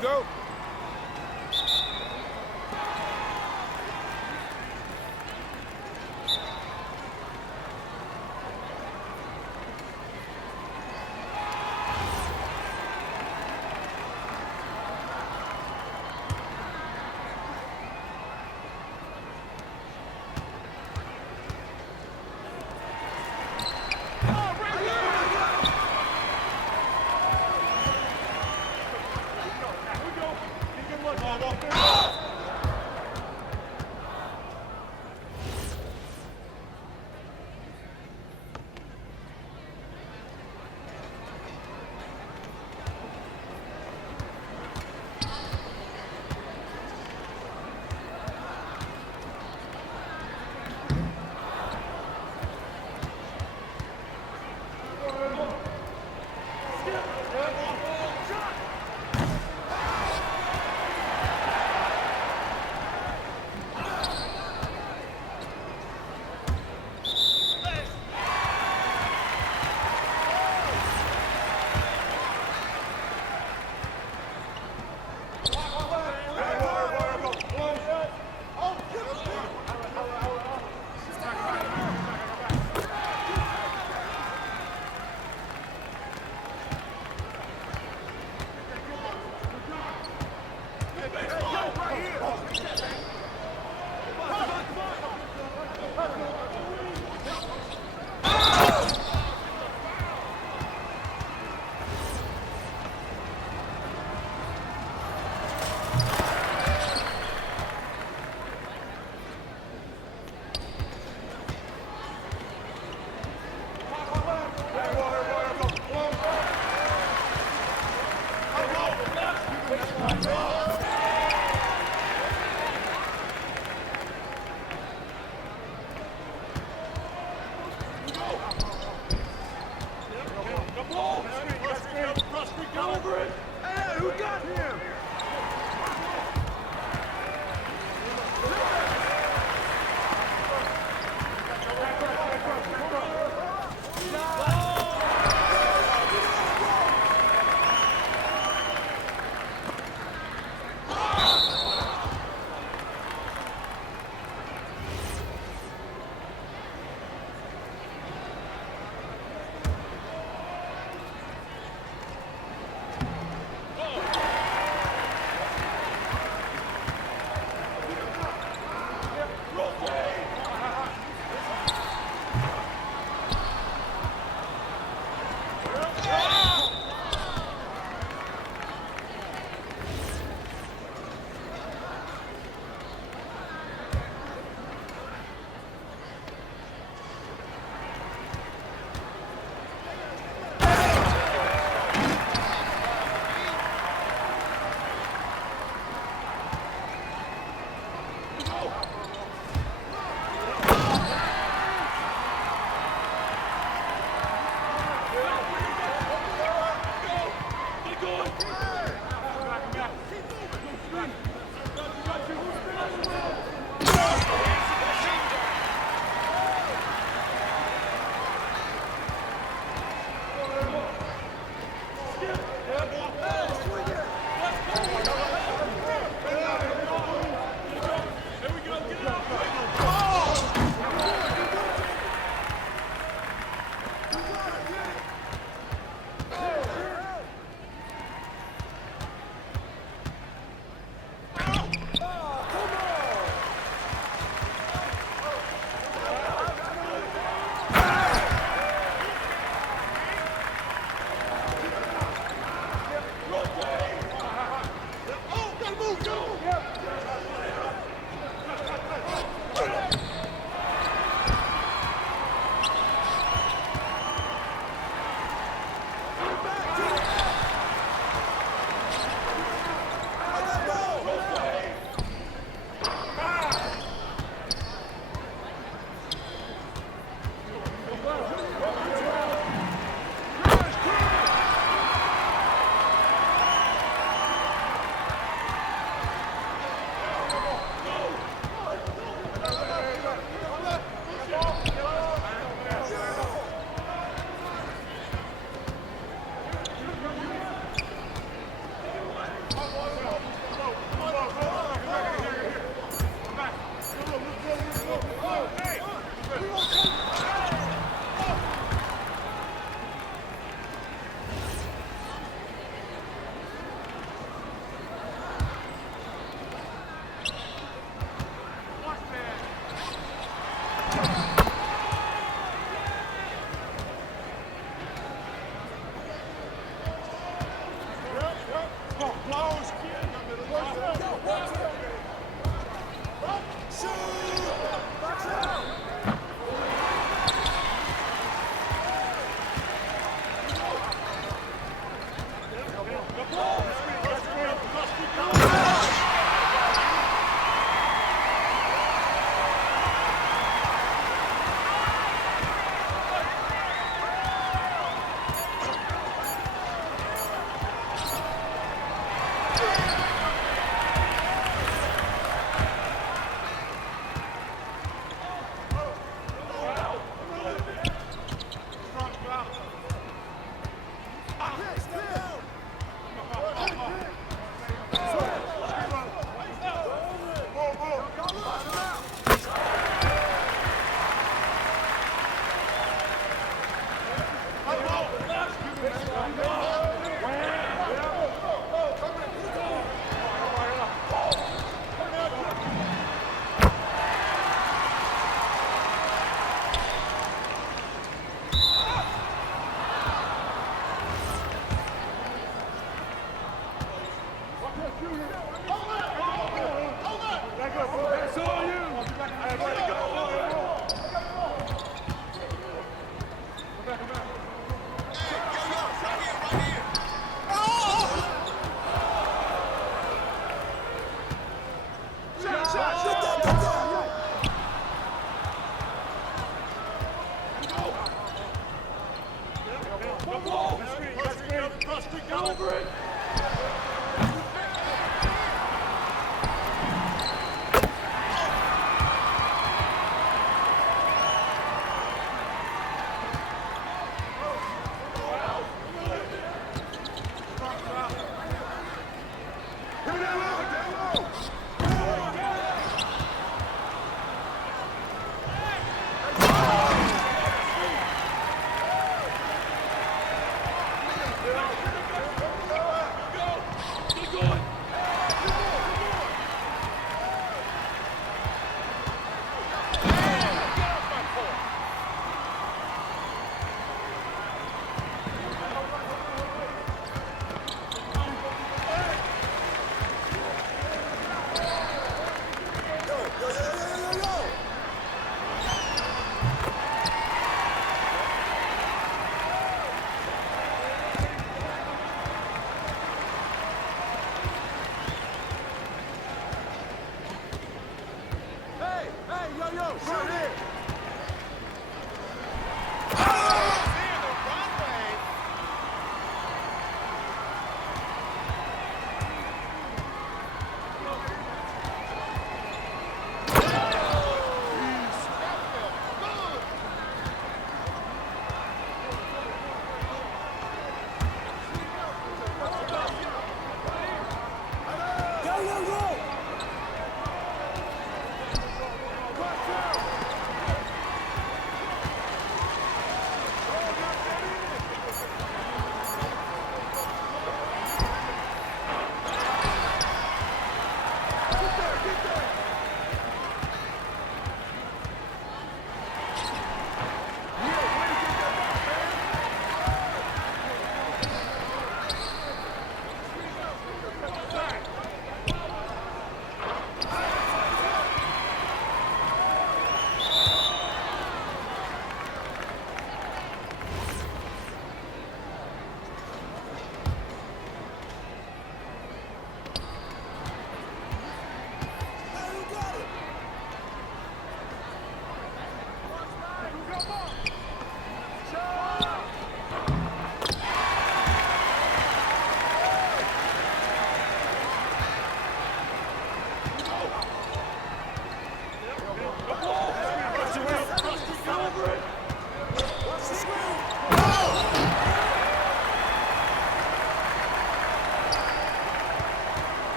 go.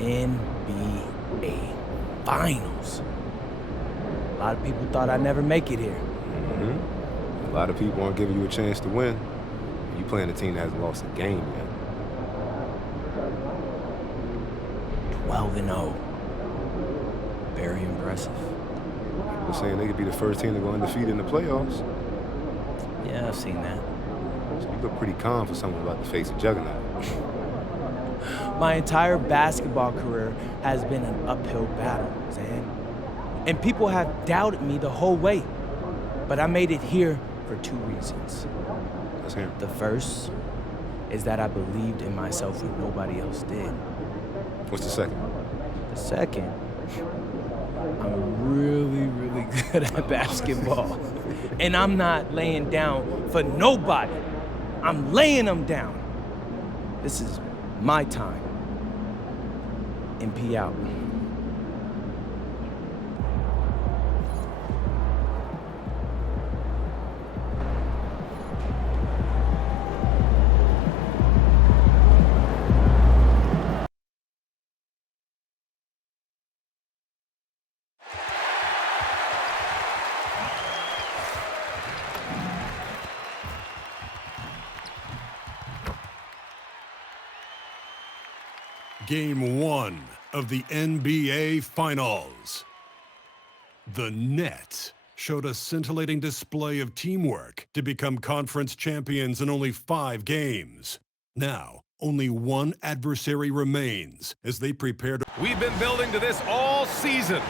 NBA Finals. A lot of people thought I'd never make it here. A lot of people aren't giving you a chance to win. You playing a team that hasn't lost a game yet. 12-0. Very impressive. People saying they could be the first team to go undefeated in the playoffs. Yeah, I've seen that. So you look pretty calm for someone about to face a juggernaut. My entire basketball career has been an uphill battle, Zan. And people have doubted me the whole way. But I made it here for two reasons. Let's hear 'em. The first is that I believed in myself when nobody else did. What's the second? The second, I'm really, really good at basketball. And I'm not laying down for nobody. I'm laying them down. This is my time. MP out. Game 1 of the NBA Finals. The Nets showed a scintillating display of teamwork to become conference champions in only 5 games. Now, only one adversary remains as they prepare to... We've been building to this all season.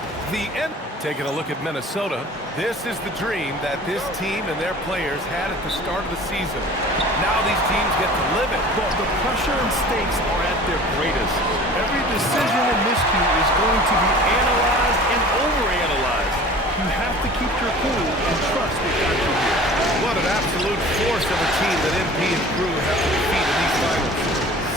Taking a look at Minnesota, this is the dream that this team and their players had at the start of the season. Now these teams get to live it. Well, the pressure and stakes are at their greatest. Every decision and miscue is going to be analyzed and overanalyzed. You have to keep your cool and trust what got you here. What an absolute force of a team that MP and crew have to defeat in these finals.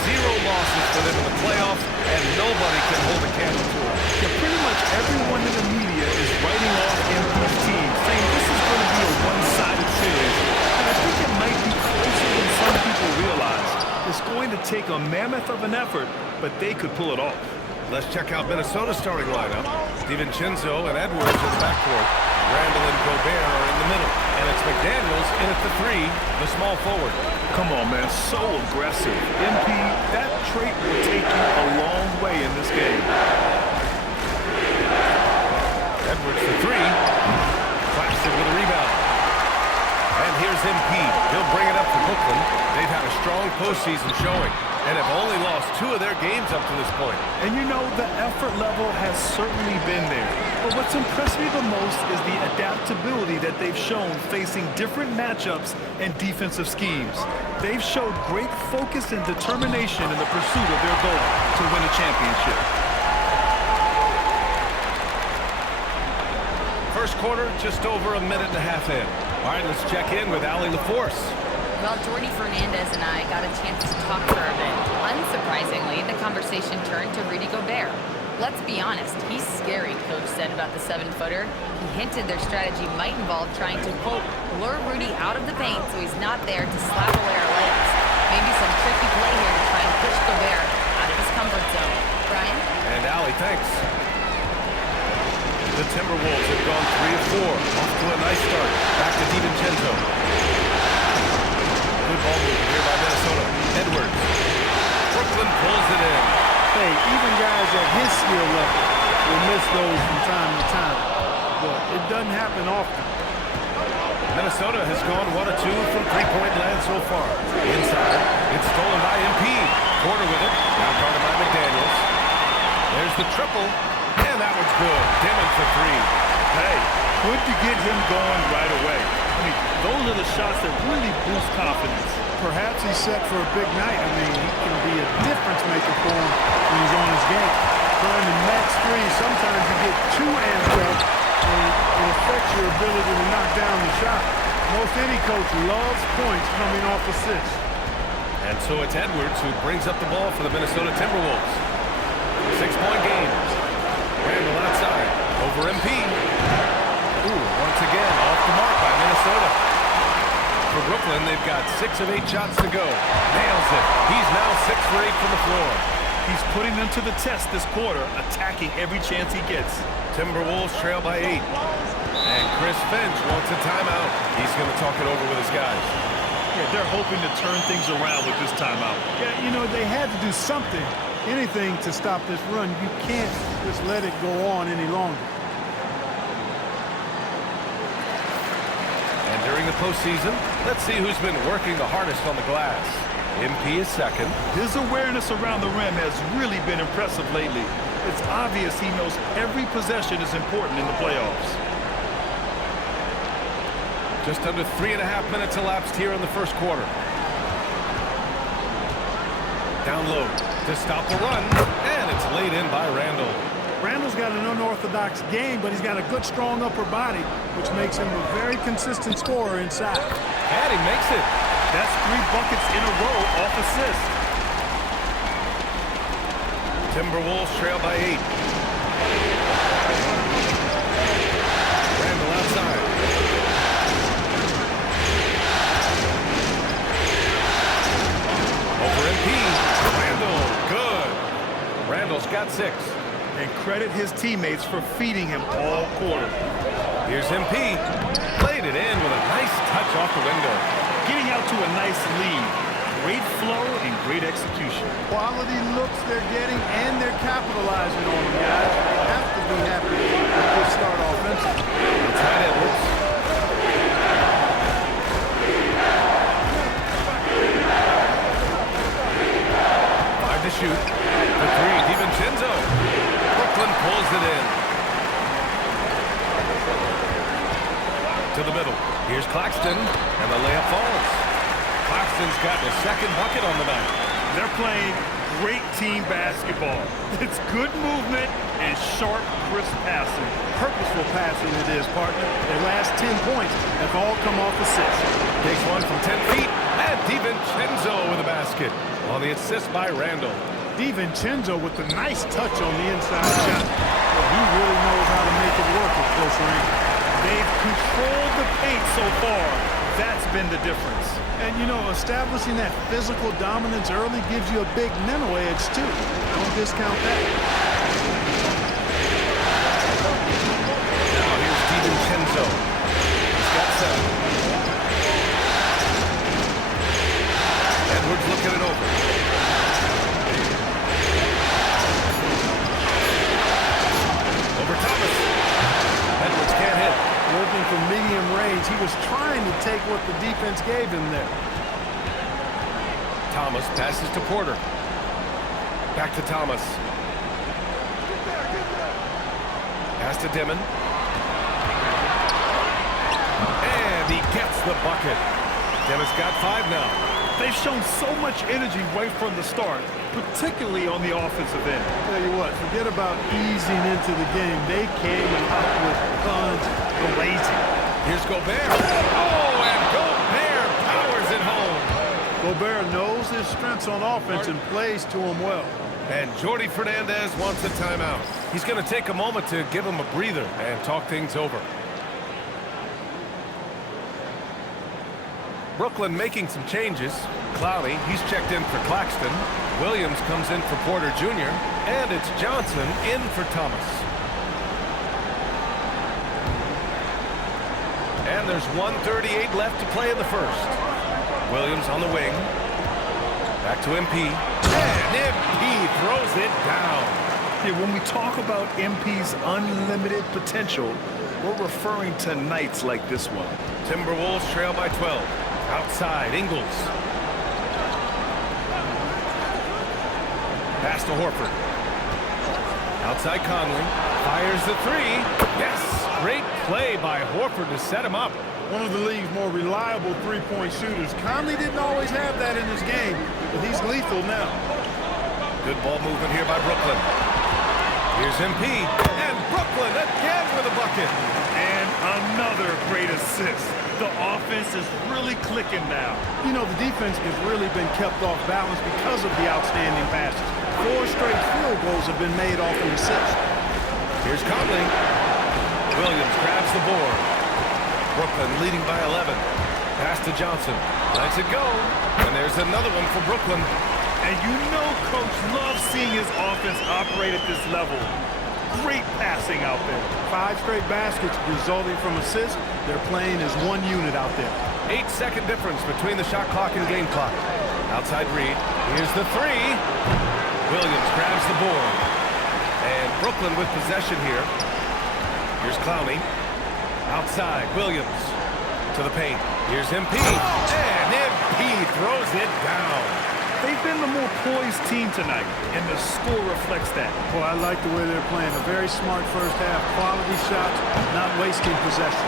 0 losses for them in the playoffs, and nobody can hold a candle to them. Yeah, pretty much everyone in the media is writing off MP's team, saying this is going to be a one-sided series. And I think it might be closer than some people realize. It's going to take a mammoth of an effort, but they could pull it off. Let's check out Minnesota's starting lineup. DiVincenzo and Edwards in the backcourt. Randall and Gobert are in the middle. And it's McDaniels in at the 3, the small forward. Come on, man. So aggressive. MP, that trait will take you a long way in this game. Edwards for 3. Claxton with a rebound. And here's MP. He'll bring it up for Brooklyn. They've had a strong postseason showing and have only lost 2 of their games up to this point. And you know, the effort level has certainly been there. But what's impressed me the most is the adaptability that they've shown facing different matchups and defensive schemes. They've showed great focus and determination in the pursuit of their goal to win a championship. First quarter, just over a minute and a half in. All right, let's check in with Allie LaForce. Well, Jordy Fernandez and I got a chance to talk for a bit. Unsurprisingly, the conversation turned to Rudy Gobert. Let's be honest, he's scary, Coach said about the 7-footer. He hinted their strategy might involve trying to, quote, lure Rudy out of the paint so he's not there to slap away our layups. Maybe some tricky play here to try and push Gobert out of his comfort zone. Brian? And Allie, thanks. The Timberwolves have gone 3 of 4. Off to a nice start. Back to DiVincenzo. Good ball movement here by Minnesota. Edwards. Brooklyn pulls it in. Hey, even guys at his skill level will miss those from time to time. But it doesn't happen often. Minnesota has gone 1 of 2 from three-point land so far. Inside. It's stolen by MP. Porter with it. Now guarded by McDaniels. There's the triple. And that one's good. Dimon for three. Hey, good to get him going right away. I mean, those are the shots that really boost confidence. Perhaps he's set for a big night. I mean, he can be a difference maker for him when he's on his game. Trying to match three, sometimes you get too amped up and it affects your ability to knock down the shot. Most any coach loves points coming off assists. And so it's Edwards who brings up the ball for the Minnesota Timberwolves. 6-point game. Randall outside. Over MP. Ooh, once again, off the mark by Minnesota. For Brooklyn, they've got 6 of 8 shots to go. Nails it. He's now 6 for 8 from the floor. He's putting them to the test this quarter, attacking every chance he gets. Timberwolves trail by 8. And Chris Finch wants a timeout. He's going to talk it over with his guys. Yeah, they're hoping to turn things around with this timeout. Yeah, you know, they had to do something, anything to stop this run. You can't just let it go on any longer. And during the postseason, let's see who's been working the hardest on the glass. MP is second. His awareness around the rim has really been impressive lately. It's obvious he knows every possession is important in the playoffs. Just under 3.5 minutes elapsed here in the first quarter. Down low to stop the run, and it's laid in by Randall. Randall's got an unorthodox game, but he's got a good, strong upper body, which makes him a very consistent scorer inside. And he makes it. That's 3 buckets in a row off assist. Timberwolves trail by 8. Randall outside. Over MP. Randall, good. Randall's got 6. And credit his teammates for feeding him all quarter. Here's MP. Played it in with a nice touch off the window. Getting out to a nice lead. Great flow and great execution. Quality looks they're getting, and they're capitalizing on them, guys. They have to be happy with this start offensively. Inside Edwards. 5 to shoot. The 3, DiVincenzo. Brooklyn pulls it in. To the middle. Here's Claxton, and the layup falls. Claxton's got the second bucket on the night. They're playing great team basketball. It's good movement and sharp, crisp passing. Purposeful passing it is, partner. Their last 10 points have all come off assists. Takes one from 10 feet, and DiVincenzo with a basket on the assist by Randall. DiVincenzo with a nice touch on the inside shot. Well, he really knows how to make it work at close range. They've controlled the paint so far. That's been the difference. And, you know, establishing that physical dominance early gives you a big mental edge, too. Don't discount that. Now here's DiVincenzo. He's got 7. Edwards looking it over. Over Thomas. Edwards can't hit. Working from medium range, he was trying to take what the defense gave him there. Thomas passes to Porter. Back to Thomas. Pass to Dimon. And he gets the bucket. Dimon's got 5 now. They've shown so much energy right from the start, particularly on the offensive end. Tell you what, forget about easing into the game. They came out with guns blazing. Here's Gobert. Oh, and Gobert powers it home. Gobert knows his strengths on offense and plays to him well. And Jordi Fernandez wants a timeout. He's going to take a moment to give him a breather and talk things over. Brooklyn making some changes. Clowney, he's checked in for Claxton. Williams comes in for Porter Jr. And it's Johnson in for Thomas. And there's 1:38 left to play in the first. Williams on the wing. Back to MP. And MP throws it down. Yeah, when we talk about MP's unlimited potential, we're referring to nights like this one. Timberwolves trail by 12. Outside, Ingles. Pass to Horford. Outside Conley. Fires the three. Yes, great play by Horford to set him up. One of the league's more reliable three-point shooters. Conley didn't always have that in his game, but he's lethal now. Good ball movement here by Brooklyn. Here's MP, and Brooklyn again with a bucket. And another great assist. The offense is really clicking now. You know, the defense has really been kept off balance because of the outstanding passes. 4 straight field goals have been made off an assist. Here's Conley. Williams grabs the board. Brooklyn leading by 11. Pass to Johnson. Lets it go. And there's another one for Brooklyn. And you know Coach loves seeing his offense operate at this level. Great passing out there. 5 straight baskets resulting from assists. They're playing as one unit out there. 8-second difference between the shot clock and game clock. Outside Reed. Here's the three. Williams grabs the board. And Brooklyn with possession here. Here's Clowney. Outside, Williams to the paint. Here's MP. And MP throws it down. They've been the more poised team tonight, and the score reflects that. Boy, I like the way they're playing. A very smart first half. Quality shots, not wasting possession.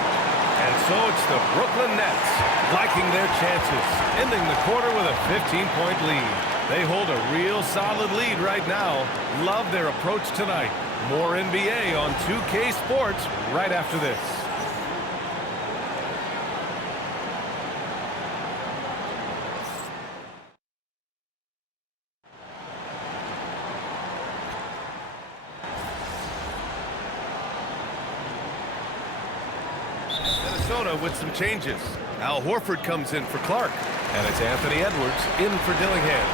And so it's the Brooklyn Nets liking their chances, ending the quarter with a 15-point lead. They hold a real solid lead right now. Love their approach tonight. More NBA on 2K Sports right after this. Minnesota with some changes. Al Horford comes in for Clark. And it's Anthony Edwards in for Dillingham.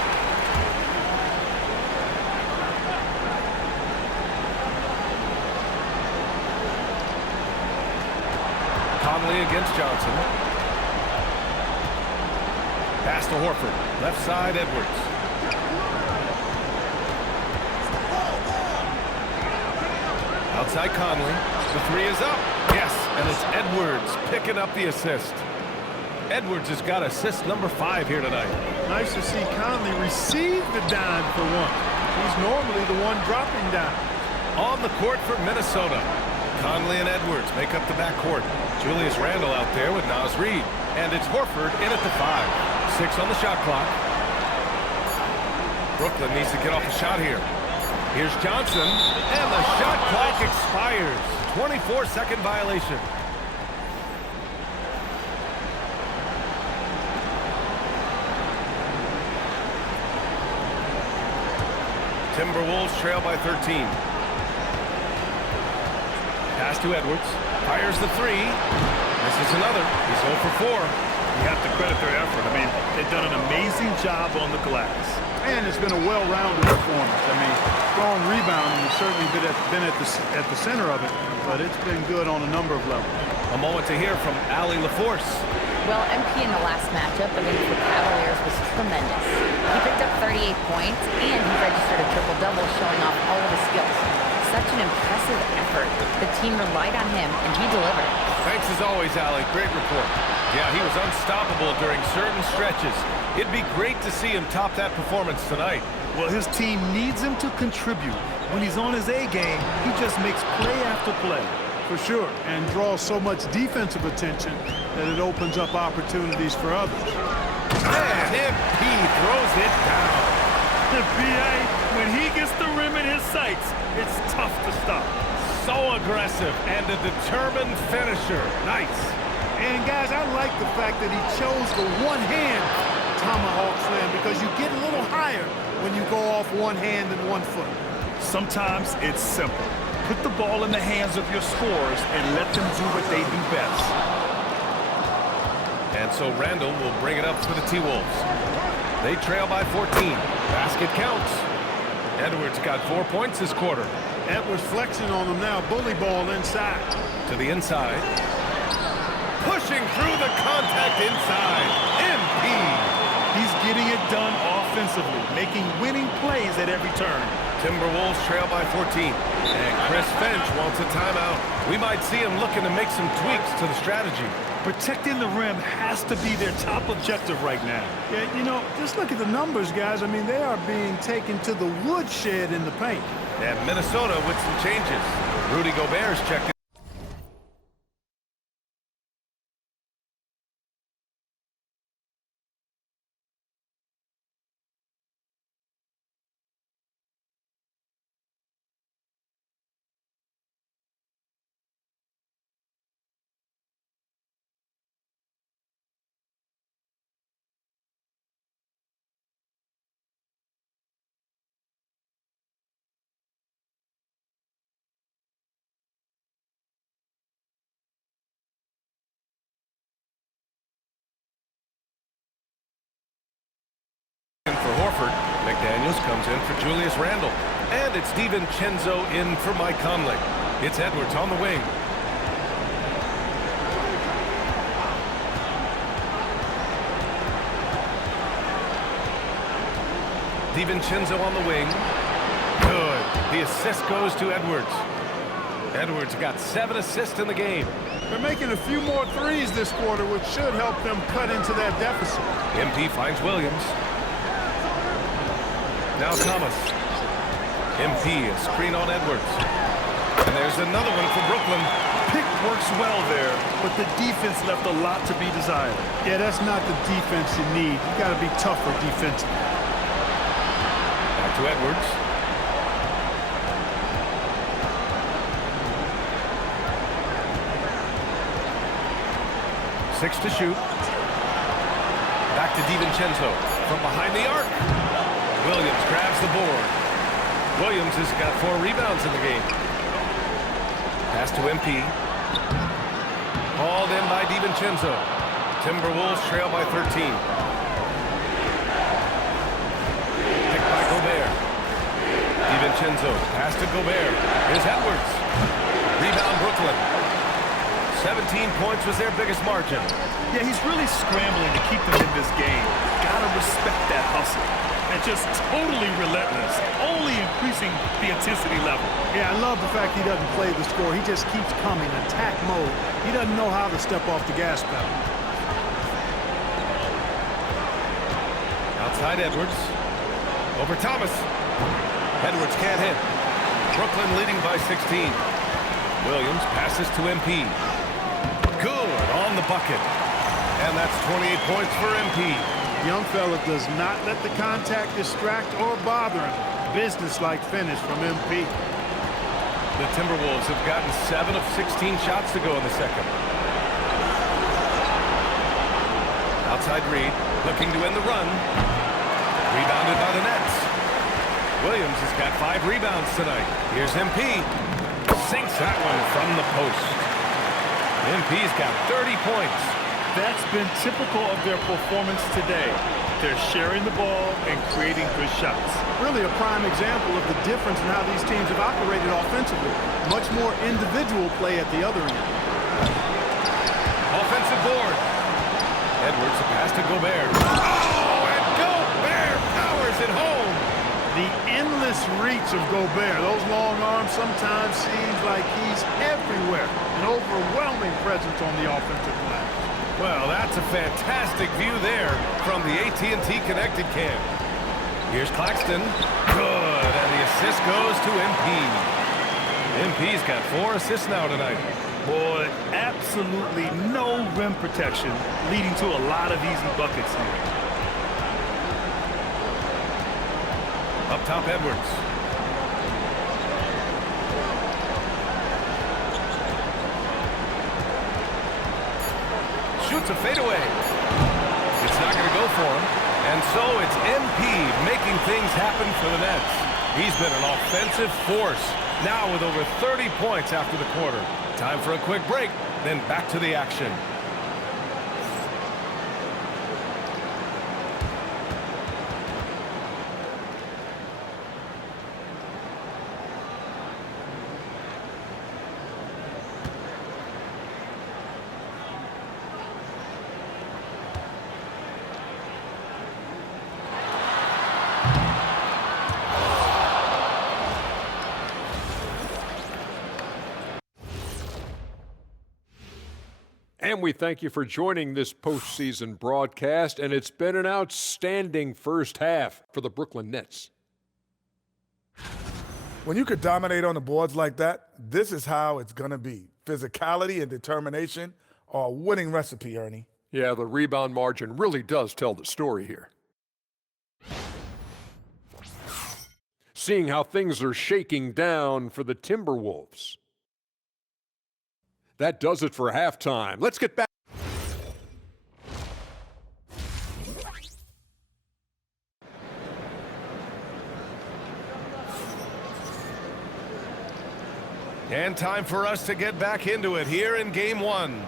Conley against Johnson. Pass to Horford. Left side, Edwards. Outside Conley. The three is up. Yes, and it's Edwards picking up the assist. Edwards has got assist number 5 here tonight. Nice to see Conley receive the dime for once. He's normally the one dropping down. On the court for Minnesota. Conley and Edwards make up the backcourt. Julius Randle out there with Naz Reid. And it's Horford in at the 5. 6 on the shot clock. Brooklyn needs to get off the shot here. Here's Johnson. And the shot clock expires. 24-second violation. Timberwolves trail by 13. Pass to Edwards. Fires the three. This is another. He's 0 for 4. You have to credit their effort. I mean, they've done an amazing job on the glass. And it's been a well-rounded performance. I mean, strong rebounding has certainly been at the center of it, but it's been good on a number of levels. A moment to hear from Allie LaForce. Well, MP in the last matchup against the Cavaliers was tremendous. He picked up 38 points, and he registered a triple-double showing off all of his skills. Such an impressive effort. The team relied on him, and he delivered. Thanks as always, Allie. Great report. Yeah, he was unstoppable during certain stretches. It'd be great to see him top that performance tonight. Well, his team needs him to contribute. When he's on his A game, he just makes play after play. For sure, and draws so much defensive attention that it opens up opportunities for others. And MP throws it down. The BA, when he gets the rim in his sights, it's tough to stop. So aggressive and a determined finisher. Nice. And guys, I like the fact that he chose the one-hand tomahawk slam because you get a little higher when you go off one hand and 1 foot. Sometimes it's simple. Put the ball in the hands of your scorers and let them do what they do best. And so Randle will bring it up for the T-Wolves. They trail by 14. Basket counts. Edwards got 4 points this quarter. Edwards flexing on them now. Bully ball inside. To the inside. Pushing through the contact inside. MP. He's getting it done offensively, making winning plays at every turn. Timberwolves trail by 14. And Chris Finch wants a timeout. We might see him looking to make some tweaks to the strategy. Protecting the rim has to be their top objective right now. Yeah, you know, just look at the numbers, guys. I mean, they are being taken to the woodshed in the paint. And Minnesota with some changes. Rudy Gobert's checked in. For Horford, McDaniels comes in for Julius Randle. And it's DiVincenzo in for Mike Conley. It's Edwards on the wing. DiVincenzo on the wing. Good. The assist goes to Edwards. Edwards got 7 assists in the game. They're making a few more threes this quarter, which should help them cut into that deficit. MP finds Williams. Now Thomas. MP, a screen on Edwards. And there's another one for Brooklyn. Pick works well there, but the defense left a lot to be desired. Yeah, that's not the defense you need. You got to be tougher defensively. Back to Edwards. Six to shoot. Back to DiVincenzo from behind the arc. Williams grabs the board. Williams has got 4 rebounds in the game. Pass to MP. Hauled in by DiVincenzo. Timberwolves trail by 13. Picked by Gobert. DiVincenzo, pass to Gobert. Here's Edwards. Rebound Brooklyn. 17 points was their biggest margin. Yeah, he's really scrambling to keep them in this game. Gotta respect that hustle. And just totally relentless, only increasing the intensity level. Yeah, I love the fact he doesn't play the score. He just keeps coming, attack mode. He doesn't know how to step off the gas pedal. Outside Edwards. Over Thomas. Edwards can't hit. Brooklyn leading by 16. Williams passes to MP. Good on the bucket. And that's 28 points for MP. Young fella does not let the contact distract or bother him. Business-like finish from MP. The Timberwolves have gotten 7 of 16 shots to go in the second. Outside Reed, looking to end the run. Rebounded by the Nets. Williams has got 5 rebounds tonight. Here's MP. Sinks that one from the post. MP's got 30 points. That's been typical of their performance today. They're sharing the ball and creating good shots. Really a prime example of the difference in how these teams have operated offensively. Much more individual play at the other end. Offensive board. Edwards, a pass to Gobert. Oh, and Gobert powers it home. The endless reach of Gobert. Those long arms sometimes seems like he's everywhere. An overwhelming presence on the offensive glass. Well, that's a fantastic view there from the AT&T Connected Cam. Here's Claxton. Good, and the assist goes to MP. MP's got 4 assists now tonight. Boy, absolutely no rim protection, leading to a lot of easy buckets here. Up top, Edwards. Shoots a fadeaway. It's not going to go for him. And so it's MP making things happen for the Nets. He's been an offensive force, now with over 30 points after the quarter. Time for a quick break, then back to the action. And we thank you for joining this postseason broadcast, and it's been an outstanding first half for the Brooklyn Nets. When you could dominate on the boards like that, this is how it's going to be. Physicality and determination are a winning recipe, Ernie. Yeah, the rebound margin really does tell the story here. Seeing how things are shaking down for the Timberwolves. That does it for halftime. Let's get back. And time for us to get back into it here in game one.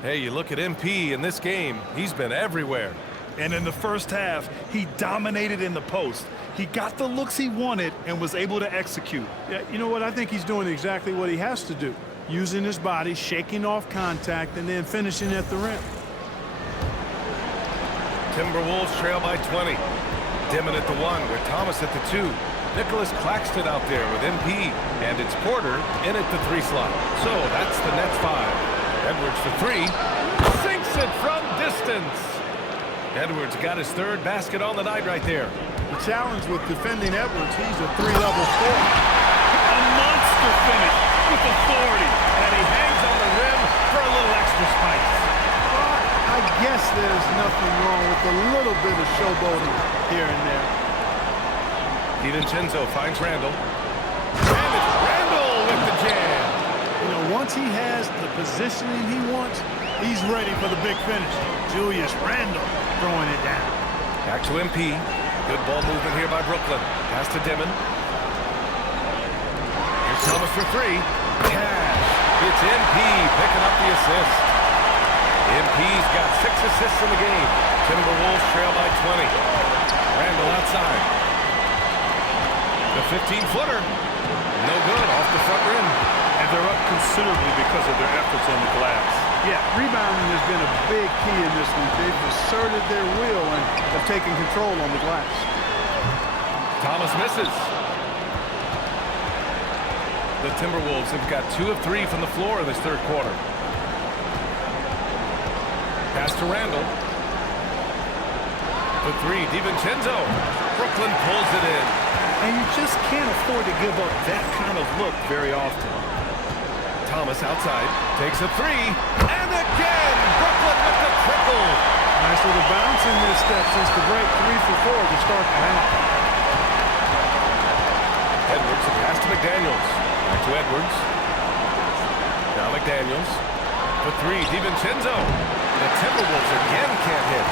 Hey, you look at MP in this game, he's been everywhere. And in the first half, he dominated in the post. He got the looks he wanted and was able to execute. Yeah, you know what? I think he's doing exactly what he has to do. Using his body, shaking off contact, and then finishing at the rim. Timberwolves trail by 20. Dimon at the 1 with Thomas at the 2. Nicholas Claxton out there with MP, and it's Porter in at the 3 slot. So that's the Nets 5. Edwards for 3. Sinks it from distance. Edwards got his 3rd basket on the night right there. The challenge with defending Edwards, he's a 3-level scorer. A monster finish with authority. And he hangs on the rim for a little extra spice. Well, I guess there's nothing wrong with a little bit of showboating here and there. DiVincenzo finds Randall. And it's Randall with the jam. You know, once he has the positioning he wants, he's ready for the big finish. Julius Randall throwing it down. Back to MP. Good ball movement here by Brooklyn. Pass to Dimon. Here's Thomas for 3. Cash. It's MP picking up the assist. MP's got 6 assists in the game. Timberwolves trail by 20. Randall outside. The 15-footer. No good off the front rim. And they're up considerably because of their efforts on the glass. Yeah, rebounding has been a big key in this one. They've asserted their will and have taken control on the glass. Thomas misses. The Timberwolves have got 2 of 3 from the floor in this 3rd quarter. Pass to Randall. For 3, DiVincenzo. Brooklyn pulls it in. And you just can't afford to give up that kind of look very often. Thomas outside, takes a 3, and again, Brooklyn with the triple. Nice little bounce in this step since the break. 3 for 4 to start the half. Edwards, a pass to McDaniels. Back to Edwards. Now McDaniels. For 3, DiVincenzo. The Timberwolves again can't hit.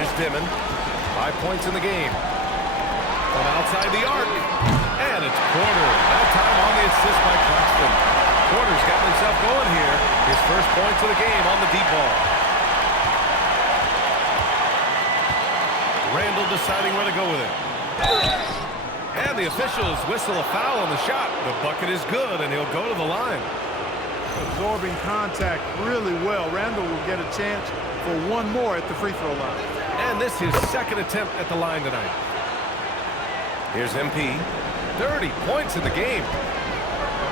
Here's Dimon. 5 points in the game. From outside the arc. And it's Porter. That time on the assist by Claxton. Porter's gotten himself going here. His first points of the game on the deep ball. Randall deciding where to go with it. And the officials whistle a foul on the shot. The bucket is good, and he'll go to the line. Absorbing contact really well. Randall will get a chance for 1 more at the free throw line. And this is his 2nd attempt at the line tonight. Here's MP. 30 points in the game.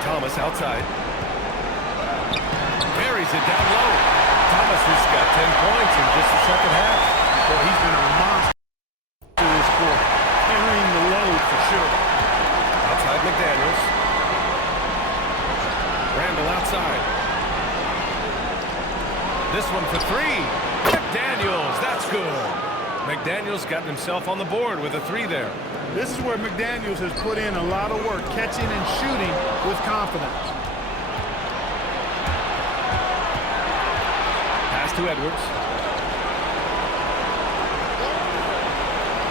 Thomas outside. Carries it down low. Thomas has got 10 points in just the 2nd half. Well, he's been a monster this quarter. Carrying the load for sure. Outside McDaniels. Randall outside. This one for 3. McDaniels, that's good. McDaniels got himself on the board with a 3 there. This is where McDaniels has put in a lot of work, catching and shooting with confidence. Pass to Edwards.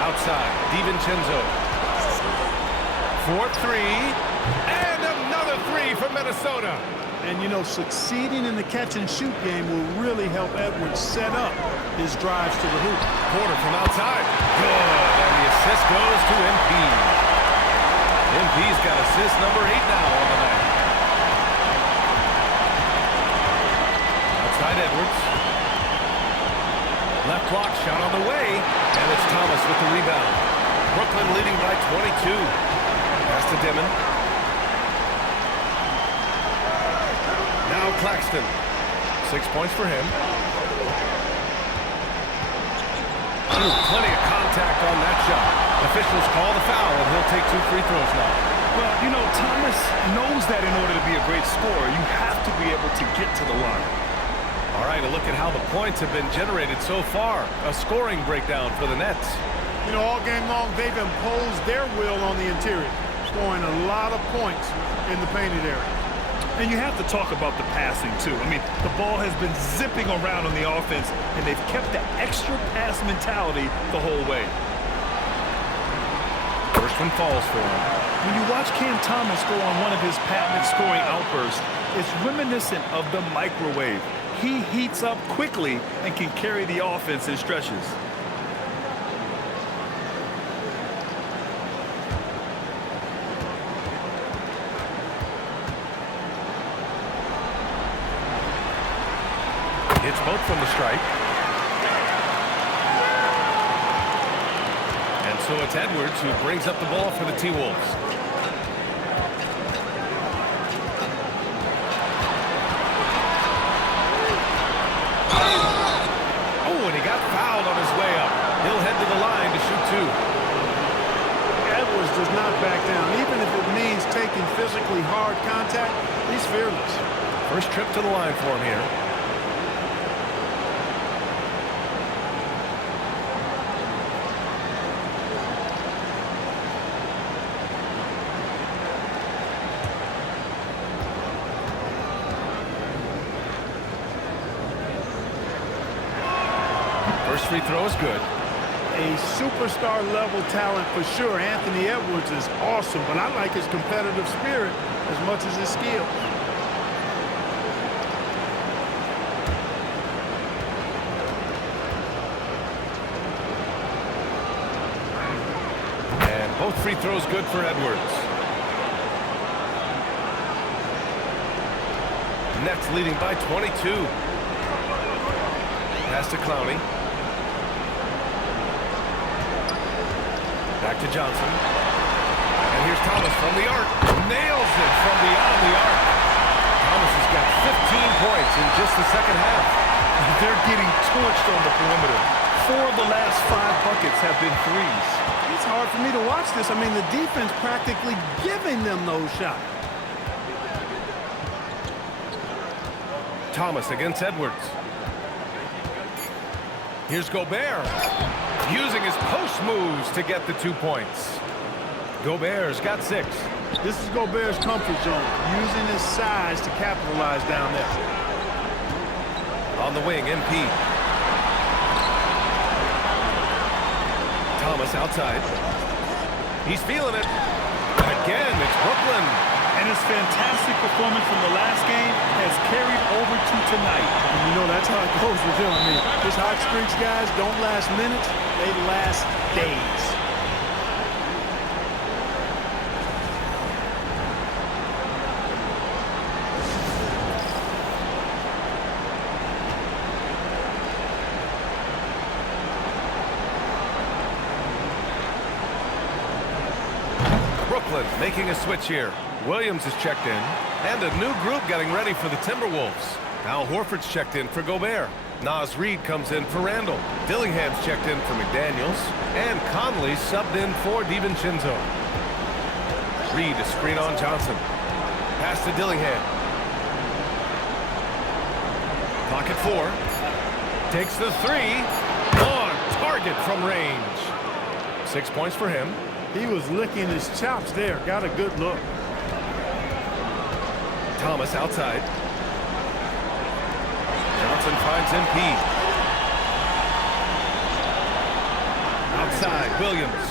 Outside, DiVincenzo. For 3. And another 3 from Minnesota. And, you know, succeeding in the catch-and-shoot game will really help Edwards set up his drives to the hoop. Porter from outside. Good. And the assist goes to MP. MP's got assist number 8 now on the night. Outside Edwards. Left block shot on the way. And it's Thomas with the rebound. Brooklyn leading by 22. Pass to Dimon. Now Claxton. 6 points for him. Plenty of contact. attack on that shot. Officials call the foul, and he'll take 2 free throws now. Well, you know, Thomas knows that in order to be a great scorer, you have to be able to get to the line. All right, a look at how the points have been generated so far. A scoring breakdown for the Nets. You know, all game long, they've imposed their will on the interior, scoring a lot of points in the painted area. And you have to talk about the passing, too. I mean, the ball has been zipping around on the offense, and they've kept the extra pass mentality the whole way. First one falls for him. When you watch Cam Thomas go on one of his patented scoring outbursts, it's reminiscent of the microwave. He heats up quickly and can carry the offense in stretches. It's both from the stripe. And so it's Edwards who brings up the ball for the T-Wolves. Oh, and he got fouled on his way up. He'll head to the line to shoot 2. Edwards does not back down. Even if it means taking physically hard contact, he's fearless. First trip to the line for him here. First free throw is good. A superstar level talent for sure. Anthony Edwards is awesome, but I like his competitive spirit as much as his skill. And both free throws good for Edwards. Nets leading by 22. Pass to Clowney. Back to Johnson. And here's Thomas from the arc. Nails it from beyond the arc. Thomas has got 15 points in just the second half. They're getting torched on the perimeter. 4 of the last 5 buckets have been threes. It's hard for me to watch this. I mean, the defense practically giving them those shots. Thomas against Edwards. Here's Gobert, using his post moves to get the 2 points. Gobert's got 6. This is Gobert's comfort zone, using his size to capitalize down there. On the wing, MP. Thomas outside. He's feeling it. Again, it's Brooklyn. And his fantastic performance from the last game has carried over to tonight. And you know, that's how it goes with him. I mean, his hot streaks, guys, don't last minutes. They last days. Brooklyn making a switch here. Williams is checked in, and a new group getting ready for the Timberwolves. Al Horford's checked in for Gobert. Naz Reid comes in for Randall. Dillingham's checked in for McDaniels, and Conley subbed in for DiVincenzo. Reid to screen on Johnson. Pass to Dillingham. Pocket 4. Takes the 3. On target from range. 6 points for him. He was licking his chops there. Got a good look. Thomas outside. Johnson finds MP. Outside, Williams.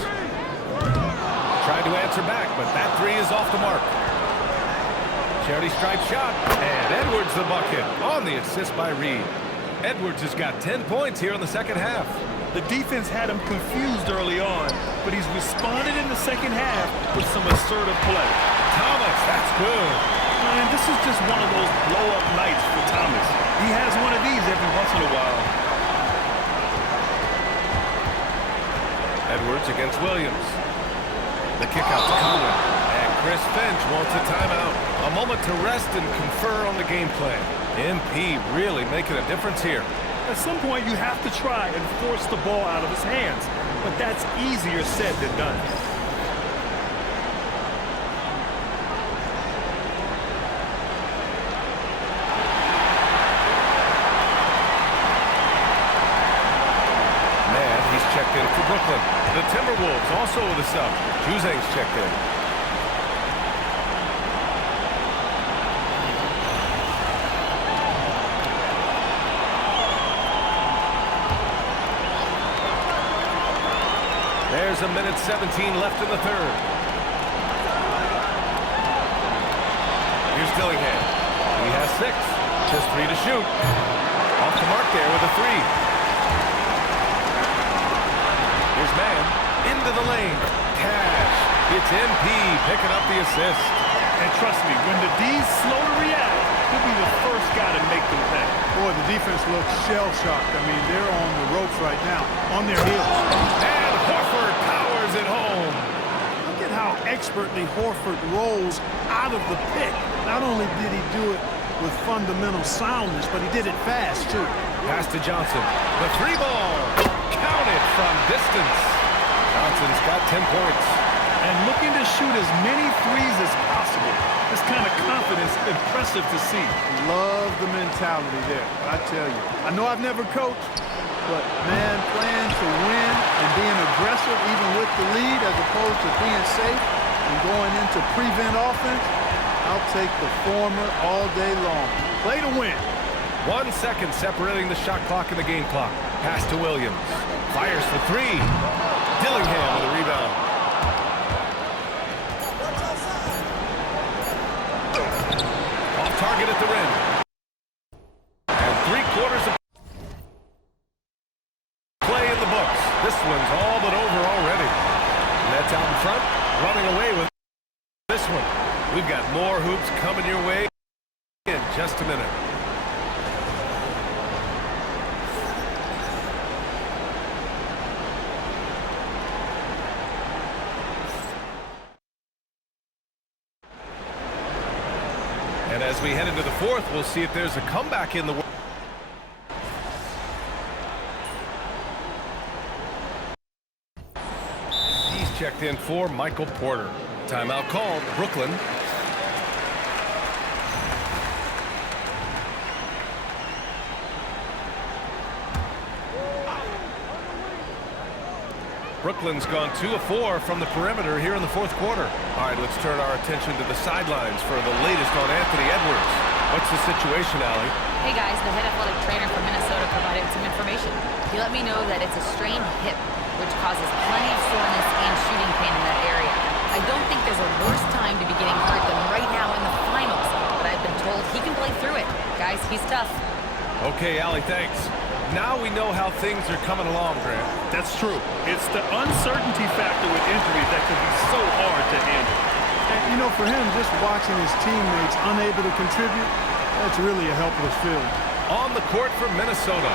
Tried to answer back, but that 3 is off the mark. Charity stripe shot, and Edwards the bucket on the assist by Reid. Edwards has got 10 points here in the second half. The defense had him confused early on, but he's responded in the second half with some assertive play. Thomas, that's good. And this is just one of those blow-up nights for Thomas. He has one of these every once in a while. Edwards against Williams. The kick out to Conley. And Chris Finch wants a timeout. A moment to rest and confer on the game plan. MP really making a difference here. At some point, you have to try and force the ball out of his hands. but that's easier said than done. Checked in for Brooklyn. The Timberwolves also with a sub. Juzang's checked in. There's a minute 17 left in the third. Here's Dillingham. He has 6. Just 3 to shoot. Off the mark there with a 3. Here's man into the lane. Cash. It's MP picking up the assist. And trust me, when the D's slow to react, he'll be the first guy to make them pay. Boy, the defense looks shell-shocked. I mean, they're on the ropes right now, on their heels. And Horford powers it home. Look at how expertly Horford rolls out of the pick. Not only did he do it with fundamental soundness, but he did it fast, too. Pass to Johnson. The 3-ball. Counted from distance. Johnson's got 10 points. And looking to shoot as many threes as possible. This kind of confidence, impressive to see. Love the mentality there, I tell you. I know I've never coached, but, man, playing to win and being aggressive even with the lead as opposed to being safe and going into prevent offense, I'll take the former all day long. Play to win. 1 second separating the shot clock and the game clock. Pass to Williams. Fires for 3. Dillingham with a rebound. Off target at the rim. And 3/4 of play in the books. This one's all but over already. Nets out in front, running away with this one. We've got more hoops coming your way in just a minute. And as we head into the fourth, we'll see if there's a comeback in the world. He's checked in for Michael Porter. Timeout called, Brooklyn. Brooklyn's gone 2 of 4 from the perimeter here in the fourth quarter. All right, let's turn our attention to the sidelines for the latest on Anthony Edwards. What's the situation, Allie? Hey guys, the head athletic trainer from Minnesota provided some information. He let me know that it's a strained hip, which causes plenty of soreness and shooting pain in that area. I don't think there's a worse time to be getting hurt than right now in the finals, but I've been told he can play through it. Guys, he's tough. Okay, Allie, thanks. Now we know how things are coming along, Grant. That's true. It's the uncertainty factor with injuries that can be so hard to handle. And, you know, for him, just watching his teammates unable to contribute, that's really a helpless feeling. On the court for Minnesota.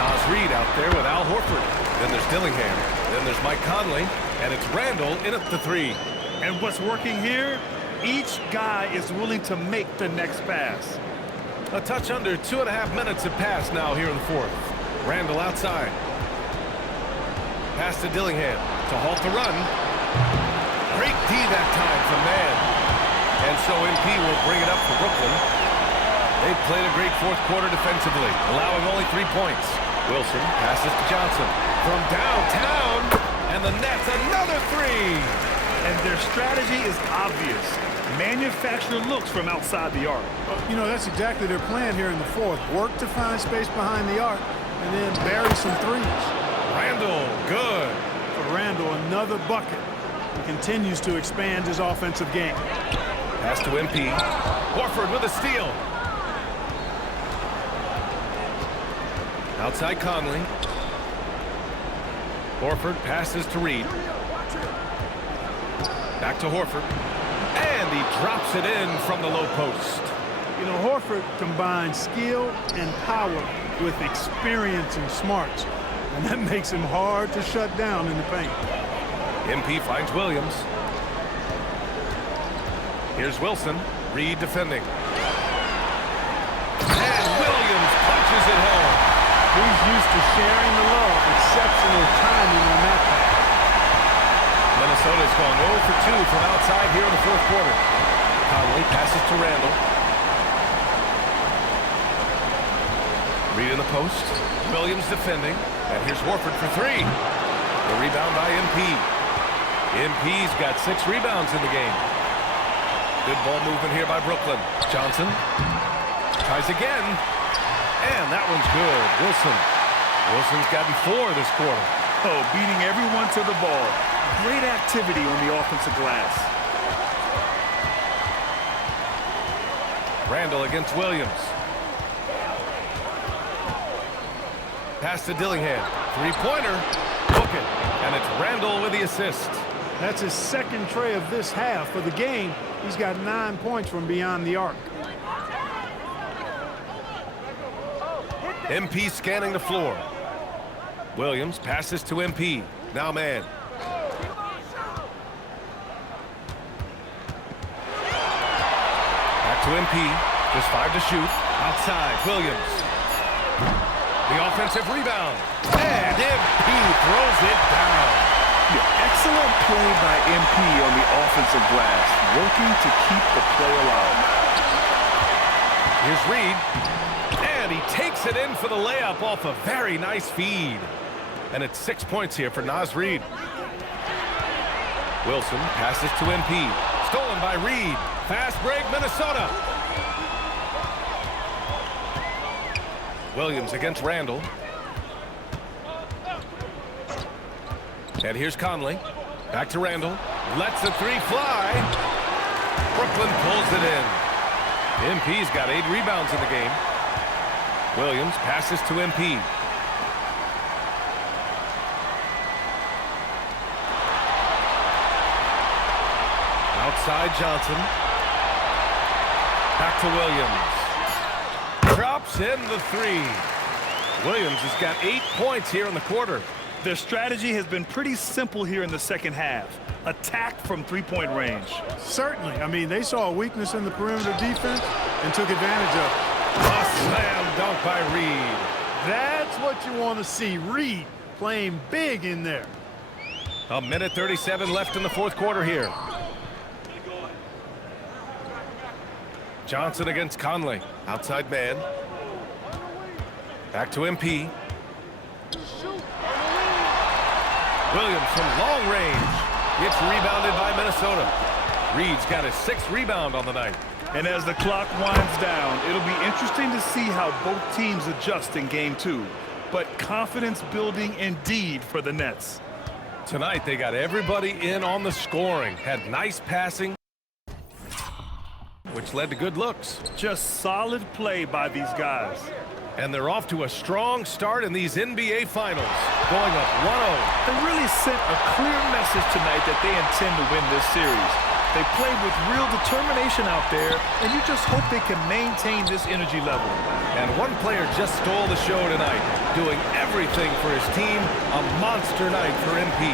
Naz Reid out there with Al Horford. Then there's Dillingham. Then there's Mike Conley. And it's Randall in at the 3. And what's working here? Each guy is willing to make the next pass. A touch under 2.5 minutes have passed now here in the fourth. Randall outside. Pass to Dillingham to halt the run. Great D that time from Mann. And so MP will bring it up for Brooklyn. They've played a great fourth quarter defensively, allowing only 3 points. Wilson passes to Johnson from downtown. And the Nets another 3. And their strategy is obvious. Manufacture looks from outside the arc. You know, that's exactly their plan here in the fourth. Work to find space behind the arc and then bury some threes. Randall, good. For Randall, another bucket. He continues to expand his offensive game. Pass to MP. Horford with a steal. Outside Conley. Horford passes to Reid. Back to Horford. And he drops it in from the low post. You know, Horford combines skill and power with experience and smarts. And that makes him hard to shut down in the paint. MP finds Williams. Here's Wilson. Reid defending. And Williams punches it home. He's used to sharing the love. Exceptional timing on that pass. Minnesota's gone 0 for 2 from outside here in the fourth quarter. Conley passes to Randall. Reed in the post. Williams defending. And here's Horford for three. The rebound by MP. MP's got 6 rebounds in the game. Good ball movement here by Brooklyn. Johnson tries again. And that one's good. Wilson's gotten 4 this quarter. Oh, beating everyone to the ball. Great activity on the offensive glass. Randall against Williams. Pass to Dillingham. Three-pointer. Book it. And it's Randall with the assist. That's his second tray of this half. For the game, he's got 9 points from beyond the arc. MP scanning the floor. Williams passes to MP. Now man. Back to MP. Just 5 to shoot. Outside. Williams. The offensive rebound. And MP throws it down. Excellent play by MP on the offensive glass, working to keep the play alive. Here's Reed. And he takes it in for the layup off a very nice feed. And it's 6 points here for Naz Reid. Wilson passes to MP. Stolen by Reed. Fast break, Minnesota. Williams against Randall. And here's Conley. Back to Randall. Lets the three fly. Brooklyn pulls it in. MP's got 8 rebounds in the game. Williams passes to MP. Outside Johnson. Back to Williams. Drops in the 3. Williams has got 8 points here in the quarter. Their strategy has been pretty simple here in the second half. Attack from three-point range. Certainly. I mean, they saw a weakness in the perimeter defense and took advantage of it. A slam dunk by Reed. That's what you want to see. Reed playing big in there. A minute 37 left in the fourth quarter here. Johnson against Conley. Outside man. Back to MP. Williams from long range. Gets rebounded by Minnesota. Reed's got his 6th rebound on the night. And as the clock winds down, it'll be interesting to see how both teams adjust in game 2. But confidence building indeed for the Nets. Tonight they got everybody in on the scoring. Had nice passing, which led to good looks. Just solid play by these guys. And they're off to a strong start in these NBA Finals, going up 1-0. They really sent a clear message tonight that they intend to win this series. They played with real determination out there, and you just hope they can maintain this energy level. And one player just stole the show tonight, doing everything for his team. A monster night for MP.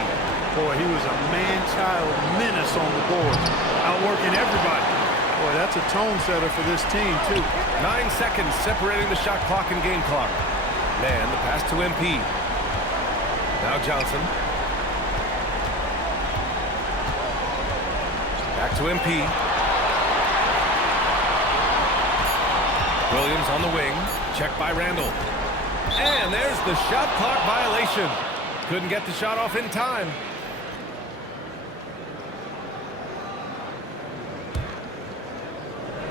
Boy, he was a man-child menace on the board, outworking everybody. Boy, that's a tone setter for this team, too. 9 seconds separating the shot clock and game clock. Man, the pass to MP. Now Johnson. Back to MP. Williams on the wing. Checked by Randall. And there's the shot clock violation. Couldn't get the shot off in time.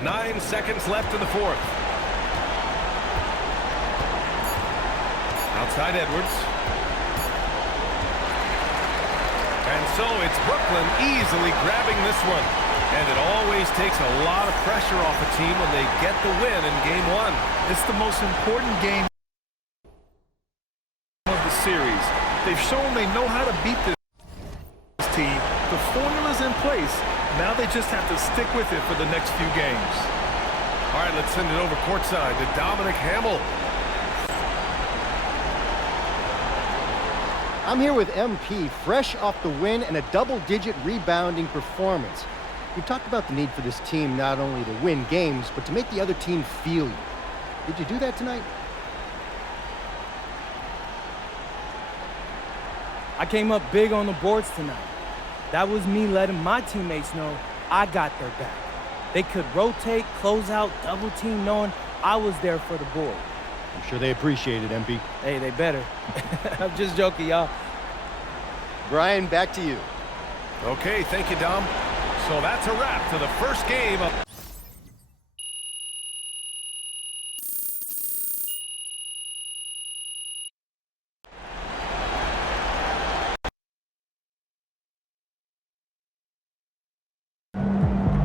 Nine seconds left in the fourth. Outside Edwards. And so it's Brooklyn easily grabbing this one. And it always takes a lot of pressure off a team when they get the win in game 1. It's the most important game of the series. They've shown they know how to beat this team. The formula's in place. Now they just have to stick with it for the next few games. All right, let's send it over courtside to Dominic Hamill. I'm here with MP, fresh off the win and a double-digit rebounding performance. You talked about the need for this team not only to win games, but to make the other team feel you. Did you do that tonight? I came up big on the boards tonight. That was me letting my teammates know I got their back. They could rotate, close out, double team, knowing I was there for the board. I'm sure they appreciate it, MP. Hey, they better. I'm just joking, y'all. Brian, back to you. Okay, thank you, Dom. So that's a wrap to the first game of...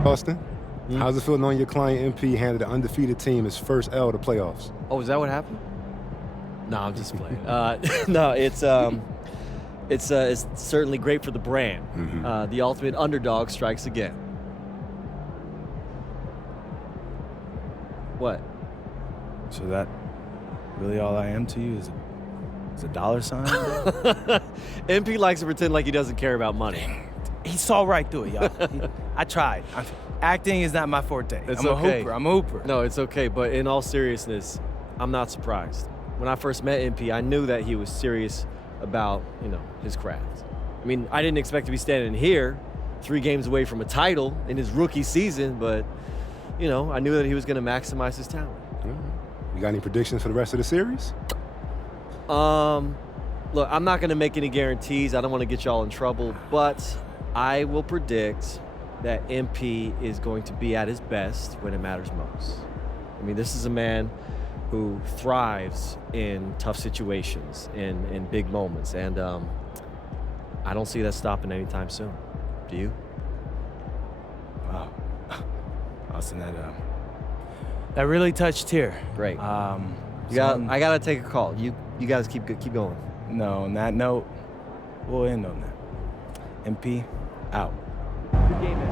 Austin, how's it feel knowing your client MP handed an undefeated team his first L to playoffs? Oh, is that what happened? No, I'm just playing. No, it's certainly great for the brand. The ultimate underdog strikes again. What? So that really all I am to you is a dollar sign? MP likes to pretend like he doesn't care about money. He saw right through it, y'all. I tried. Acting is not my forte. I'm a hooper. No, it's okay. But in all seriousness, I'm not surprised. When I first met MP, I knew that he was serious about, his craft. I mean, I didn't expect to be standing here 3 games away from a title in his rookie season, but, I knew that he was going to maximize his talent. You got any predictions for the rest of the series? Look, I'm not going to make any guarantees. I don't want to get y'all in trouble, but I will predict that MP is going to be at his best when it matters most. I mean, this is a man who thrives in tough situations, in big moments, and I don't see that stopping anytime soon. Do you? Wow. Austin, that really touched here. Great. I gotta take a call. You guys keep going. No, on that note, we'll end on that. MP, out. Good game, MP.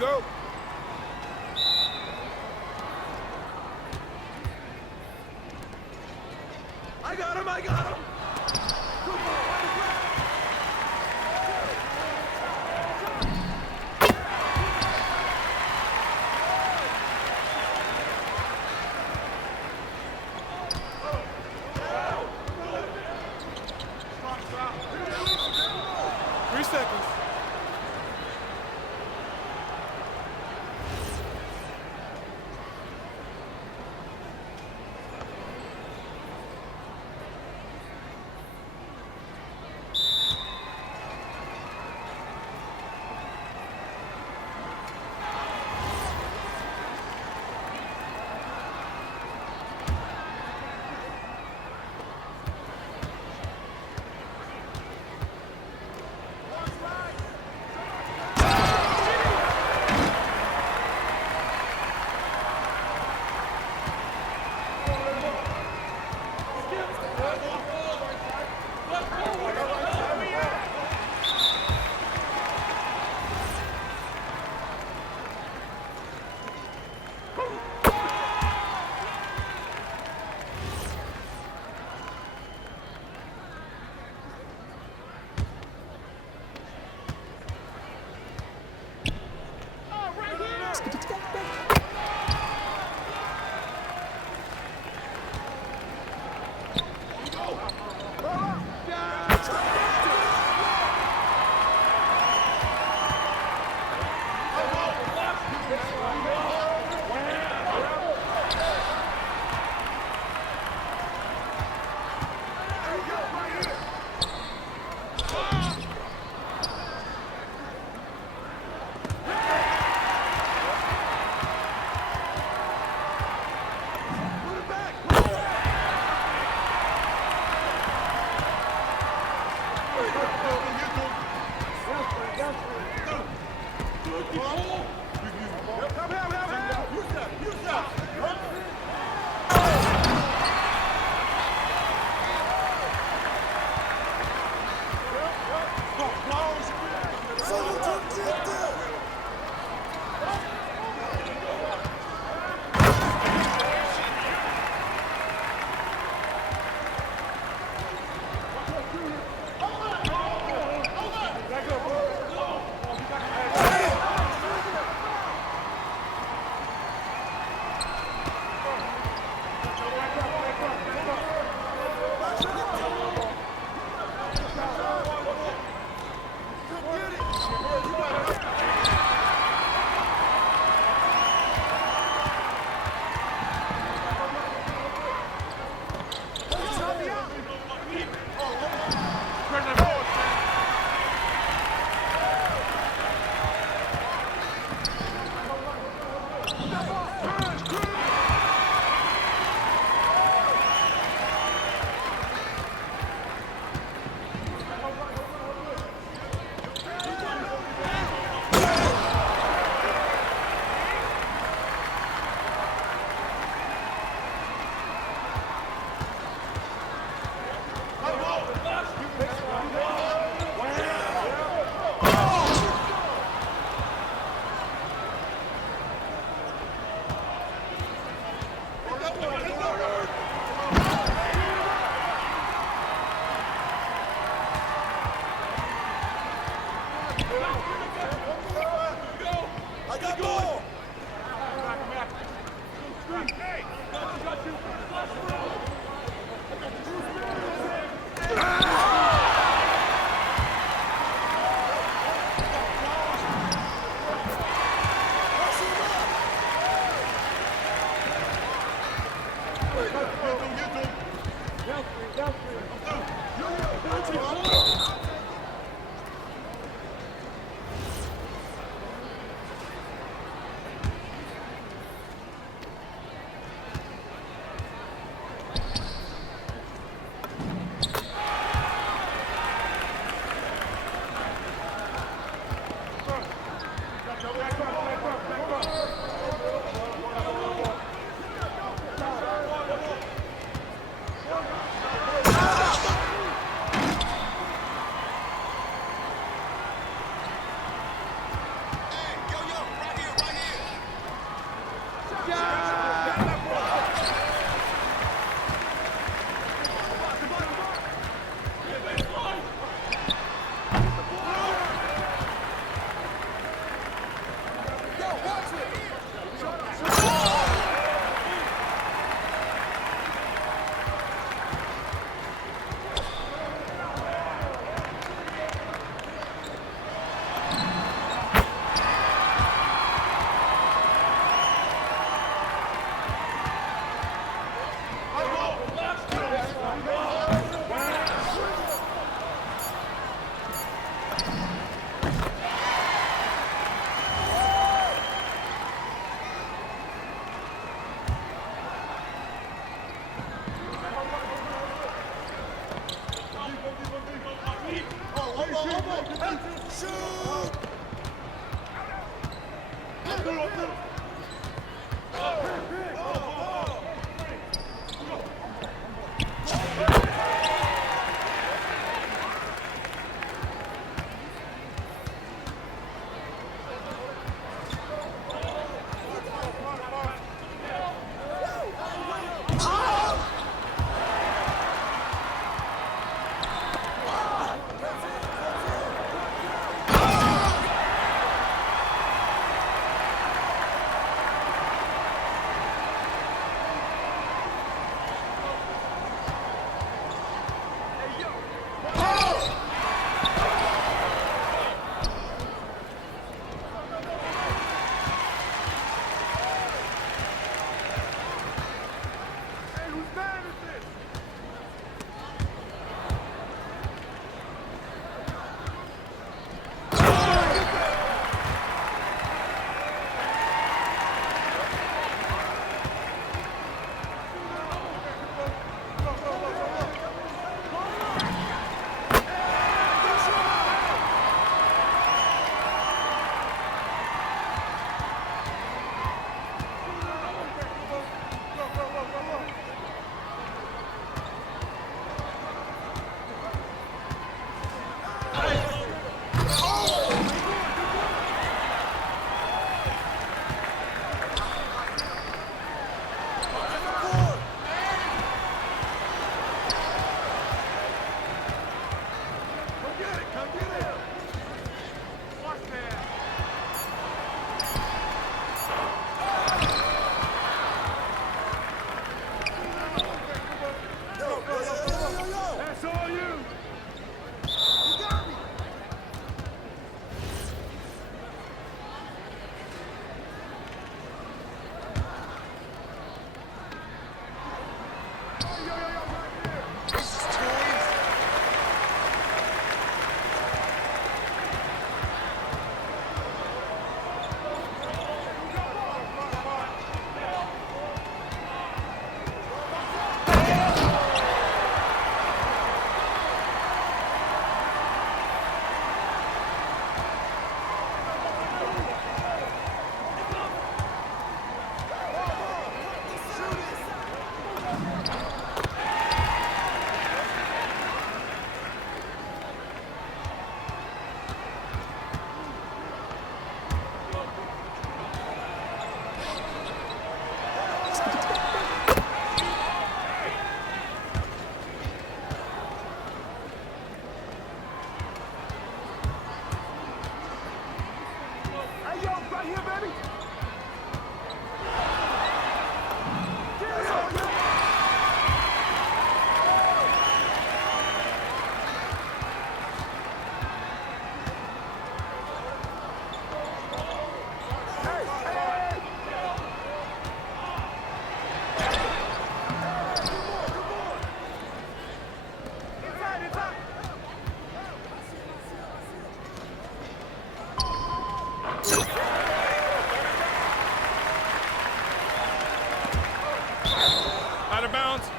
go. I got him, I got him. 3 seconds. Out of bounds.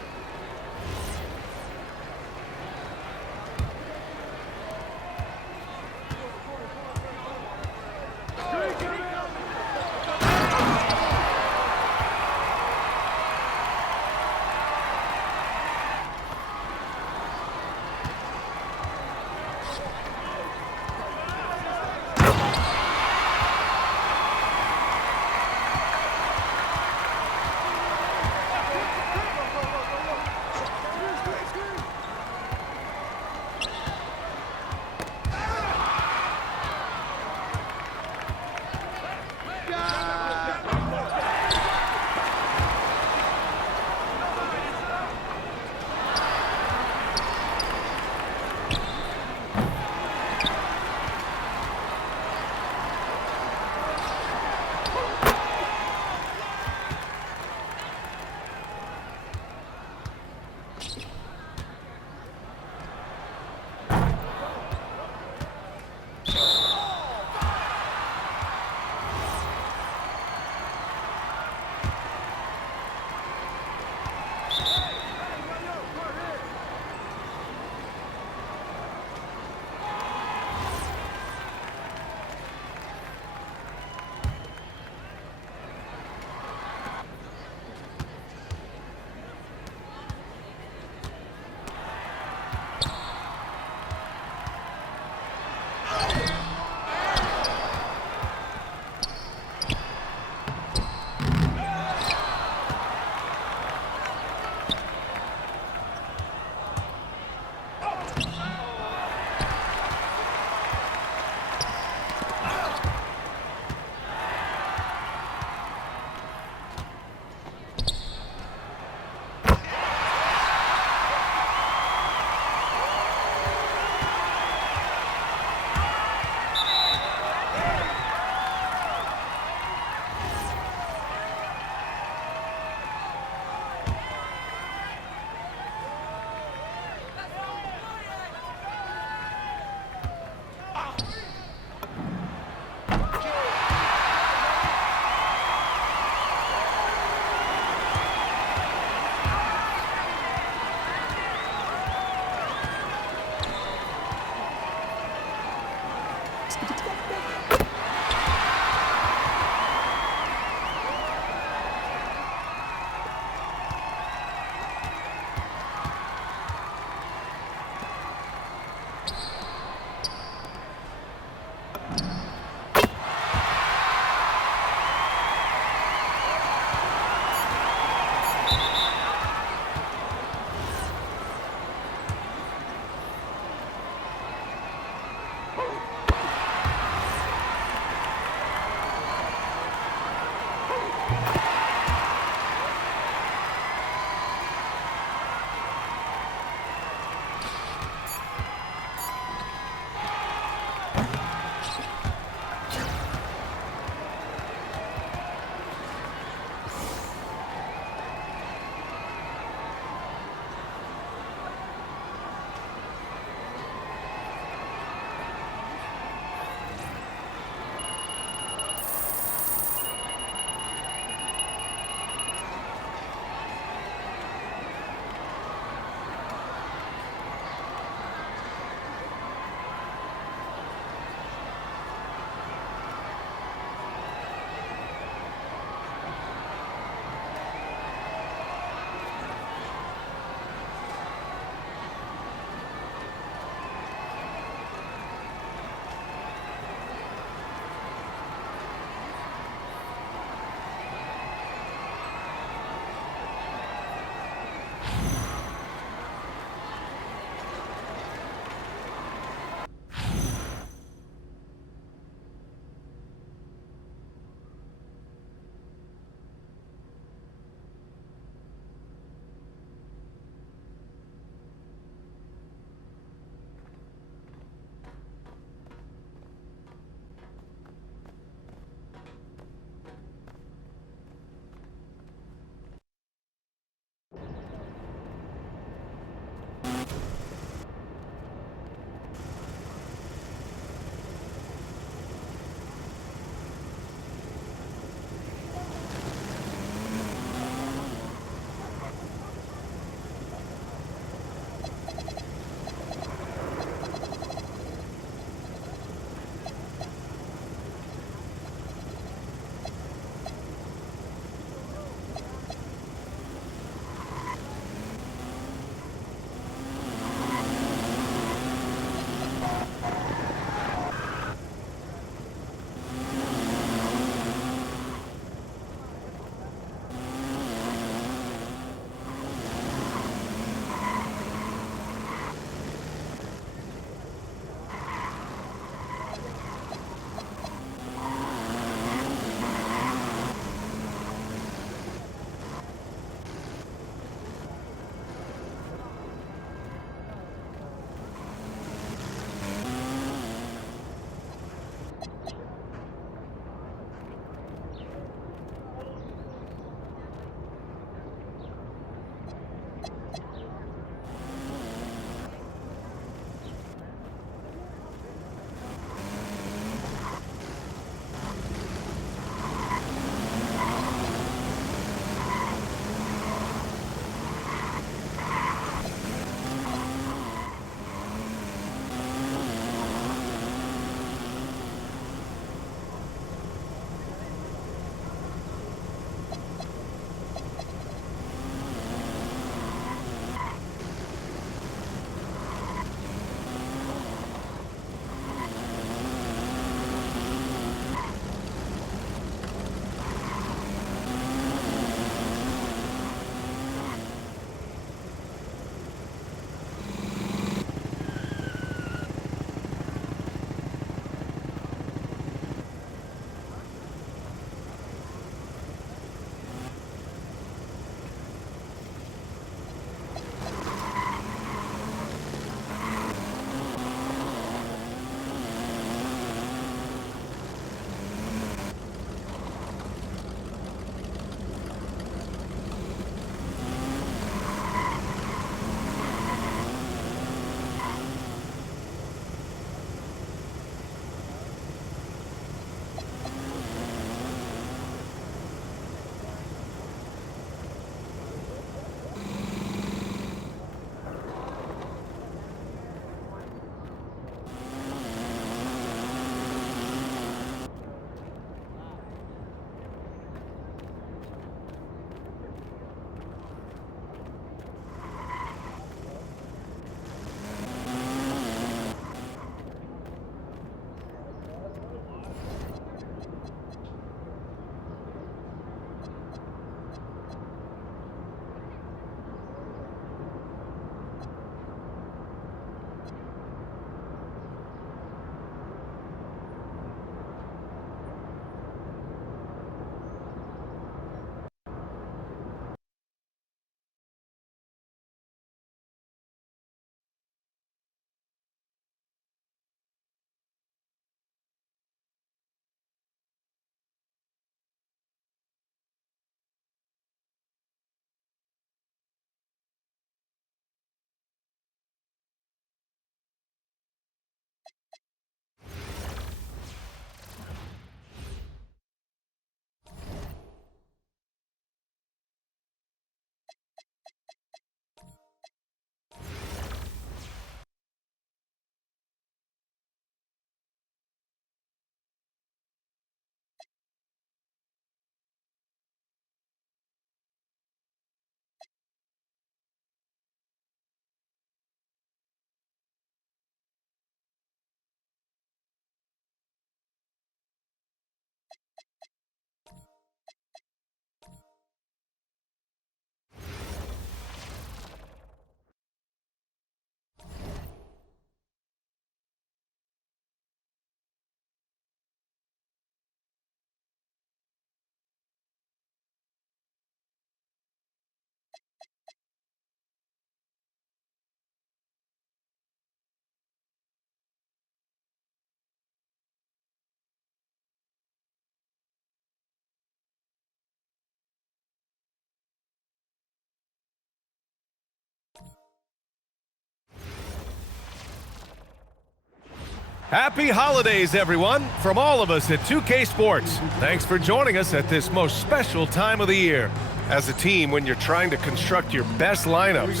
Happy holidays, everyone, from all of us at 2K Sports. Thanks for joining us at this most special time of the year. As a team, when you're trying to construct your best lineups,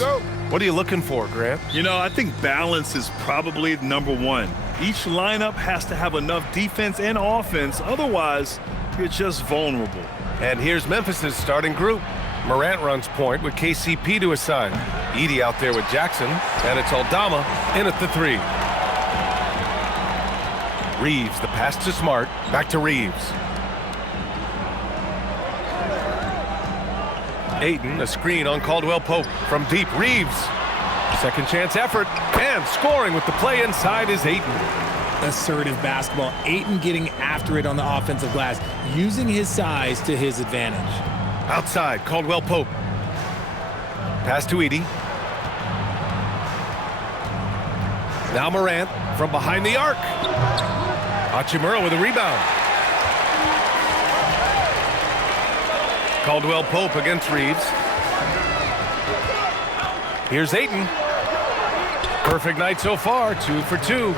what are you looking for, Grant? You know, I think balance is probably number one. Each lineup has to have enough defense and offense, otherwise you're just vulnerable. And here's Memphis's starting group. Morant runs point with KCP to his side. Edey out there with Jackson, and it's Aldama in at the 3. Reeves, the pass to Smart, back to Reeves. Ayton, a screen on Caldwell Pope from deep. Reeves, second chance effort, and scoring with the play inside is Ayton. Assertive basketball. Ayton getting after it on the offensive glass, using his size to his advantage. Outside, Caldwell Pope. Pass to Edey. Now Morant from behind the arc. Hachimura with a rebound. Caldwell Pope against Reeves. Here's Ayton. Perfect night so far, 2 for 2.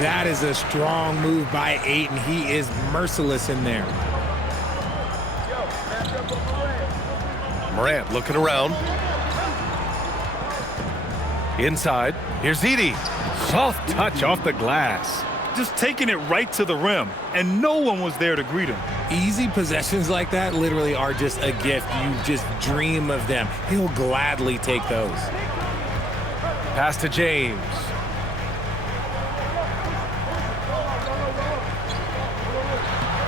That is a strong move by Ayton. He is merciless in there. Morant looking around. Inside. Here's Edey. Soft touch off the glass. Just taking it right to the rim, and no one was there to greet him. Easy possessions like that literally are just a gift. You just dream of them. He'll gladly take those. Pass to James.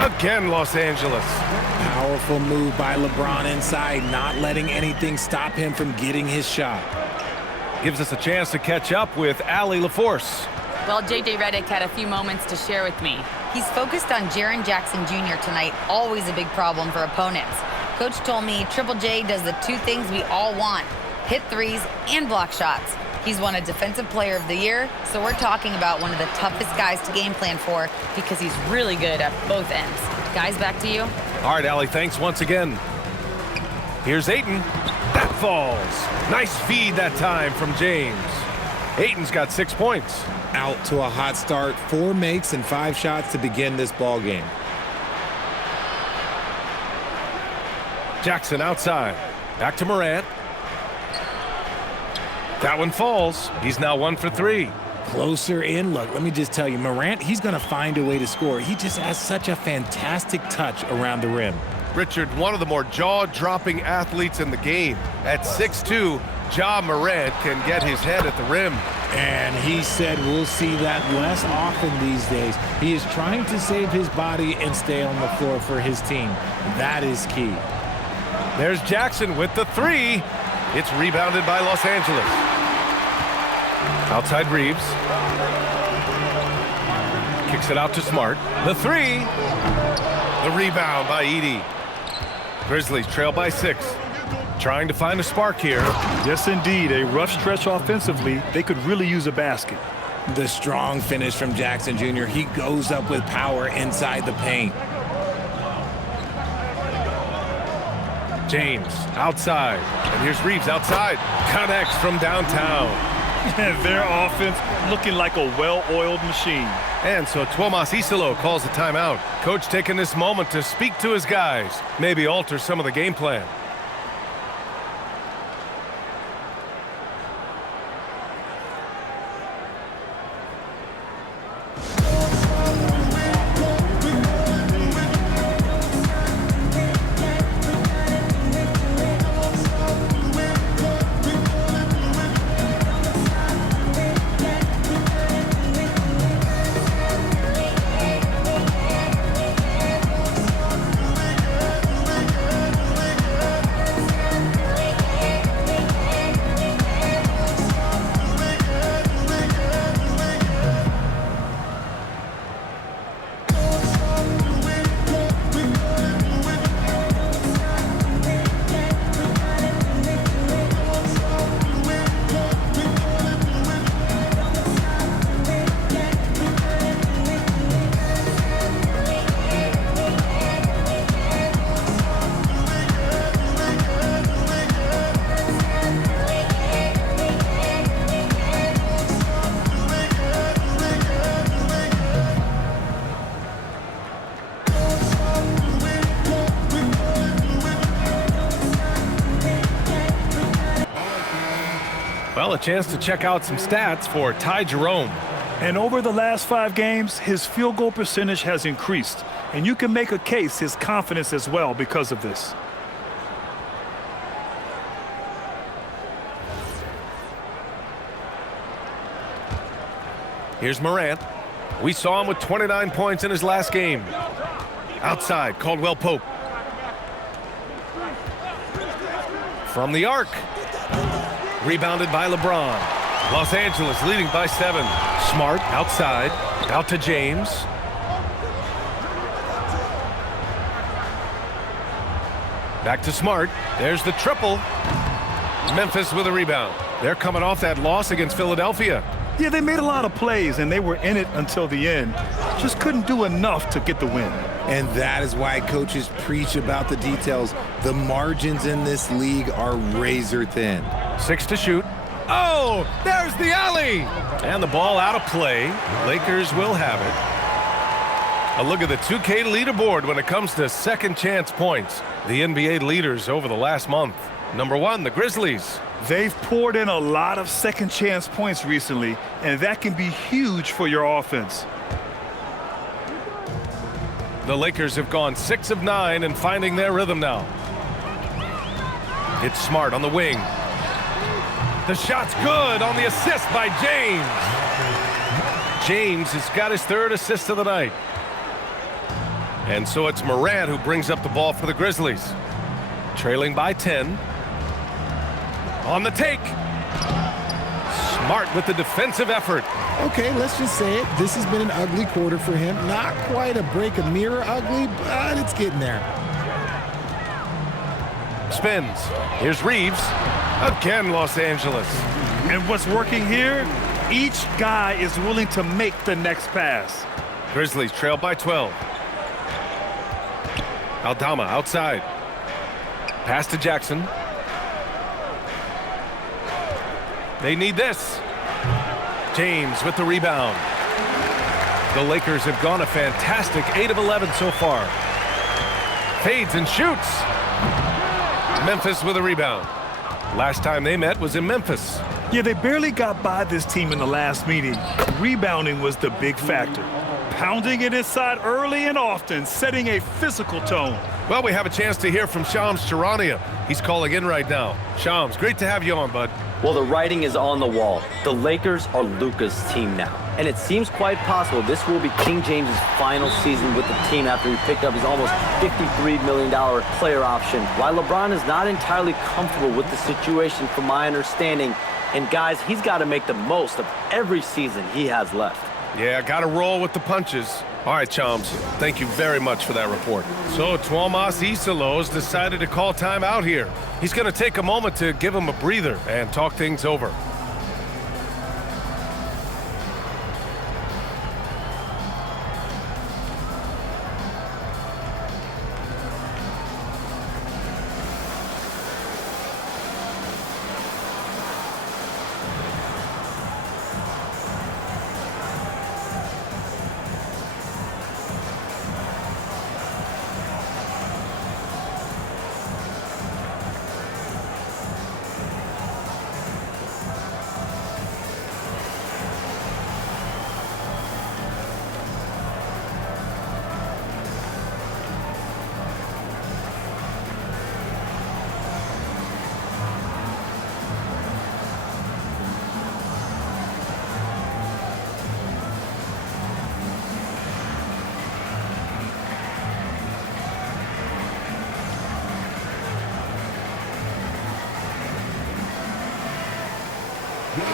Again, Los Angeles. Powerful move by LeBron inside, not letting anything stop him from getting his shot. Gives us a chance to catch up with Allie LaForce. Well, J.J. Redick had a few moments to share with me. He's focused on Jaren Jackson Jr. tonight, always a big problem for opponents. Coach told me Triple J does the two things we all want, hit threes and block shots. He's won a Defensive Player of the Year, so we're talking about one of the toughest guys to game plan for because he's really good at both ends. Guys, back to you. All right, Allie, thanks once again. Here's Ayton. That falls. Nice feed that time from James. Ayton's got 6 points. Out to a hot start, 4 makes and 5 shots to begin this ball game. Jackson outside. Back to Morant. That one falls. He's now 1 for 3. Closer in. Look, let me just tell you, Morant, he's going to find a way to score. He just has such a fantastic touch around the rim. Richard, one of the more jaw-dropping athletes in the game. At 6'2", Ja Morant can get his head at the rim. And he said we'll see that less often these days. He is trying to save his body and stay on the floor for his team. That is key. There's Jackson with the 3. It's rebounded by Los Angeles. Outside Reeves. Kicks it out to Smart. The 3. The rebound by Edey. Grizzlies trail by 6. Trying to find a spark here. Yes, indeed. A rough stretch offensively. They could really use a basket. The strong finish from Jackson Jr. He goes up with power inside the paint. James outside. And here's Reeves outside. Connects from downtown. Their offense looking like a well-oiled machine. And so Tuomas Isalo calls the timeout. Coach taking this moment to speak to his guys. Maybe alter some of the game plan. Well, a chance to check out some stats for Ty Jerome. And over the last 5 games, his field goal percentage has increased. And you can make a case his confidence as well because of this. Here's Morant. We saw him with 29 points in his last game. Outside, Caldwell Pope. From the arc. Rebounded by LeBron. Los Angeles leading by 7. Smart outside. Out to James. Back to Smart. There's the triple. Memphis with a rebound. They're coming off that loss against Philadelphia. Yeah, they made a lot of plays, and they were in it until the end. Just couldn't do enough to get the win. And that is why coaches preach about the details. The margins in this league are razor thin. 6 to shoot. Oh, there's the alley. And the ball out of play. Lakers will have it. A look at the 2K leaderboard when it comes to second chance points. The NBA leaders over the last month. Number 1, the Grizzlies. They've poured in a lot of second chance points recently, and that can be huge for your offense. The Lakers have gone 6 of 9 and finding their rhythm now. It's Smart on the wing. The shot's good on the assist by James. James has got his 3rd assist of the night. And so it's Morant who brings up the ball for the Grizzlies. Trailing by 10. On the take. Smart with the defensive effort. Okay, let's just say it. This has been an ugly quarter for him. Not quite a break a mirror ugly, but it's getting there. Spins. Here's Reeves. Again, Los Angeles. And what's working here? Each guy is willing to make the next pass. Grizzlies trail by 12. Aldama outside. Pass to Jackson. They need this. James with the rebound. The Lakers have gone a fantastic 8 of 11 so far. Fades and shoots. Memphis with a rebound. Last time they met was in Memphis. Yeah, they barely got by this team in the last meeting. Rebounding was the big factor. Pounding it inside early and often, setting a physical tone. Well, we have a chance to hear from Shams Charania. He's calling in right now. Shams, great to have you on, bud. Well, the writing is on the wall. The Lakers are Luka's team now. And it seems quite possible this will be King James's final season with the team after he picked up his almost $53 million player option. While LeBron is not entirely comfortable with the situation from my understanding, and guys, he's got to make the most of every season he has left. Yeah, got to roll with the punches. All right, Chums, thank you very much for that report. So Tuomas Isalos decided to call time out here. He's going to take a moment to give him a breather and talk things over.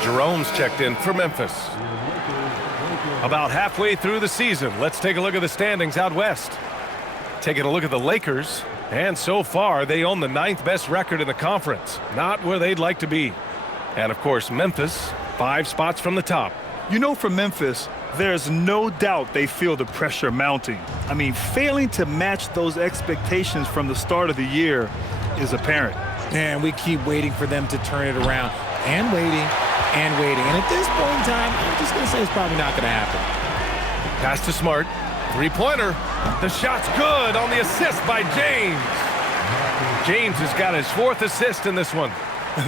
Jerome's checked in for Memphis. About halfway through the season, let's take a look at the standings out west. Taking a look at the Lakers, and so far they own the 9th best record in the conference. Not where they'd like to be. And of course, Memphis, 5 spots from the top. You know, for Memphis, there's no doubt they feel the pressure mounting. I mean, failing to match those expectations from the start of the year is apparent. And we keep waiting for them to turn it around, and waiting, and waiting. And at this point in time, I'm just going to say it's probably not going to happen. Pass to Smart. 3-pointer. The shot's good on the assist by James. James has got his 4th assist in this one.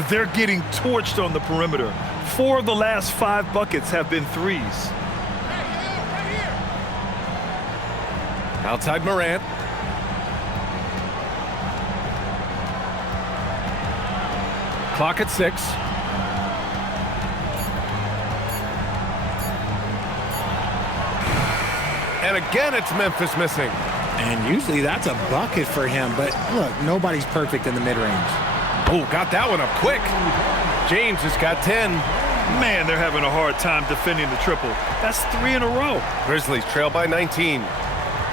They're getting torched on the perimeter. 4 of the last 5 buckets have been threes. Outside Morant. Clock at 6. And again, it's Memphis missing. And usually that's a bucket for him, but look, nobody's perfect in the mid-range. Oh, got that one up quick. James has got 10. Man, they're having a hard time defending the triple. That's 3 in a row. Grizzlies trail by 19.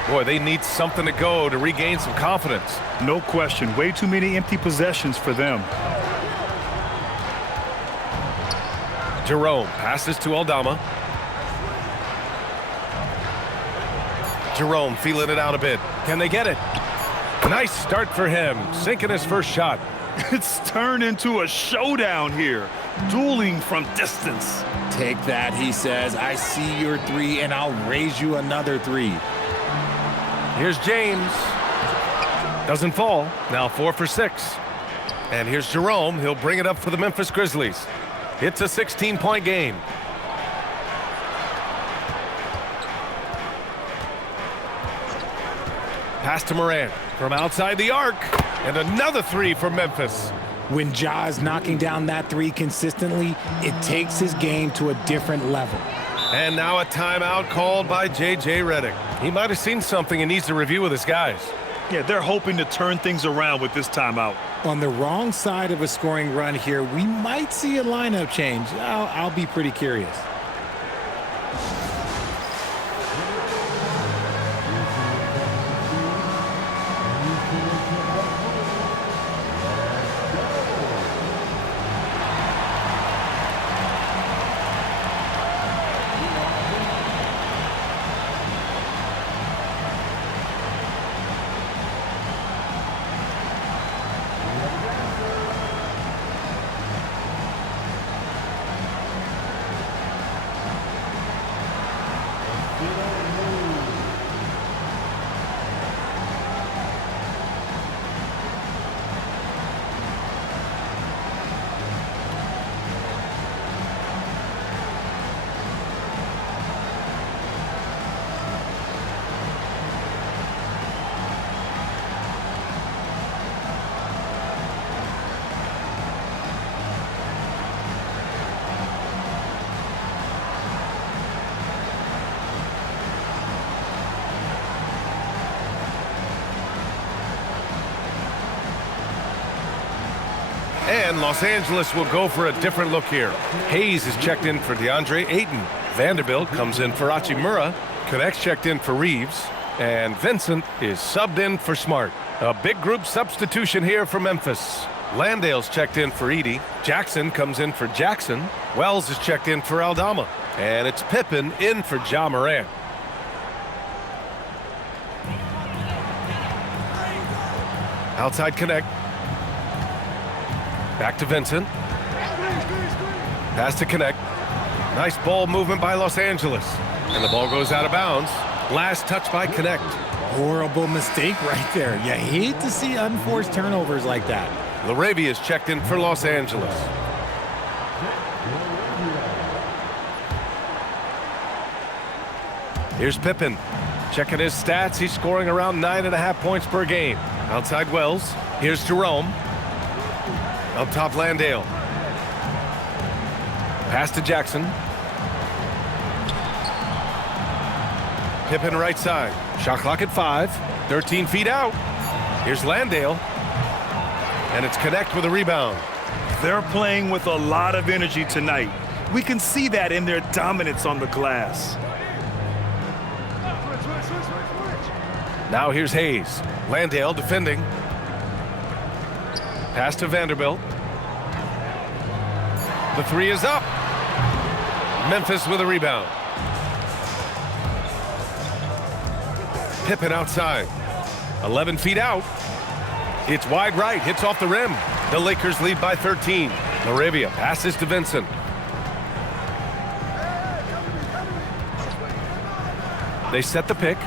Boy, they need something to go to regain some confidence. No question. Way too many empty possessions for them. Jerome passes to Aldama. Jerome feeling it out a bit. Can they get it? Nice start for him, sinking his first shot. It's turned into a showdown here. Dueling from distance. Take that, he says. I see your 3, and I'll raise you another 3. Here's James. Doesn't fall. Now 4 for 6. And here's Jerome. He'll bring it up for the Memphis Grizzlies. It's a 16-point game. Pass to Morant from outside the arc. And another 3 for Memphis. When Ja is knocking down that 3 consistently, it takes his game to a different level. And now a timeout called by J.J. Redick. He might have seen something and needs to review with his guys. Yeah, they're hoping to turn things around with this timeout. On the wrong side of a scoring run here, we might see a lineup change. I'll be pretty curious. And Los Angeles will go for a different look here. Hayes is checked in for DeAndre Ayton. Vanderbilt comes in for Hachimura. Connect's checked in for Reeves. And Vincent is subbed in for Smart. A big group substitution here for Memphis. Landale's checked in for Edey. Jackson comes in for Jackson. Wells is checked in for Aldama. And it's Pippen in for Ja Morant. Outside Connect. Back to Vincent. Pass to Connect. Nice ball movement by Los Angeles. And the ball goes out of bounds. Last touch by Connect. Horrible mistake right there. You hate to see unforced turnovers like that. LaRavia is checked in for Los Angeles. Here's Pippen. Checking his stats. He's scoring around 9.5 points per game. Outside Wells. Here's Jerome. Up top, Landale. Pass to Jackson. Pippen right side. Shot clock at 5. 13 feet out. Here's Landale. And it's Connect with a rebound. They're playing with a lot of energy tonight. We can see that in their dominance on the glass. Now here's Hayes. Landale defending. Pass to Vanderbilt. The 3 is up. Memphis with a rebound. Pippen outside. 11 feet out. It's wide right. Hits off the rim. The Lakers lead by 13. LaRavia passes to Vincent. They set the pick.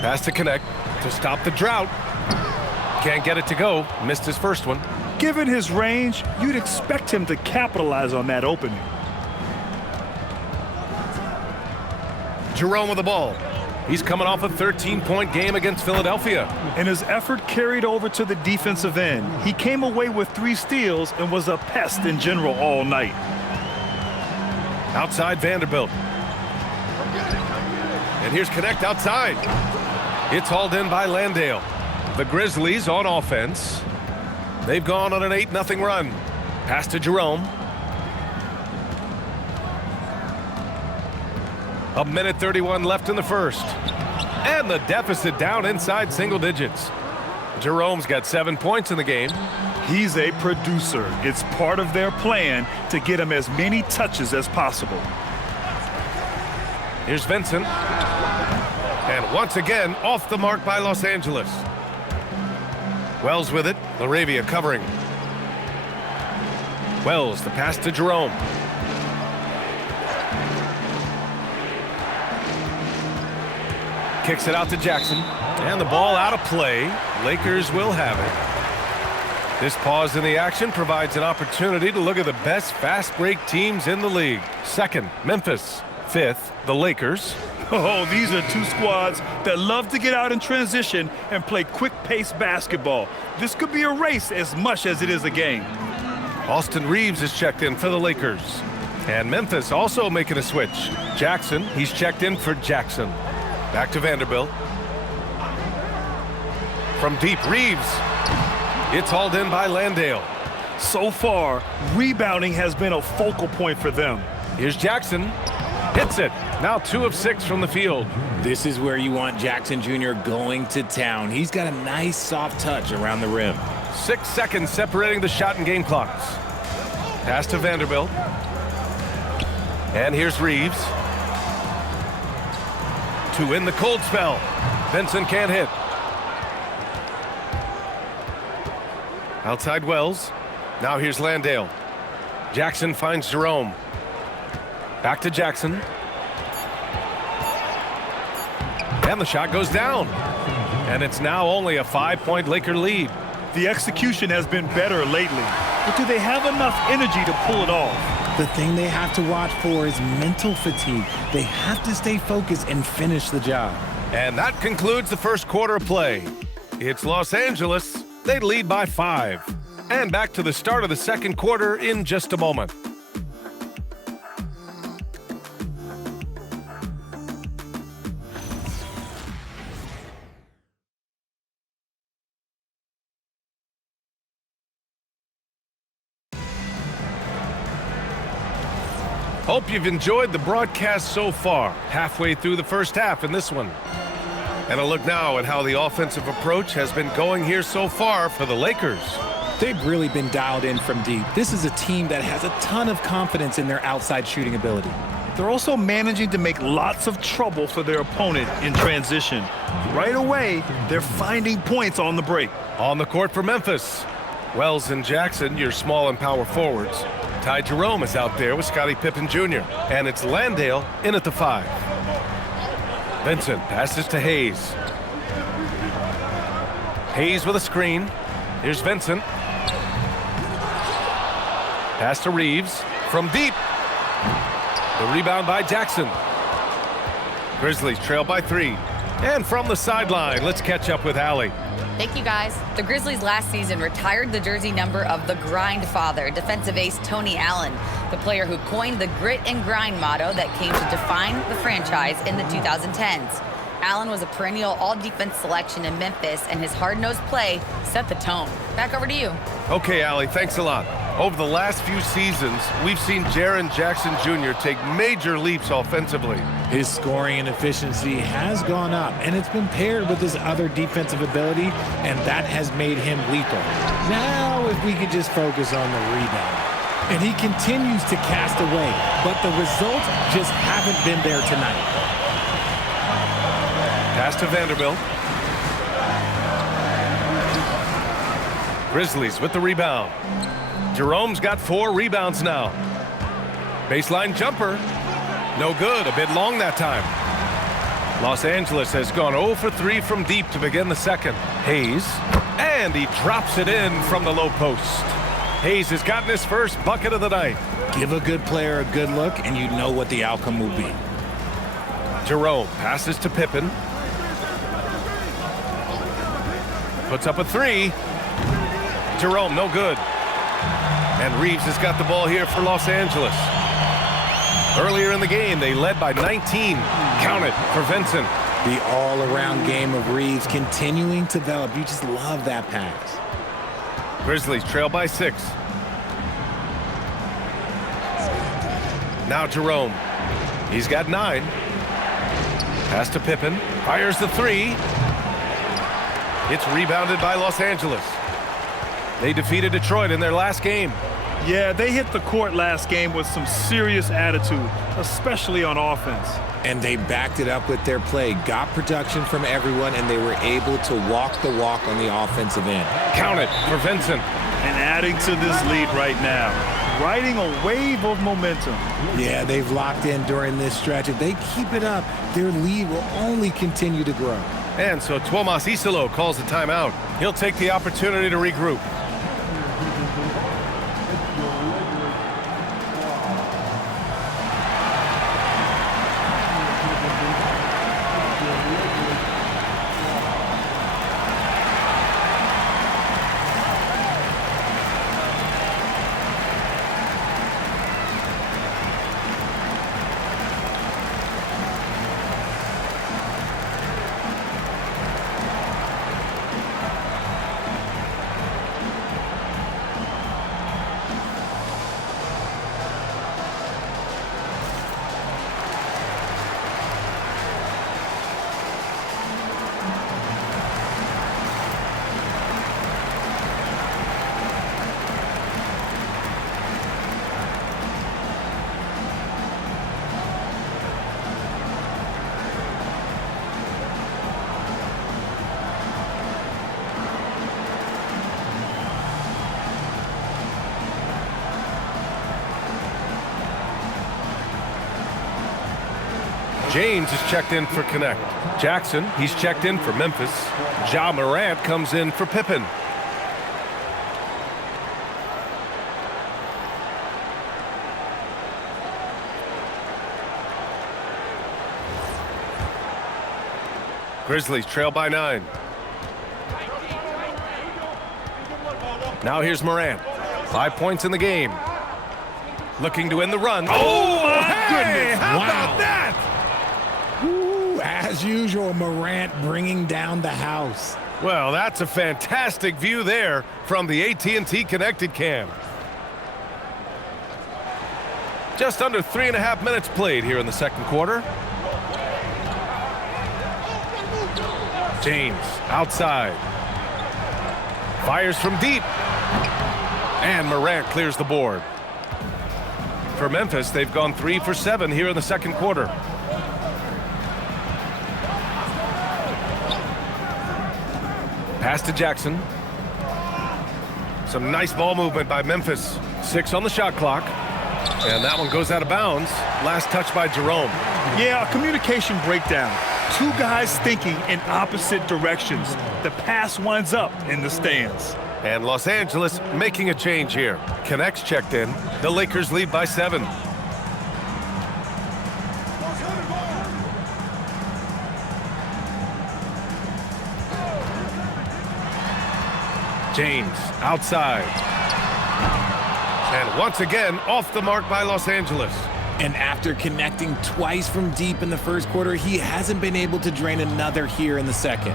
Pass to Connect to stop the drought. Can't get it to go. Missed his first one. Given his range, you'd expect him to capitalize on that opening. Jerome with the ball. He's coming off a 13-point game against Philadelphia. And his effort carried over to the defensive end. He came away with 3 steals and was a pest in general all night. Outside Vanderbilt. And here's Connect outside. It's hauled in by Landale. The Grizzlies on offense. They've gone on an 8-0 run. Pass to Jerome. A minute 31 left in the first. And the deficit down inside single digits. Jerome's got 7 points in the game. He's a producer. It's part of their plan to get him as many touches as possible. Here's Vincent. And once again, off the mark by Los Angeles. Wells with it. Laravia covering. Wells, the pass to Jerome. Kicks it out to Jackson. And the ball out of play. Lakers will have it. This pause in the action provides an opportunity to look at the best fast break teams in the league. Second, Memphis. Fifth, the Lakers. Oh, these are 2 squads that love to get out in transition and play quick-paced basketball. This could be a race as much as it is a game. Austin Reeves is checked in for the Lakers. And Memphis also making a switch. Jackson, he's checked in for Jackson. Back to Vanderbilt. From deep, Reeves. It's hauled in by Landale. So far, rebounding has been a focal point for them. Here's Jackson. Hits it. Now 2 of 6 from the field. This is where you want Jackson Jr. going to town. He's got a nice soft touch around the rim. 6 seconds separating the shot and game clocks. Pass to Vanderbilt. And here's Reeves. To win the cold spell. Vincent can't hit. Outside Wells. Now here's Landale. Jackson finds Jerome. Back to Jackson. And the shot goes down. And it's now only a 5-point Laker lead. The execution has been better lately. But do they have enough energy to pull it off? The thing they have to watch for is mental fatigue. They have to stay focused and finish the job. And that concludes the first quarter of play. It's Los Angeles. They lead by 5. And back to the start of the second quarter in just a moment. Hope you've enjoyed the broadcast so far, halfway through the first half in this one. And a look now at how the offensive approach has been going here so far for the Lakers. They've really been dialed in from deep. This is a team that has a ton of confidence in their outside shooting ability. They're also managing to make lots of trouble for their opponent in transition. Right away, they're finding points on the break. On the court for Memphis. Wells and Jackson, your small and power forwards. Ty Jerome is out there with Scottie Pippen Jr. And it's Landale in at the 5. Vincent passes to Hayes. Hayes with a screen. Here's Vincent. Pass to Reeves from deep. The rebound by Jackson. Grizzlies trail by 3. And from the sideline, let's catch up with Allie. Thank you, guys. The Grizzlies last season retired the jersey number of the grind father, defensive ace Tony Allen, the player who coined the grit and grind motto that came to define the franchise in the 2010s. Allen was a perennial all-defense selection in Memphis, and his hard-nosed play set the tone. Back over to you. Okay, Allie, thanks a lot. Over the last few seasons, we've seen Jaren Jackson Jr. take major leaps offensively. His scoring and efficiency has gone up, and it's been paired with his other defensive ability, and that has made him lethal. Now, if we could just focus on the rebound. And he continues to cast away, but the results just haven't been there tonight. Pass to Vanderbilt. Grizzlies with the rebound. Jerome's got 4 rebounds now. Baseline jumper. No good, a bit long that time. Los Angeles has gone 0 for 3 from deep to begin the second. Hayes. And he drops it in from the low post. Hayes has gotten his first bucket of the night. Give a good player a good look, and you know what the outcome will be. Jerome passes to Pippen. Puts up a three. Jerome, no good. And Reeves has got the ball here for Los Angeles. Earlier in the game, they led by 19. Count it for Vincent. The all-around game of Reeves continuing to develop. You just love that pass. Grizzlies trail by 6. Now Jerome. He's got 9. Pass to Pippen. Fires the 3. It's rebounded by Los Angeles. They defeated Detroit in their last game. Yeah, they hit the court last game with some serious attitude, especially on offense. And they backed it up with their play, got production from everyone, and they were able to walk the walk on the offensive end. Count it for Vincent. And adding to this lead right now, riding a wave of momentum. Yeah, they've locked in during this stretch. If they keep it up, their lead will only continue to grow. And so Tuomas Isalo calls a timeout. He'll take the opportunity to regroup. James is checked in for Connect. Jackson, he's checked in for Memphis. Ja Morant comes in for Pippen. Grizzlies trail by 9. Now here's Morant. 5 points in the game. Looking to end the run. Oh, my goodness. How about that? Ooh, as usual, Morant bringing down the house. Well, that's a fantastic view there from the AT&T Connected Cam. Just under 3.5 minutes played here in the second quarter. James outside. Fires from deep. And Morant clears the board. For Memphis, they've gone 3 for 7 here in the second quarter. Pass to Jackson. Some nice ball movement by Memphis. 6 on the shot clock. And that one goes out of bounds. Last touch by Jerome. Yeah, a communication breakdown. 2 guys thinking in opposite directions. The pass winds up in the stands. And Los Angeles making a change here. Connects checked in. The Lakers lead by 7. James outside. And once again, off the mark by Los Angeles. And after connecting twice from deep in the first quarter, he hasn't been able to drain another here in the second.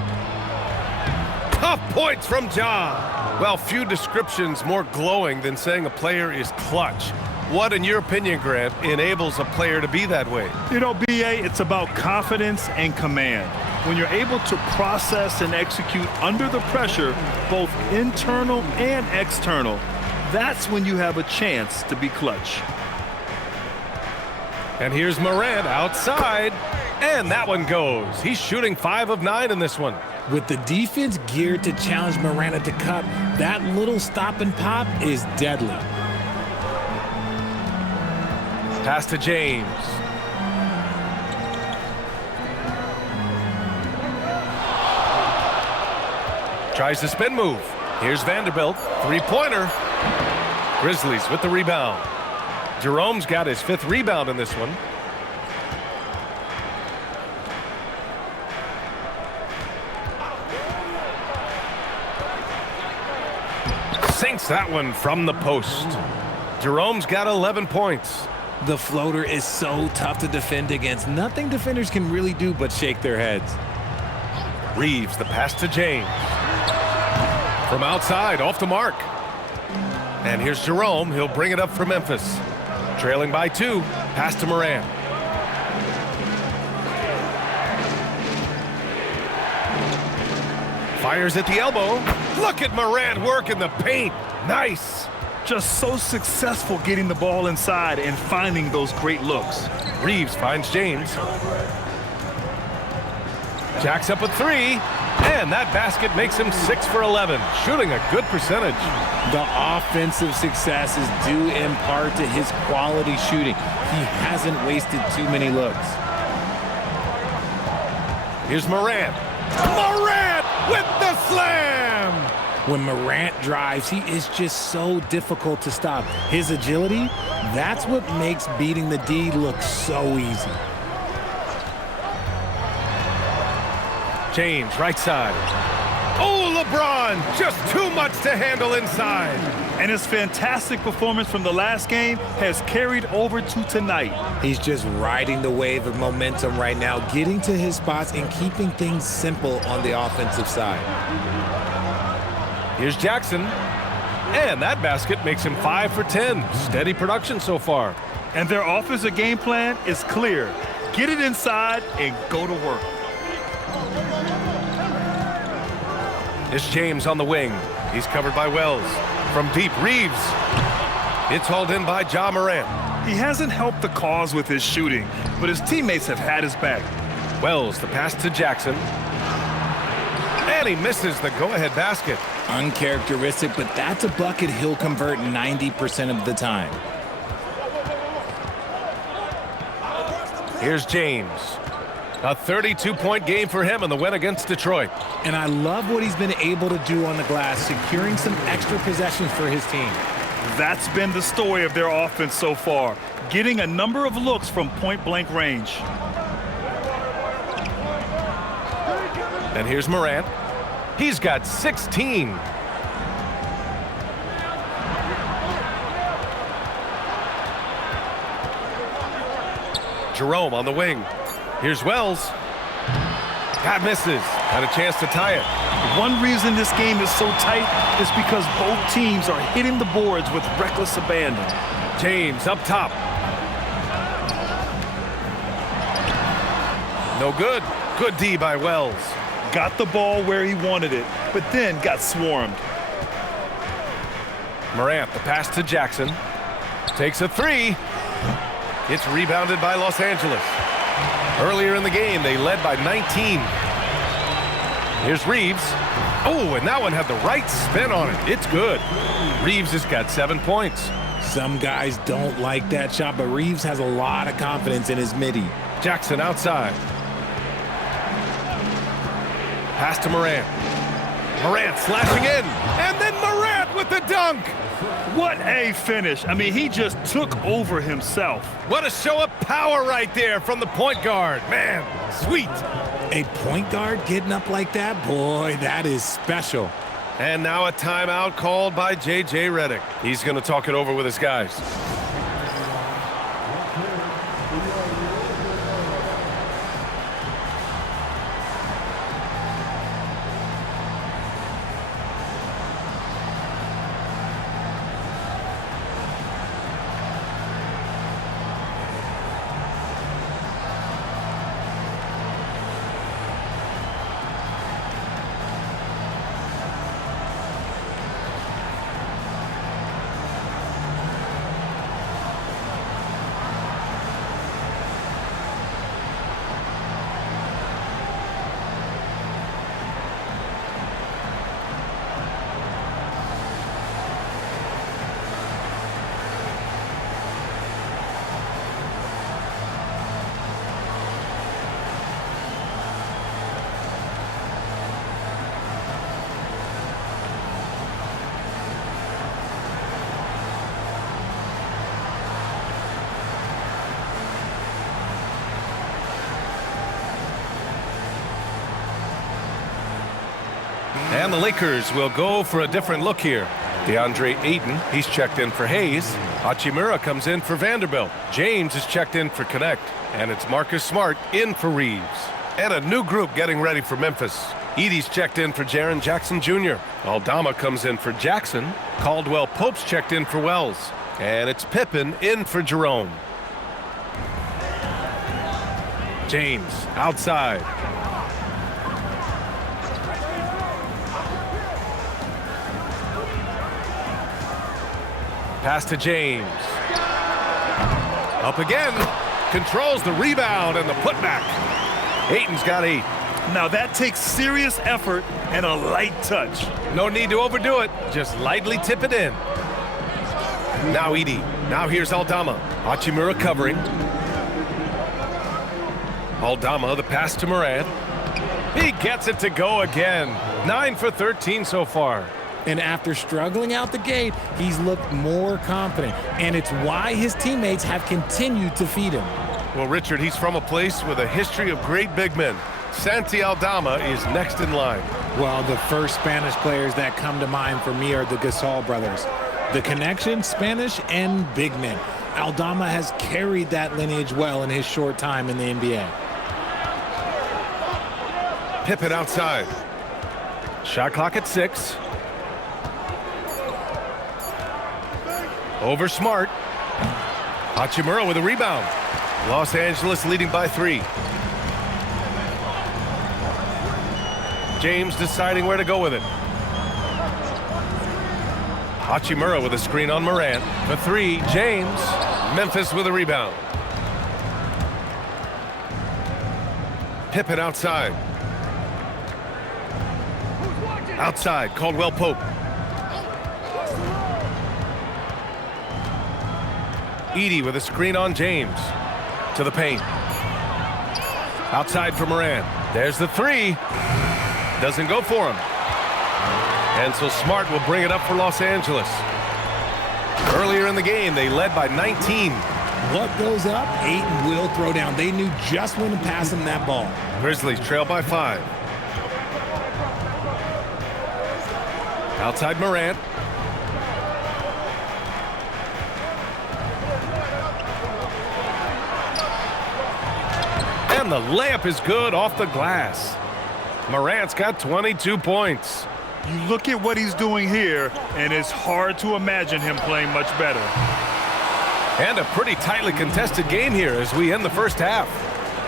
Tough points from Ja. Well, few descriptions more glowing than saying a player is clutch. What, in your opinion, Grant, enables a player to be that way? You know, B.A., it's about confidence and command. When you're able to process and execute under the pressure, both internal and external, that's when you have a chance to be clutch. And here's Morant outside, and that one goes. He's shooting 5 of 9 in this one. With the defense geared to challenge Morant at the cup, that little stop and pop is deadly. Pass to James. Tries the spin move. Here's Vanderbilt. Three-pointer. Grizzlies with the rebound. Jerome's got his 5th rebound in this one. Sinks that one from the post. Jerome's got 11 points. The floater is so tough to defend against. Nothing defenders can really do but shake their heads. Reeves, the pass to James. From outside, off the mark. And here's Jerome. He'll bring it up for Memphis. Trailing by 2. Pass to Morant. Fires at the elbow. Look at Morant work in the paint. Nice. Just so successful getting the ball inside and finding those great looks. Reeves finds James. Jacks up a 3. And that basket makes him 6 for 11, shooting a good percentage. The offensive success is due in part to his quality shooting. He hasn't wasted too many looks. Here's Morant. Morant with the slam! When Morant drives, he is just so difficult to stop. His agility, that's what makes beating the D look so easy. James, right side. Oh, LeBron, just too much to handle inside. And his fantastic performance from the last game has carried over to tonight. He's just riding the wave of momentum right now, getting to his spots and keeping things simple on the offensive side. Here's Jackson. And that basket makes him 5 for 10. Steady production so far. And their offensive game plan is clear. Get it inside and go to work. It's James on the wing. He's covered by Wells. From deep, Reeves. It's hauled in by Ja Morant. He hasn't helped the cause with his shooting, but his teammates have had his back. Wells, the pass to Jackson. And he misses the go-ahead basket. Uncharacteristic, but that's a bucket he'll convert 90% of the time. Here's James. A 32-point game for him in the win against Detroit. And I love what he's been able to do on the glass, securing some extra possessions for his team. That's been the story of their offense so far, getting a number of looks from point-blank range. And here's Morant. He's got 16. Jerome on the wing. Here's Wells. That misses. Had a chance to tie it. One reason this game is so tight is because both teams are hitting the boards with reckless abandon. James up top. No good. Good D by Wells. Got the ball where he wanted it, but then got swarmed. Morant, the pass to Jackson. Takes a 3. It's rebounded by Los Angeles. Earlier in the game, they led by 19. Here's Reeves. Oh, and that one had the right spin on it. It's good. Reeves has got 7 points. Some guys don't like that shot, but Reeves has a lot of confidence in his midi. Jackson outside. Pass to Morant. Morant slashing in. And then Morant with the dunk. What a finish. I mean, he just took over himself. What a show of power right there from the point guard. Man, sweet. A point guard getting up like that? Boy, that is special. And now a timeout called by J.J. Redick. He's going to talk it over with his guys. And the Lakers will go for a different look here. DeAndre Ayton, he's checked in for Hayes. Hachimura comes in for Vanderbilt. James is checked in for Connect. And it's Marcus Smart in for Reeves. And a new group getting ready for Memphis. Edey's checked in for Jaren Jackson Jr. Aldama comes in for Jackson. Caldwell Pope's checked in for Wells. And it's Pippen in for Jerome. James outside. Pass to James. Up again. Controls the rebound and the putback. Ayton's got 8. Now that takes serious effort and a light touch. No need to overdo it. Just lightly tip it in. Now Edey. Now here's Aldama. Hachimura covering. Aldama, the pass to Morant. He gets it to go again. 9 for 13 so far. And after struggling out the gate, he's looked more confident. And it's why his teammates have continued to feed him. Well, Richard, he's from a place with a history of great big men. Santi Aldama is next in line. Well, the first Spanish players that come to mind for me are the Gasol brothers. The connection, Spanish and big men. Aldama has carried that lineage well in his short time in the NBA. Pippen outside. Shot clock at 6. Over Smart. Hachimura with a rebound. Los Angeles leading by 3. James deciding where to go with it. Hachimura with a screen on Morant. For 3, James. Memphis with a rebound. Pippen outside. Outside, Caldwell Pope. Edey with a screen on James. To the paint. Outside for Morant. There's the 3. Doesn't go for him. And so Smart will bring it up for Los Angeles. Earlier in the game, they led by 19. What goes up, Ayton will throw down. They knew just when to pass him that ball. Grizzlies trail by 5. Outside Morant. And the layup is good off the glass. Morant's got 22 points. You look at what he's doing here, and it's hard to imagine him playing much better. And a pretty tightly contested game here as we end the first half.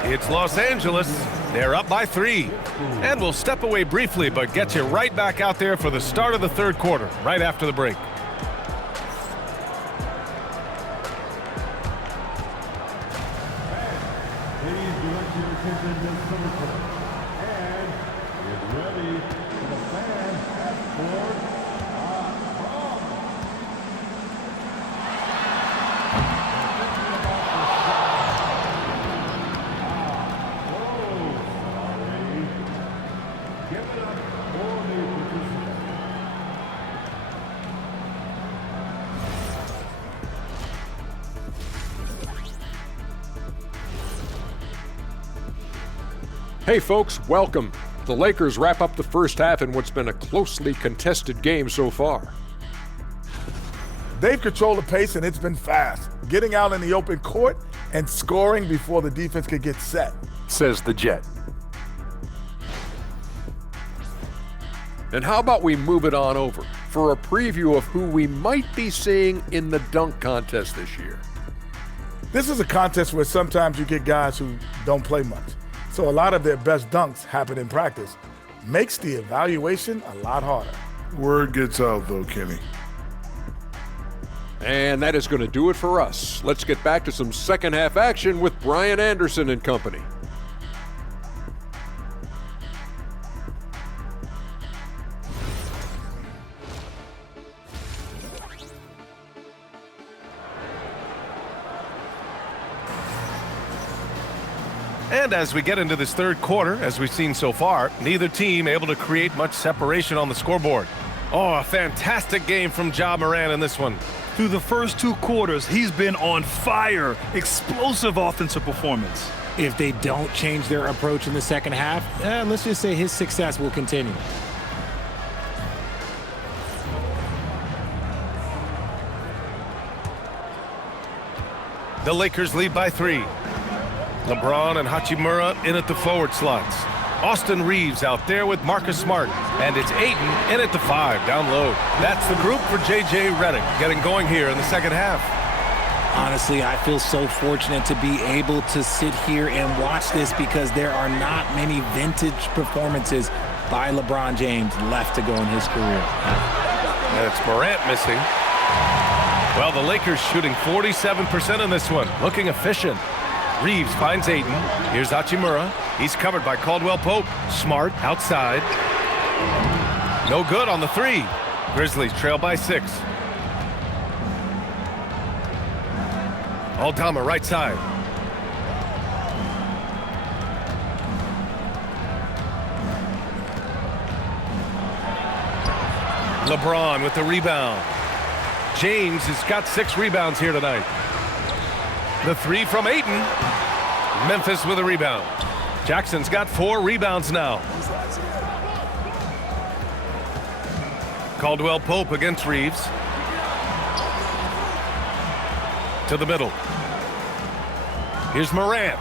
It's Los Angeles. They're up by 3. And we'll step away briefly, but get you right back out there for the start of the third quarter, right after the break. Hey folks, welcome. The Lakers wrap up the first half in what's been a closely contested game so far. They've controlled the pace and it's been fast, getting out in the open court and scoring before the defense could get set. Says the Jet. And how about we move it on over for a preview of who we might be seeing in the dunk contest this year. This is a contest where sometimes you get guys who don't play much. So a lot of their best dunks happen in practice. Makes the evaluation a lot harder. Word gets out though, Kenny. And that is going to do it for us. Let's get back to some second half action with Brian Anderson and company. And as we get into this third quarter, as we've seen so far, neither team able to create much separation on the scoreboard. Oh, a fantastic game from Ja Morant in this one. Through the first 2 quarters, he's been on fire. Explosive offensive performance. If they don't change their approach in the second half, let's just say his success will continue. The Lakers lead by 3. LeBron and Hachimura in at the forward slots. Austin Reeves out there with Marcus Smart. And it's Ayton in at the 5, down low. That's the group for J.J. Redick getting going here in the second half. Honestly, I feel so fortunate to be able to sit here and watch this because there are not many vintage performances by LeBron James left to go in his career. And it's Morant missing. Well, the Lakers shooting 47% in this one, looking efficient. Reeves finds Ayton. Here's Hachimura. He's covered by Caldwell Pope. Smart outside. No good on the 3. Grizzlies trail by 6. Aldama right side. LeBron with the rebound. James has got 6 rebounds here tonight. The 3 from Ayton. Memphis with a rebound. Jackson's got 4 rebounds now. Caldwell Pope against Reeves. To the middle. Here's Morant.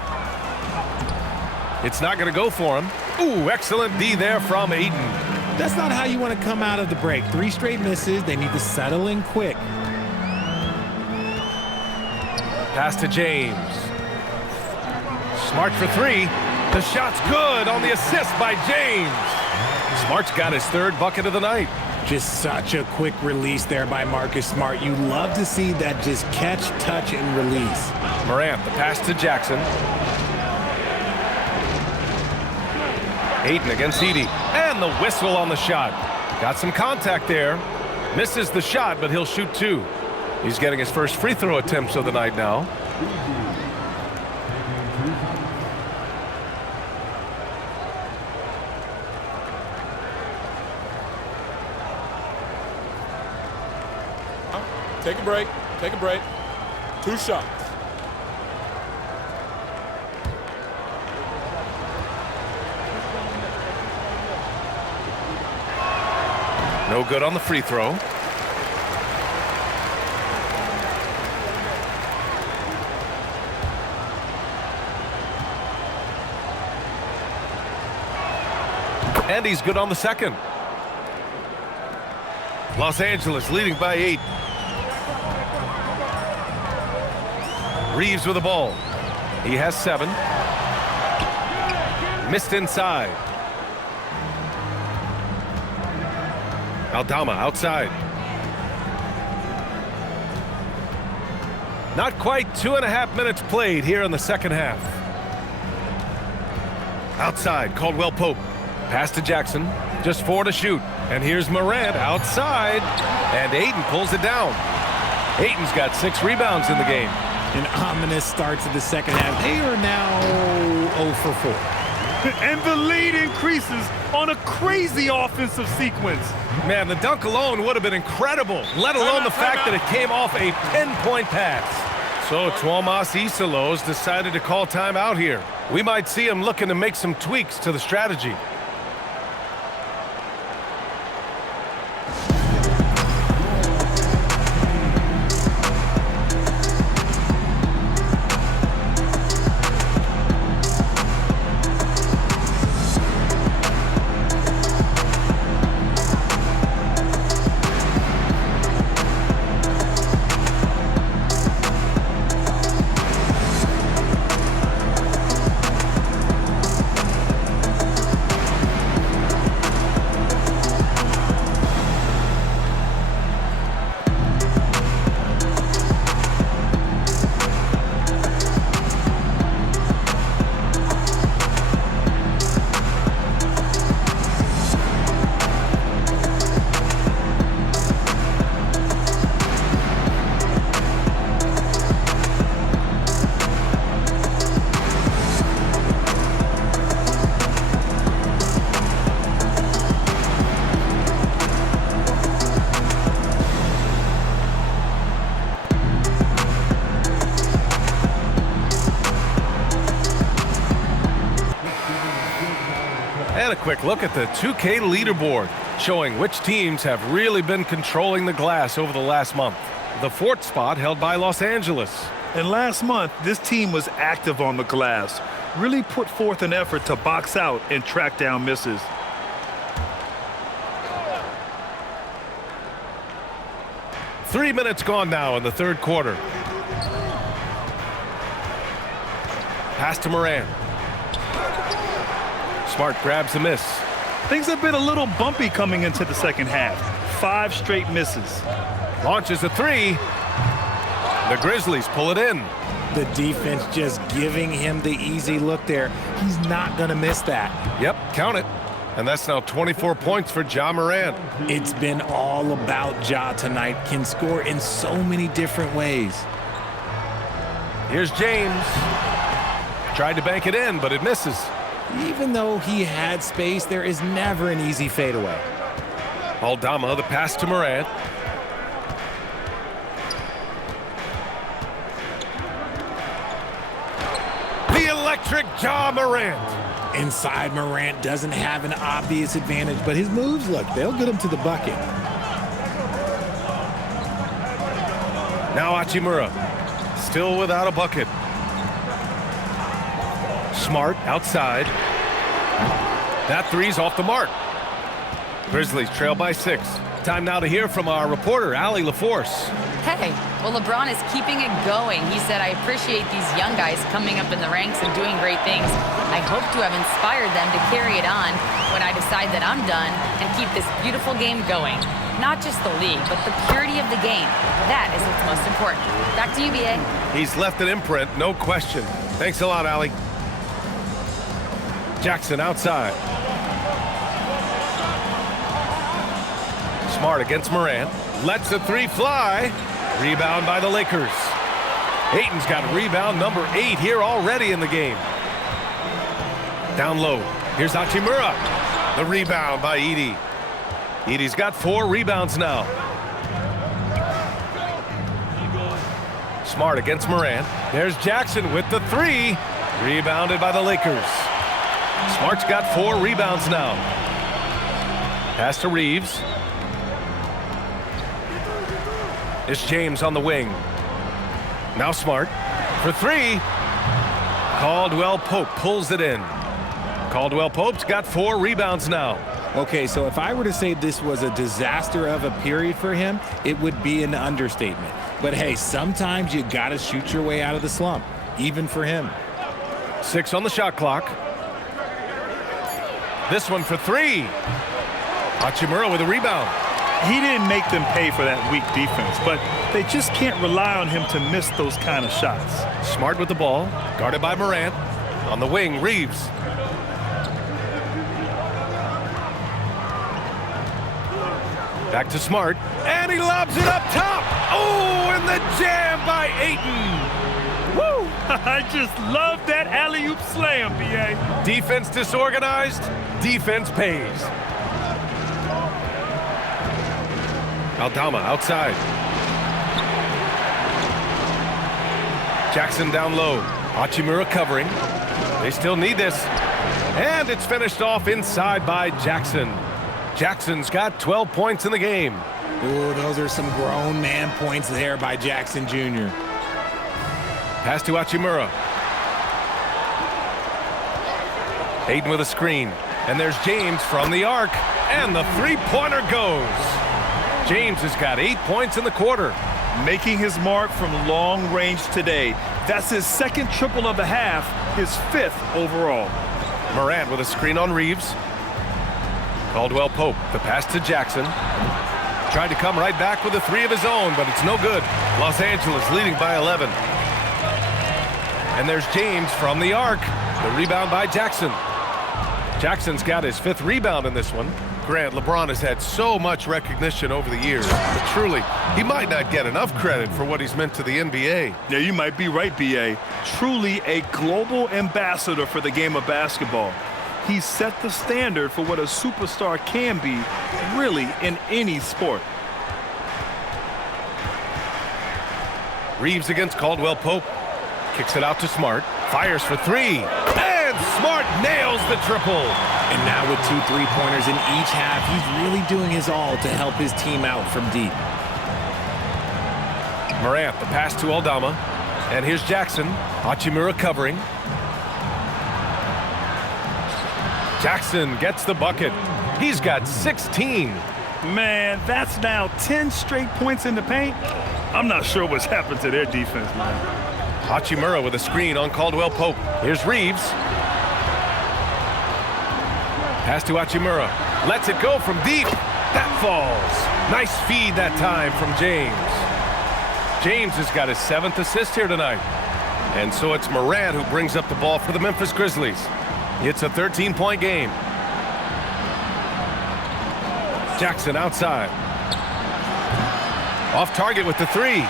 It's not going to go for him. Ooh, excellent D there from Ayton. That's not how you want to come out of the break. 3 straight misses. They need to settle in quick. Pass to James. Smart for 3. The shot's good on the assist by James. Smart's got his 3rd bucket of the night. Just such a quick release there by Marcus Smart. You love to see that just catch, touch, and release. Morant, the pass to Jackson. Ayton against Edey. And the whistle on the shot. Got some contact there. Misses the shot, but he'll shoot 2. He's getting his first free throw attempts of the night now. Take a break. Take a break. 2 shots. No good on the free throw. And he's good on the second. Los Angeles leading by 8. Reeves with the ball. He has 7. Missed inside. Aldama outside. Not quite 2.5 minutes played here in the second half. Outside, Caldwell Pope. Pass to Jackson. Just 4 to shoot. And here's Morant outside. And Ayton pulls it down. Ayton's got 6 rebounds in the game. An ominous start to the second half. They are now 0 for 4. And the lead increases on a crazy offensive sequence. Man, the dunk alone would have been incredible, let alone the fact that it came off a pinpoint pass. So Tuomas Isalos decided to call timeout here. We might see him looking to make some tweaks to the strategy. And a quick look at the 2K leaderboard, showing which teams have really been controlling the glass over the last month. The 4th spot held by Los Angeles. And last month, this team was active on the glass, really put forth an effort to box out and track down misses. Three minutes gone now in the third quarter. Pass to Morant. Smart grabs a miss. Things have been a little bumpy coming into the second half. 5 straight misses. Launches a three. The Grizzlies pull it in. The defense just giving him the easy look there. He's not going to miss that. Yep, count it. And that's now 24 points for Ja Morant. It's been all about Ja tonight. Can score in so many different ways. Here's James. Tried to bank it in, but it misses. Even though he had space, there is never an easy fadeaway. Aldama, the pass to Morant. The electric Ja Morant. Inside, Morant doesn't have an obvious advantage, but his moves, look, they'll get him to the bucket. Now Hachimura, still without a bucket. Smart outside. That three's off the mark. Grizzlies trail by 6. Time now to hear from our reporter, Allie LaForce. Hey, well, LeBron is keeping it going. He said, I appreciate these young guys coming up in the ranks and doing great things. I hope to have inspired them to carry it on when I decide that I'm done and keep this beautiful game going. Not just the league, but the purity of the game. That is what's most important. Back to you, B.A. He's left an imprint, no question. Thanks a lot, Allie. Jackson outside. Smart against Morant. Lets the three fly. Rebound by the Lakers. Ayton's got rebound number 8 here already in the game. Down low. Here's Hachimura. The rebound by Edey. Edey's got 4 rebounds now. Smart against Morant. There's Jackson with the 3. Rebounded by the Lakers. Smart's got 4 rebounds now. Pass to Reeves. It's James on the wing. Now Smart for 3. Caldwell Pope pulls it in. Caldwell Pope's got 4 rebounds now. Okay, so if I were to say this was a disaster of a period for him, it would be an understatement. But hey, sometimes you got to shoot your way out of the slump, even for him. 6 on the shot clock. This one for 3. Hachimura with a rebound. He didn't make them pay for that weak defense, but they just can't rely on him to miss those kind of shots. Smart with the ball, guarded by Morant. On the wing, Reeves. Back to Smart, and he lobs it up top. Oh, and the jam by Ayton. Woo! I just love that alley-oop slam, B.A. Defense disorganized, defense pays. Aldama outside. Jackson down low. Hachimura covering. They still need this. And it's finished off inside by Jackson. Jackson's got 12 points in the game. Ooh, those are some grown man points there by Jackson Jr. Pass to Hachimura. Ayton with a screen. And there's James from the arc. And the three-pointer goes. James has got 8 points in the quarter. Making his mark from long range today. That's his 2nd triple of the half, his 5th overall. Morant with a screen on Reeves. Caldwell Pope, the pass to Jackson. Tried to come right back with a 3 of his own, but it's no good. Los Angeles leading by 11. And there's James from the arc. The rebound by Jackson. Jackson's got his 5th rebound in this one. Grant, LeBron has had so much recognition over the years, but truly, he might not get enough credit for what he's meant to the NBA. Yeah, you might be right, B.A. Truly a global ambassador for the game of basketball. He set the standard for what a superstar can be, really, in any sport. Reeves against Caldwell Pope. Kicks it out to Smart. Fires for 3. And Smart nails the triple. And now with 2 3-pointers in each half, he's really doing his all to help his team out from deep. Morant, the pass to Aldama. And here's Jackson. Hachimura covering. Jackson gets the bucket. He's got 16. Man, that's now 10 straight points in the paint. I'm not sure what's happened to their defense, man. Hachimura with a screen on Caldwell Pope. Here's Reeves. Pass to Hachimura. Lets it go from deep. That falls. Nice feed that time from James. James has got his 7th assist here tonight. And so it's Morant who brings up the ball for the Memphis Grizzlies. It's a 13-point game. Jackson outside. Off target with the 3.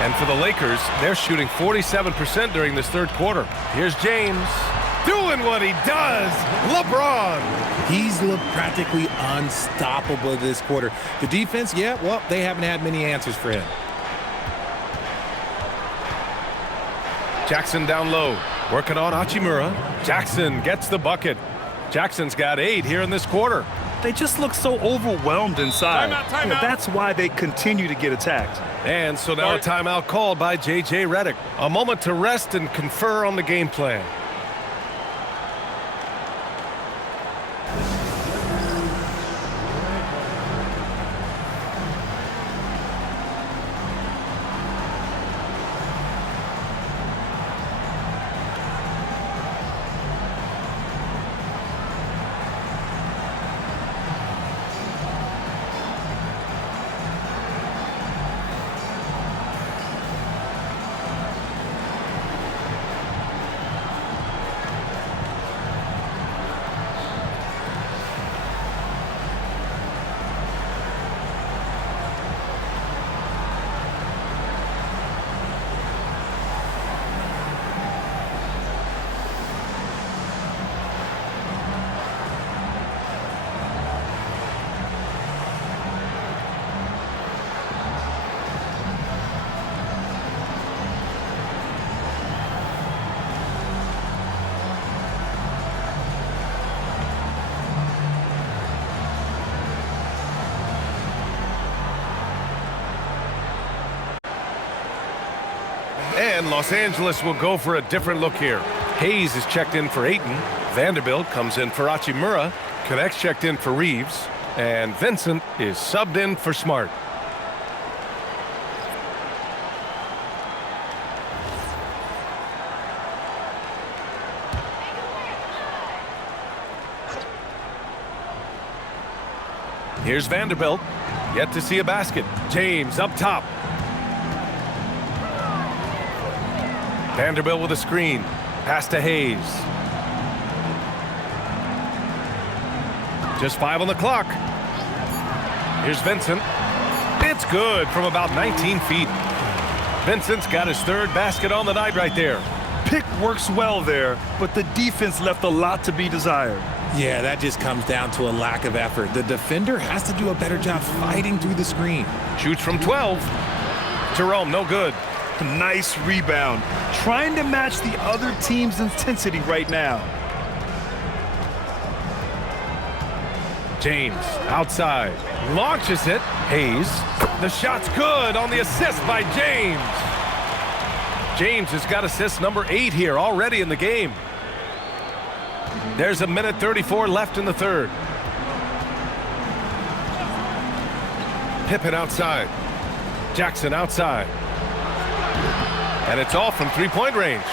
And for the Lakers, they're shooting 47% during this third quarter. Here's James doing what he does. LeBron. He's looked practically unstoppable this quarter. The defense, yeah, well, they haven't had many answers for him. Jackson down low, working on Hachimura. Jackson gets the bucket. Jackson's got 8 here in this quarter. They just look so overwhelmed inside. Timeout. That's why they continue to get attacked. And so now a timeout called by J.J. Redick. A moment to rest and confer on the game plan. And Los Angeles will go for a different look here. Hayes is checked in for Ayton. Vanderbilt comes in for Hachimura. Connect's checked in for Reeves. And Vincent is subbed in for Smart. Here's Vanderbilt. Yet to see a basket. James up top. Vanderbilt with a screen. Pass to Hayes. Just 5 on the clock. Here's Vincent. It's good from about 19 feet. Vincent's got his 3rd basket on the night right there. Pick works well there, but the defense left a lot to be desired. Yeah, that just comes down to a lack of effort. The defender has to do a better job fighting through the screen. Shoots from 12. Jerome, no good. Nice rebound. Trying to match the other team's intensity right now. James outside. Launches it. Hayes. The shot's good on the assist by James. James has got assist number 8 here already in the game. There's a minute 34 left in the third. Pippen outside. Jackson outside. And it's all from 3-point range.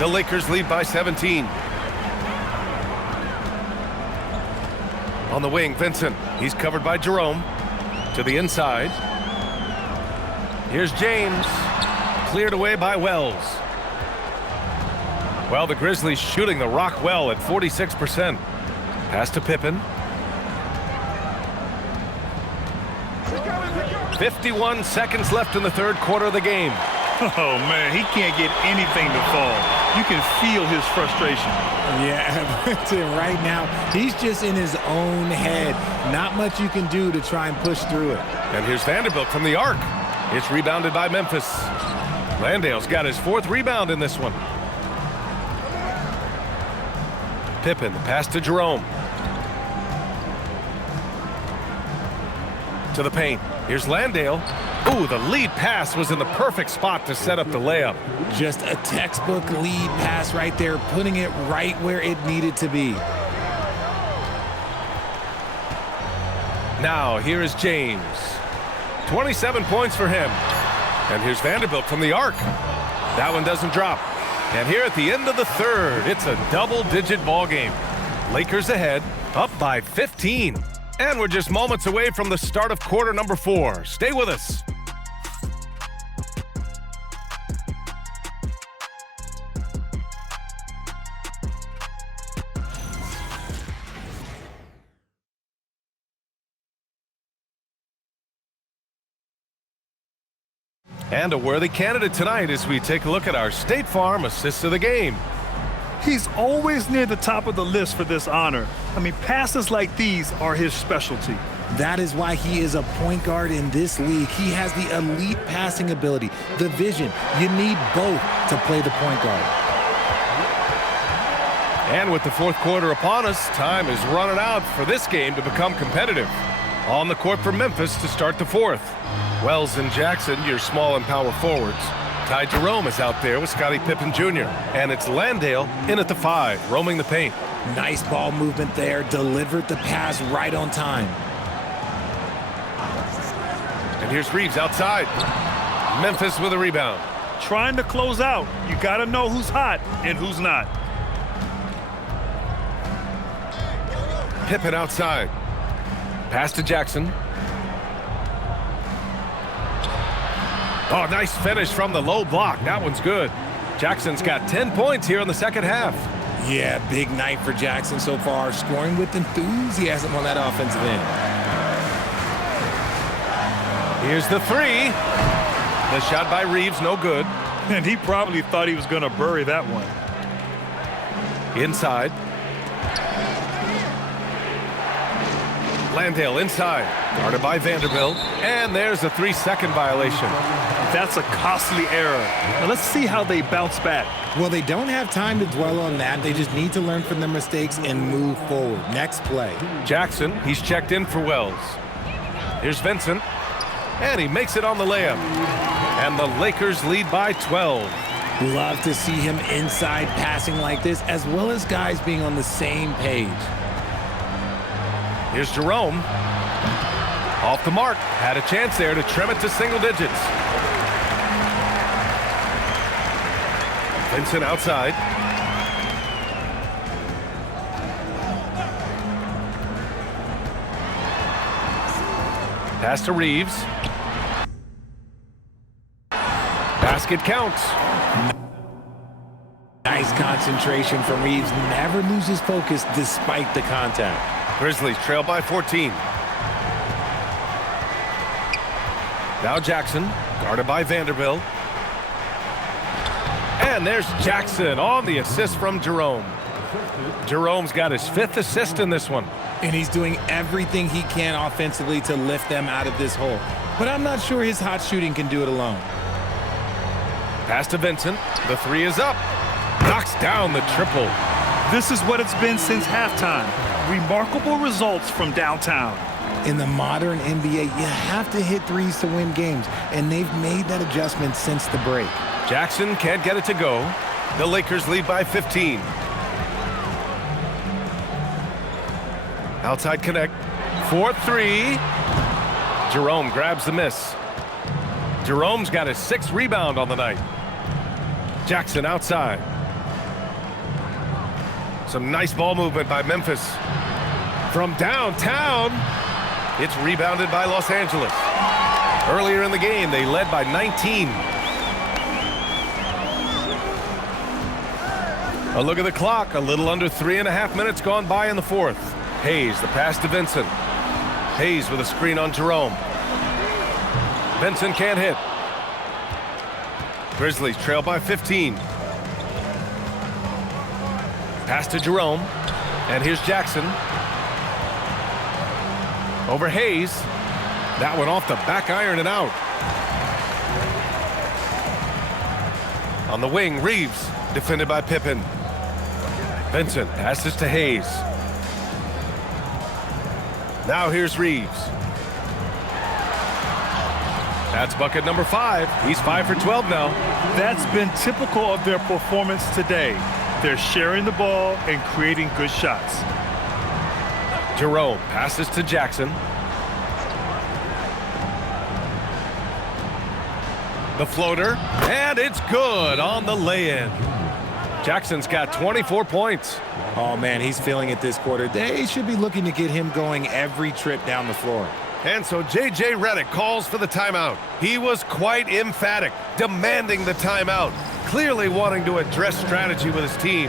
The Lakers lead by 17. On the wing, Vincent. He's covered by Jerome. To the inside. Here's James. Cleared away by Wells. Well, the Grizzlies shooting the rock well at 46%. Pass to Pippen. 51 seconds left in the third quarter of the game. Oh, man, he can't get anything to fall. You can feel his frustration. Yeah, right now, he's just in his own head. Not much you can do to try and push through it. And here's Vanderbilt from the arc. It's rebounded by Memphis. Landale's got his 4th rebound in this one. Pippen, the pass to Jerome. To the paint. Here's Landale. Ooh, the lead pass was in the perfect spot to set up the layup. Just a textbook lead pass right there, putting it right where it needed to be. Now, here is James. 27 points for him. And here's Vanderbilt from the arc. That one doesn't drop. And here at the end of the third, it's a double-digit ball game. Lakers ahead, up by 15. And we're just moments away from the start of quarter number 4. Stay with us. And a worthy candidate tonight as we take a look at our State Farm Assist of the Game. He's always near the top of the list for this honor. I mean, passes like these are his specialty. That is why he is a point guard in this league. He has the elite passing ability, the vision. You need both to play the point guard. And with the fourth quarter upon us, time is running out for this game to become competitive. On the court for Memphis to start the fourth. Wells and Jackson, your small and power forwards. Ty Jerome is out there with Scottie Pippen Jr. And it's Landale in at the 5, roaming the paint. Nice ball movement there, delivered the pass right on time. And here's Reeves outside. Memphis with a rebound. Trying to close out. You got to know who's hot and who's not. Pippen outside. Pass to Jackson. Oh, nice finish from the low block. That one's good. Jackson's got 10 points here in the second half. Yeah, big night for Jackson so far, scoring with enthusiasm on that offensive end. Here's the 3. The shot by Reeves, no good. And he probably thought he was going to bury that one. Inside. Landale inside, guarded by Vanderbilt, and there's a 3-second violation. That's a costly error. Now let's see how they bounce back. Well, they don't have time to dwell on that. They just need to learn from their mistakes and move forward. Next play. Jackson, he's checked in for Wells. Here's Vincent, and he makes it on the layup. And the Lakers lead by 12. Love to see him inside passing like this, as well as guys being on the same page. Here's Jerome. Off the mark. Had a chance there to trim it to single digits. Vincent outside. Pass to Reeves. Basket counts. Nice concentration from Reeves. Never loses focus despite the contact. Grizzlies trail by 14. Now Jackson, guarded by Vanderbilt. And there's Jackson on the assist from Jerome. Jerome's got his 5th assist in this one. And he's doing everything he can offensively to lift them out of this hole. But I'm not sure his hot shooting can do it alone. Pass to Vincent. The 3 is up. Knocks down the triple. This is what it's been since halftime. Remarkable results from downtown. In the modern NBA, you have to hit threes to win games, and they've made that adjustment since the break. Jackson can't get it to go. The Lakers lead by 15. Outside connect. 4-3. Jerome grabs the miss. Jerome's got his 6th rebound on the night. Jackson outside. Some nice ball movement by Memphis. From downtown, it's rebounded by Los Angeles. Earlier in the game, they led by 19. A look at the clock, a little under 3.5 minutes gone by in the fourth. Hayes, the pass to Vincent. Hayes with a screen on Jerome. Vincent can't hit. Grizzlies trail by 15. Pass to Jerome, and here's Jackson. Over Hayes. That one off the back iron and out. On the wing, Reeves, defended by Pippen. Vincent passes to Hayes. Now here's Reeves. That's bucket number 5. He's 5 for 12 now. That's been typical of their performance today. They're sharing the ball and creating good shots. Jerome passes to Jackson. The floater, and it's good on the lay-in. Jackson's got 24 points. Oh, man, he's feeling it this quarter. They should be looking to get him going every trip down the floor. And so J.J. Redick calls for the timeout. He was quite emphatic, demanding the timeout, clearly wanting to address strategy with his team.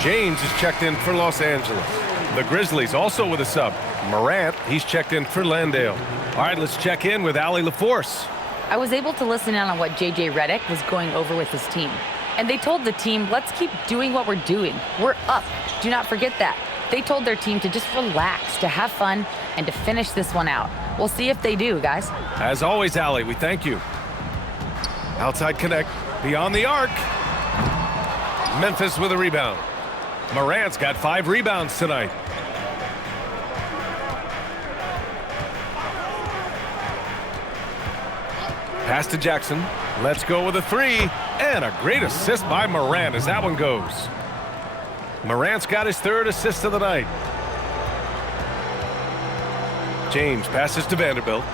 James is checked in for Los Angeles. The Grizzlies also with a sub. Morant, he's checked in for Landale. All right, let's check in with Allie LaForce. I was able to listen in on what J.J. Redick was going over with his team. And they told the team, let's keep doing what we're doing. We're up. Do not forget that. They told their team to just relax, to have fun, and to finish this one out. We'll see if they do, guys. As always, Allie, we thank you. Outside connect, beyond the arc. Memphis with a rebound. Morant's got 5 rebounds tonight. Pass to Jackson. Let's go with a 3. And a great assist by Morant as that one goes. Morant's got his 3rd assist of the night. James passes to Vanderbilt.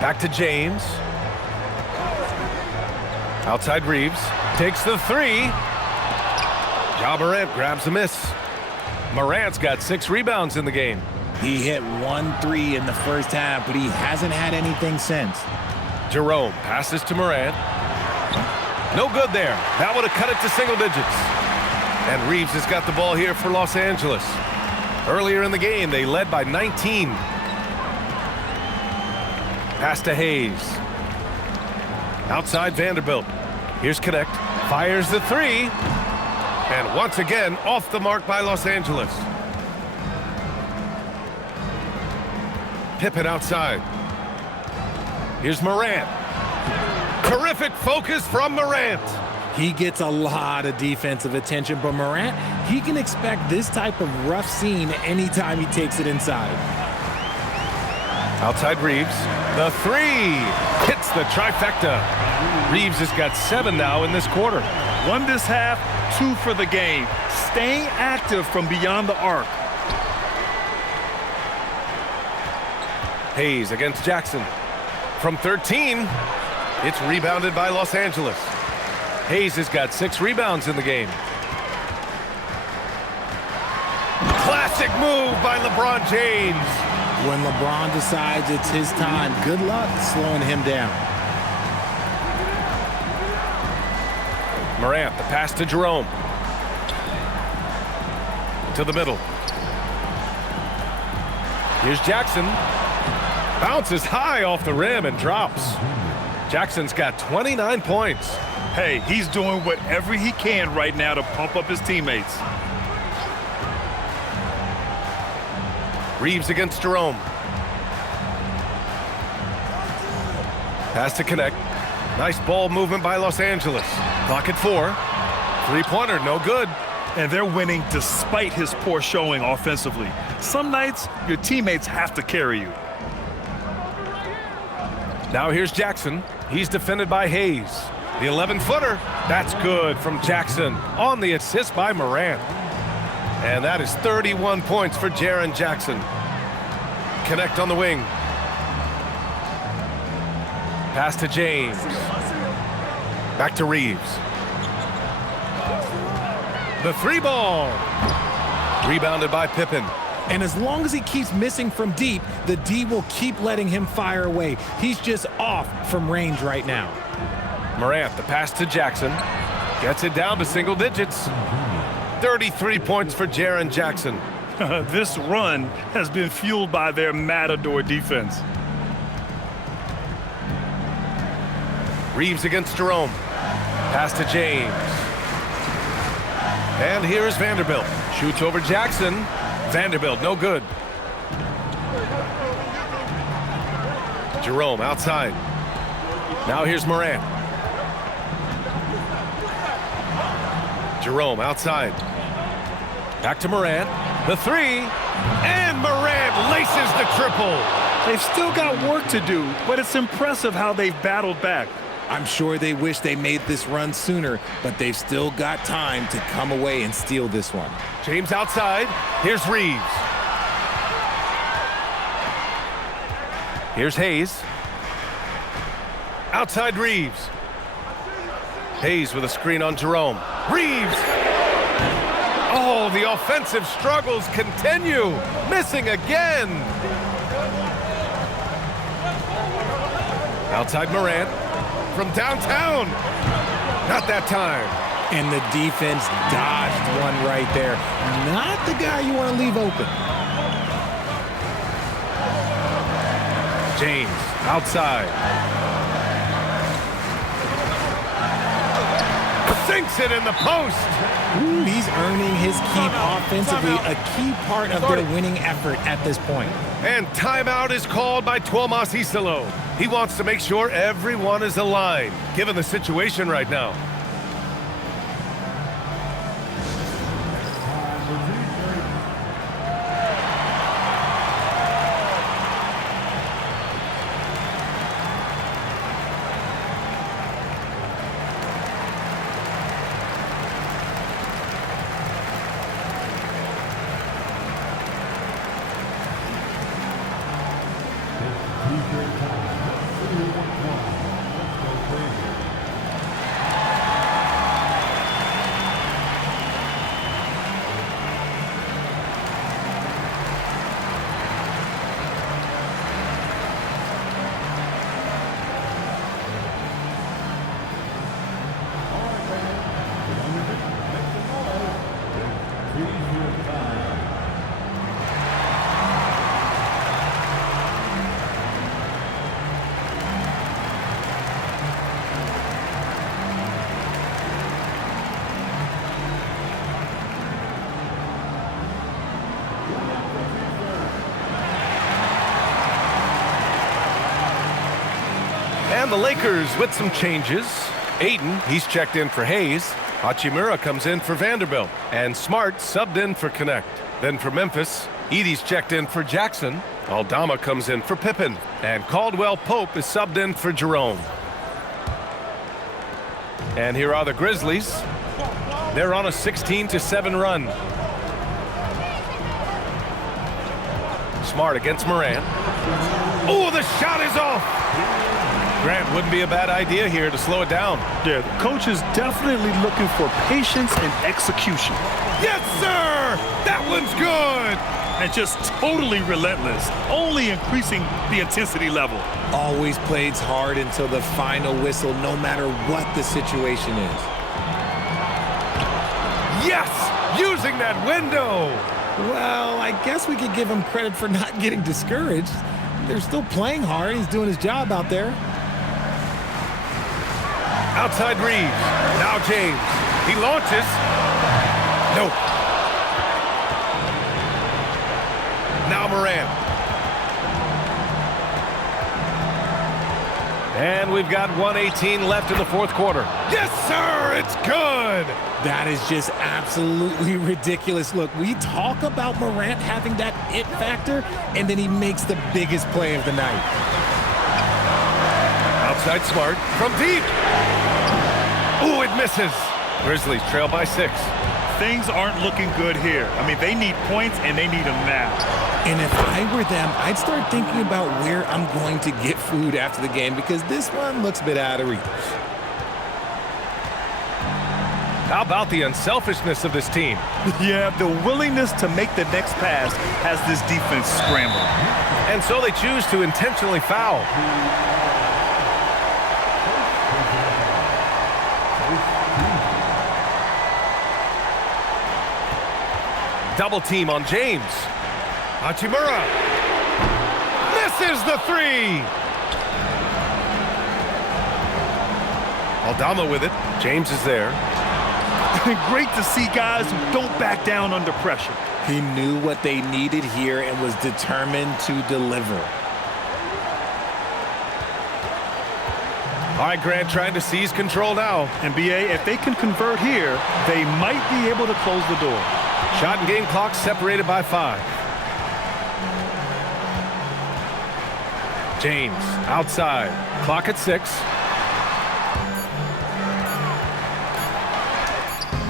Back to James. Outside Reeves. Takes the 3. Ja Morant grabs a miss. Morant's got 6 rebounds in the game. He hit 1 3 in the first half, but he hasn't had anything since. Jerome passes to Morant. No good there. That would have cut it to single digits. And Reeves has got the ball here for Los Angeles. Earlier in the game, they led by 19. Pass to Hayes. Outside Vanderbilt. Here's Connect. Fires the 3. And once again, off the mark by Los Angeles. Pippen outside. Here's Morant. Terrific focus from Morant. He gets a lot of defensive attention, but Morant, he can expect this type of rough scene anytime he takes it inside. Outside Reeves. The 3 hits the trifecta. Reeves has got 7 now in this quarter. 1 this half, 2 for the game. Staying active from beyond the arc. Hayes against Jackson. From 13, it's rebounded by Los Angeles. Hayes has got 6 rebounds in the game. Classic move by LeBron James. When LeBron decides it's his time, good luck slowing him down. Morant, the pass to Jerome. To the middle. Here's Jackson. Bounces high off the rim and drops. Jackson's got 29 points. Hey, he's doing whatever he can right now to pump up his teammates. Reeves against Jerome. Pass to Connect. Nice ball movement by Los Angeles. Clock at 4. 3-pointer, no good. And they're winning despite his poor showing offensively. Some nights, your teammates have to carry you. Now here's Jackson. He's defended by Hayes. The 11-footer. That's good from Jackson on the assist by Morant. And that is 31 points for Jaren Jackson. Connect on the wing. Pass to James. Back to Reeves. The three ball. Rebounded by Pippen. And as long as he keeps missing from deep, the D will keep letting him fire away. He's just off from range right now. Morant, the pass to Jackson. Gets it down to single digits. 33 points for Jaren Jackson. This run has been fueled by their Matador defense. Reeves against Jerome. Pass to James. And here's Vanderbilt. Shoots over Jackson. Vanderbilt, no good. Jerome outside. Now here's Morant. Jerome outside. Back to Morant. The three. And Morant laces the triple. They've still got work to do, but it's impressive how they've battled back. I'm sure they wish they made this run sooner, but they've still got time to come away and steal this one. James outside. Here's Reeves. Here's Hayes. Outside Reeves. Hayes with a screen on Jerome. Reeves! Oh, the offensive struggles continue. Missing again. Outside Morant. From downtown. Not that time. And the defense dodged one right there. Not the guy you want to leave open. James outside. Sinks it in the post. Ooh, he's earning his keep offensively, a key part of their winning effort at this point. And timeout is called by Tuomas Isalo. He wants to make sure everyone is aligned, given the situation right now. And the Lakers with some changes. Ayton, he's checked in for Hayes. Hachimura comes in for Vanderbilt. And Smart subbed in for Connect. Then for Memphis, Edey's checked in for Jackson. Aldama comes in for Pippen. And Caldwell Pope is subbed in for Jerome. And here are the Grizzlies. They're on a 16-7 run. Smart against Morant. Oh, the shot is off. Grant, wouldn't be a bad idea here to slow it down. Yeah, the coach is definitely looking for patience and execution. Yes, sir! That one's good! And just totally relentless, only increasing the intensity level. Always plays hard until the final whistle, no matter what the situation is. Yes! Using that window! Well, I guess we could give him credit for not getting discouraged. They're still playing hard. He's doing his job out there. Outside Reeves. Now James. He launches. Nope. Now Morant. And we've got 1:18 left in the fourth quarter. Yes, sir! It's good! That is just absolutely ridiculous. Look, we talk about Morant having that it factor, and then he makes the biggest play of the night. Outside Smart from deep. Ooh, it misses. Grizzlies trail by 6. Things aren't looking good here. I mean, they need points, and they need them now. And if I were them, I'd start thinking about where I'm going to get food after the game because this one looks a bit out of reach. How about the unselfishness of this team? Yeah, the willingness to make the next pass has this defense scrambling. And so they choose to intentionally foul. Double team on James. Hachimura misses the three. Aldama with it. James is there. Great to see guys who don't back down under pressure. He knew what they needed here and was determined to deliver. All right, Grant trying to seize control now. And BA, if they can convert here, they might be able to close the door. Shot and game clock separated by 5. James outside. Clock at 6.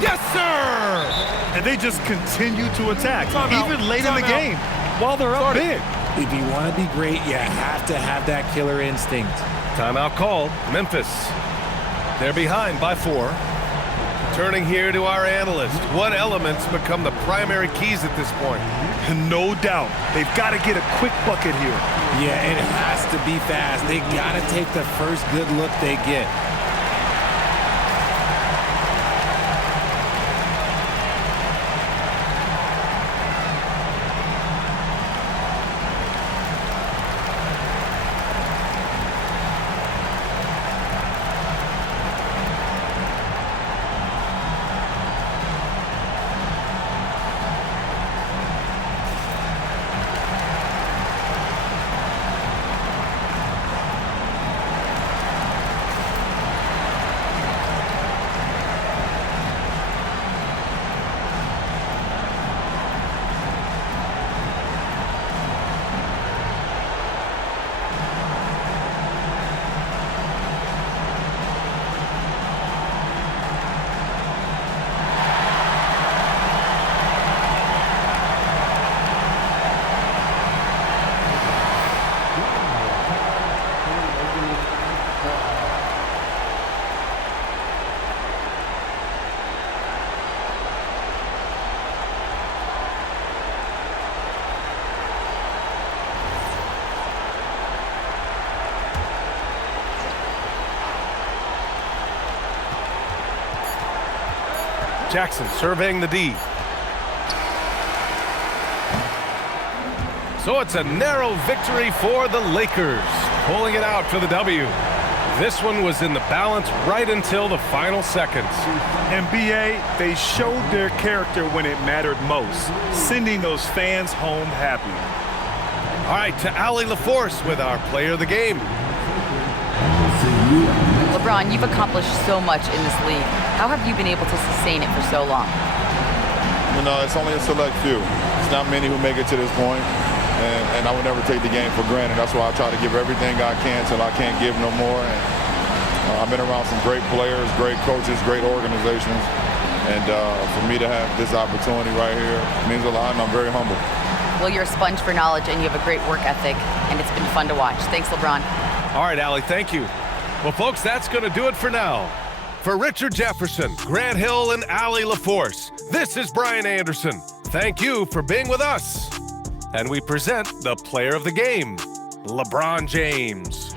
Yes, sir! And they just continue to attack, even late in the game, while they're up big. If you want to be great, you have to have that killer instinct. Timeout called. Memphis. They're behind by 4. Turning here to our analyst. What elements become the primary keys at this point? No doubt. They've got to get a quick bucket here. Yeah, it has to be fast. They got to take the first good look they get. Jackson surveying the D. So it's a narrow victory for the Lakers, pulling it out for the W. This one was in the balance right until the final seconds. And BA, they showed their character when it mattered most, sending those fans home happy. All right, to Allie LaForce with our player of the game. LeBron, you've accomplished so much in this league. How have you been able to sustain it for so long? You know, it's only a select few. It's not many who make it to this point, and I would never take the game for granted. That's why I try to give everything I can till I can't give no more. And I've been around some great players, great coaches, great organizations, and for me to have this opportunity right here means a lot, and I'm very humble. Well, you're a sponge for knowledge, and you have a great work ethic, and it's been fun to watch. Thanks, LeBron. All right, Allie, thank you. Well, folks, that's going to do it for now. For Richard Jefferson, Grant Hill, and Allie LaForce, this is Brian Anderson. Thank you for being with us. And we present the player of the game, LeBron James.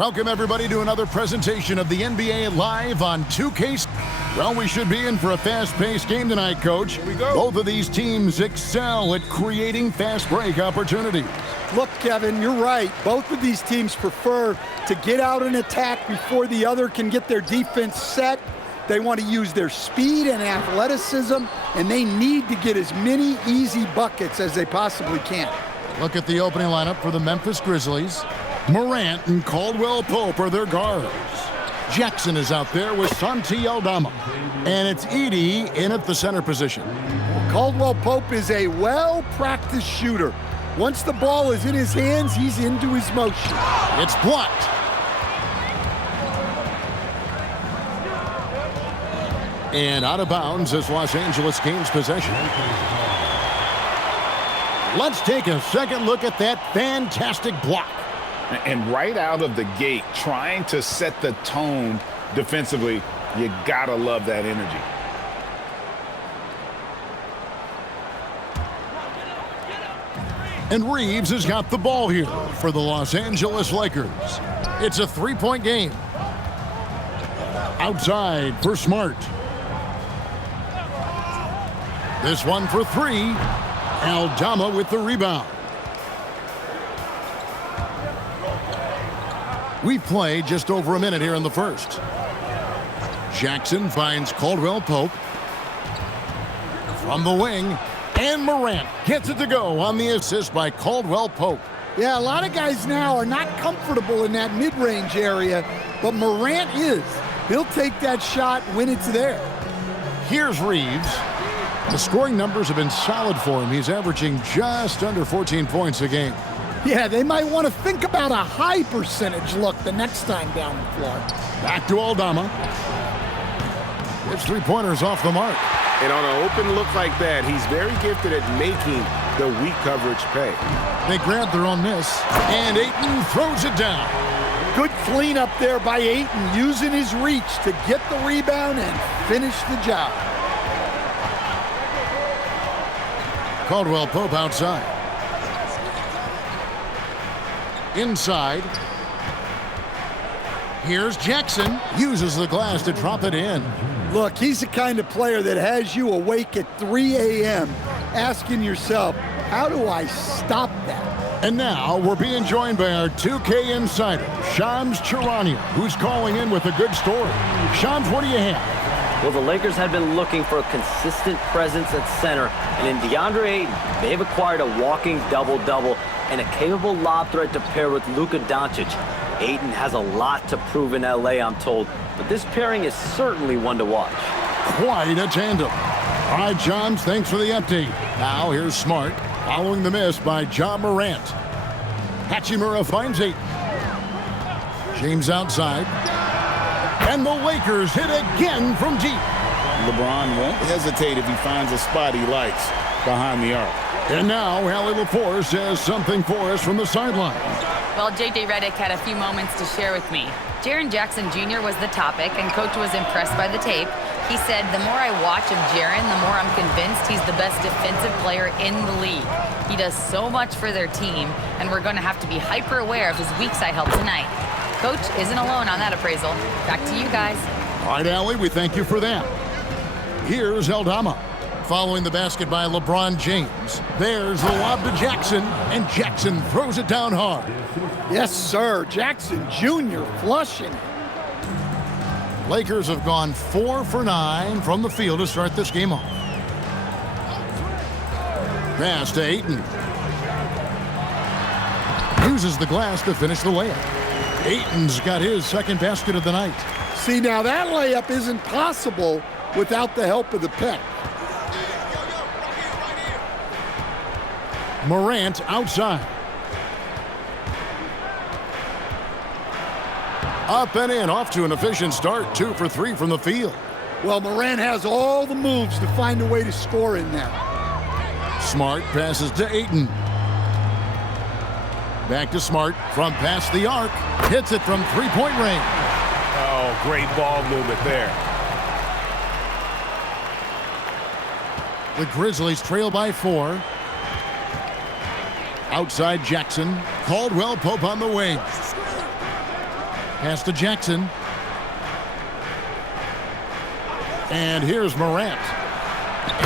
Welcome, everybody, to another presentation of the NBA Live on 2K. Well, we should be in for a fast-paced game tonight, Coach. Here we go. Both of these teams excel at creating fast break opportunities. Look, Kevin, you're right. Both of these teams prefer to get out and attack before the other can get their defense set. They want to use their speed and athleticism, and they need to get as many easy buckets as they possibly can. Look at the opening lineup for the Memphis Grizzlies. Morant and Caldwell Pope are their guards. Jackson is out there with Santi Aldama. And it's Edey in at the center position. Caldwell Pope is a well-practiced shooter. Once the ball is in his hands, he's into his motion. It's blocked. And out of bounds as Los Angeles gains possession. Let's take a second look at that fantastic block. And right out of the gate, trying to set the tone defensively, you gotta love that energy. And Reeves has got the ball here for the Los Angeles Lakers. It's a three-point game. Outside for Smart. This one for three. Aldama with the rebound. We play just over a minute here in the first. Jackson finds Caldwell Pope. From the wing, and Morant gets it to go on the assist by Caldwell Pope. Yeah, a lot of guys now are not comfortable in that mid-range area, but Morant is. He'll take that shot when it's there. Here's Reeves. The scoring numbers have been solid for him. He's averaging just under 14 points a game. Yeah, they might want to think about a high percentage look the next time down the floor. Back to Aldama. His three-pointers off the mark. And on an open look like that, he's very gifted at making the weak coverage pay. They grab their own miss, and Ayton throws it down. Good cleanup there by Ayton, using his reach to get the rebound and finish the job. Caldwell Pope outside. Inside. Here's Jackson. Uses the glass to drop it in. Look, he's the kind of player that has you awake at 3 a.m. asking yourself, how do I stop that? And now we're being joined by our 2K insider, Shams Charania, who's calling in with a good story. Shams, what do you have? Well, the Lakers had been looking for a consistent presence at center, and in DeAndre Ayton, they've acquired a walking double-double and a capable lob threat to pair with Luka Doncic. Ayton has a lot to prove in LA, I'm told, but this pairing is certainly one to watch. Quite a tandem. All right, Johns, thanks for the update. Now here's Smart, following the miss by John Morant. Hachimura finds Ayton. James outside. And the Lakers hit again from deep. LeBron won't hesitate if he finds a spot he likes behind the arc. And now Allie LaForce has something for us from the sideline. Well, J.J. Redick had a few moments to share with me. Jaren Jackson Jr. was the topic, and Coach was impressed by the tape. He said, the more I watch of Jaren, the more I'm convinced he's the best defensive player in the league. He does so much for their team, and we're going to have to be hyper-aware of his weak side help tonight. Coach isn't alone on that appraisal. Back to you guys. All right, Allie, we thank you for that. Here's Aldama. Following the basket by LeBron James. There's the lob to Jackson, and Jackson throws it down hard. Yes, sir. Jackson Jr. flushing. Lakers have gone 4 for 9 from the field to start this game off. Pass to Ayton. Uses the glass to finish the layup. Ayton's got his second basket of the night. See, now that layup isn't possible without the help of the pick. Morant outside. Up and in, off to an efficient start. 2 for 3 from the field. Well, Morant has all the moves to find a way to score in there. Smart passes to Ayton. Back to Smart from past the arc. Hits it from three-point range. Oh, great ball movement there. The Grizzlies trail by 4. Outside Jackson. Caldwell Pope on the wing. Pass to Jackson. And here's Morant.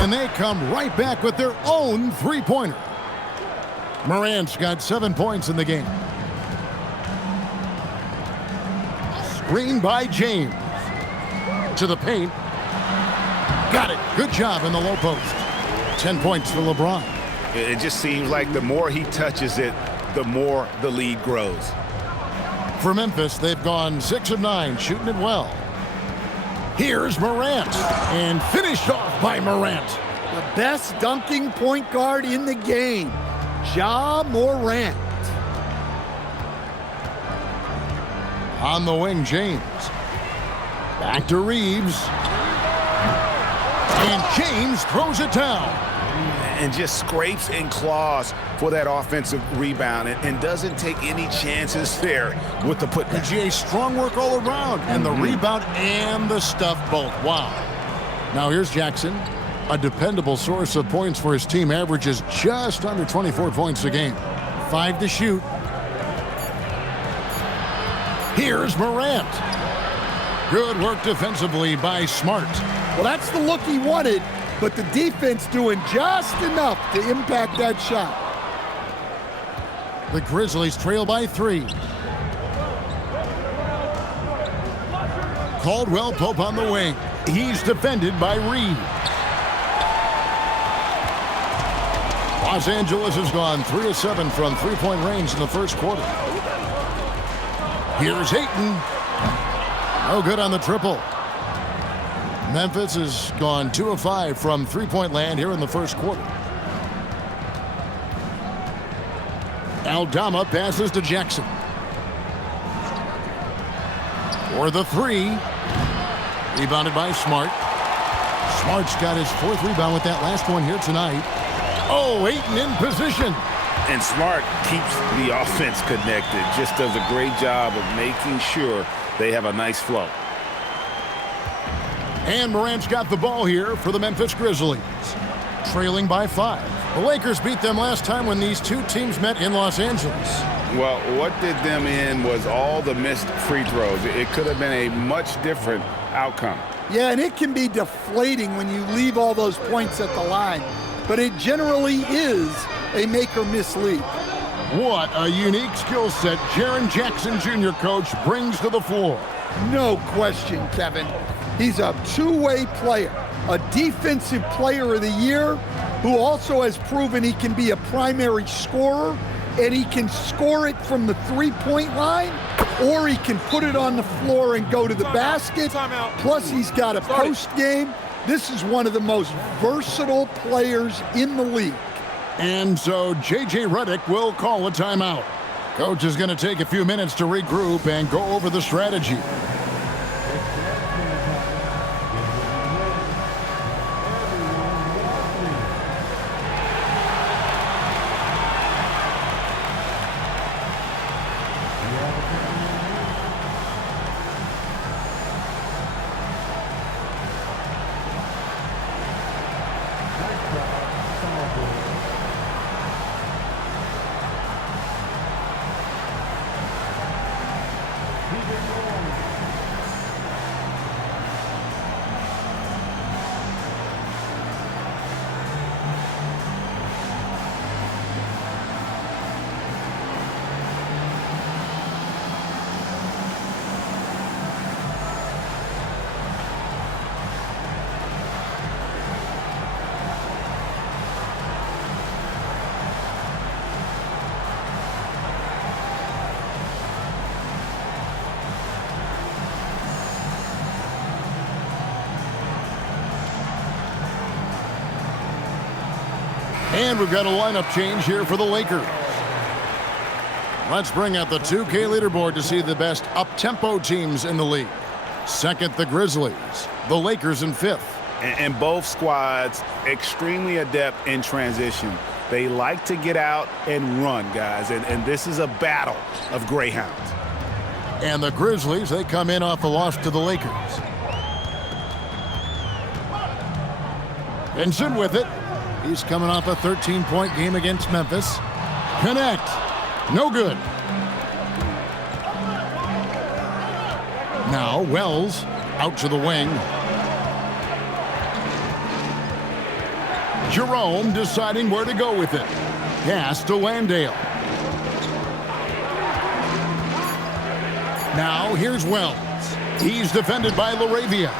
And they come right back with their own three-pointer. Morant's got 7 points in the game. Screen by James. To the paint. Got it. Good job in the low post. 10 points for LeBron. It just seems like the more he touches it, the more the lead grows. For Memphis, they've gone 6 of 9, shooting it well. Here's Morant, and finished off by Morant. The best dunking point guard in the game, Ja Morant. On the wing, James. Back to Reeves. And James throws it down. And just scrapes and claws for that offensive rebound and doesn't take any chances there with the putback. PGA strong work all around, and the rebound and the stuff both. Wow. Now here's Jackson, a dependable source of points for his team, averages just under 24 points a game. 5 to shoot. Here's Morant. Good work defensively by Smart. Well, that's the look he wanted, but the defense doing just enough to impact that shot. The Grizzlies trail by 3. Caldwell Pope on the wing. He's defended by Reed. Los Angeles has gone 3 of 7 from three-point range in the first quarter. Here's Ayton. No good on the triple. Memphis has gone 2 of 5 from three-point land here in the first quarter. Aldama passes to Jackson. For the 3. Rebounded by Smart. Smart's got his 4th rebound with that last one here tonight. Oh, Ayton in position. And Smart keeps the offense connected. Just does a great job of making sure they have a nice flow. And Morant's got the ball here for the Memphis Grizzlies. Trailing by 5. The Lakers beat them last time when these two teams met in Los Angeles. Well, what did them in was all the missed free throws. It could have been a much different outcome. Yeah, and it can be deflating when you leave all those points at the line. But it generally is a make-or-miss league. What a unique skill set Jaren Jackson Jr., coach, brings to the floor. No question, Kevin. He's a two-way player, a defensive player of the year who also has proven he can be a primary scorer, and he can score it from the three-point line, or he can put it on the floor and go to the basket. Plus, he's got a post game. This is one of the most versatile players in the league. And so J.J. Redick will call a timeout. Coach is going to take a few minutes to regroup and go over the strategy. And we've got a lineup change here for the Lakers. Let's bring out the 2K leaderboard to see the best up-tempo teams in the league. Second, the Grizzlies. The Lakers in 5th. And both squads extremely adept in transition. They like to get out and run, guys. And this is a battle of greyhounds. And the Grizzlies, they come in off the loss to the Lakers. Vincent with it. He's coming off a 13-point game against Memphis. Connect. No good. Now Wells out to the wing. Jerome deciding where to go with it. Pass to Landale. Now here's Wells. He's defended by LaRavia.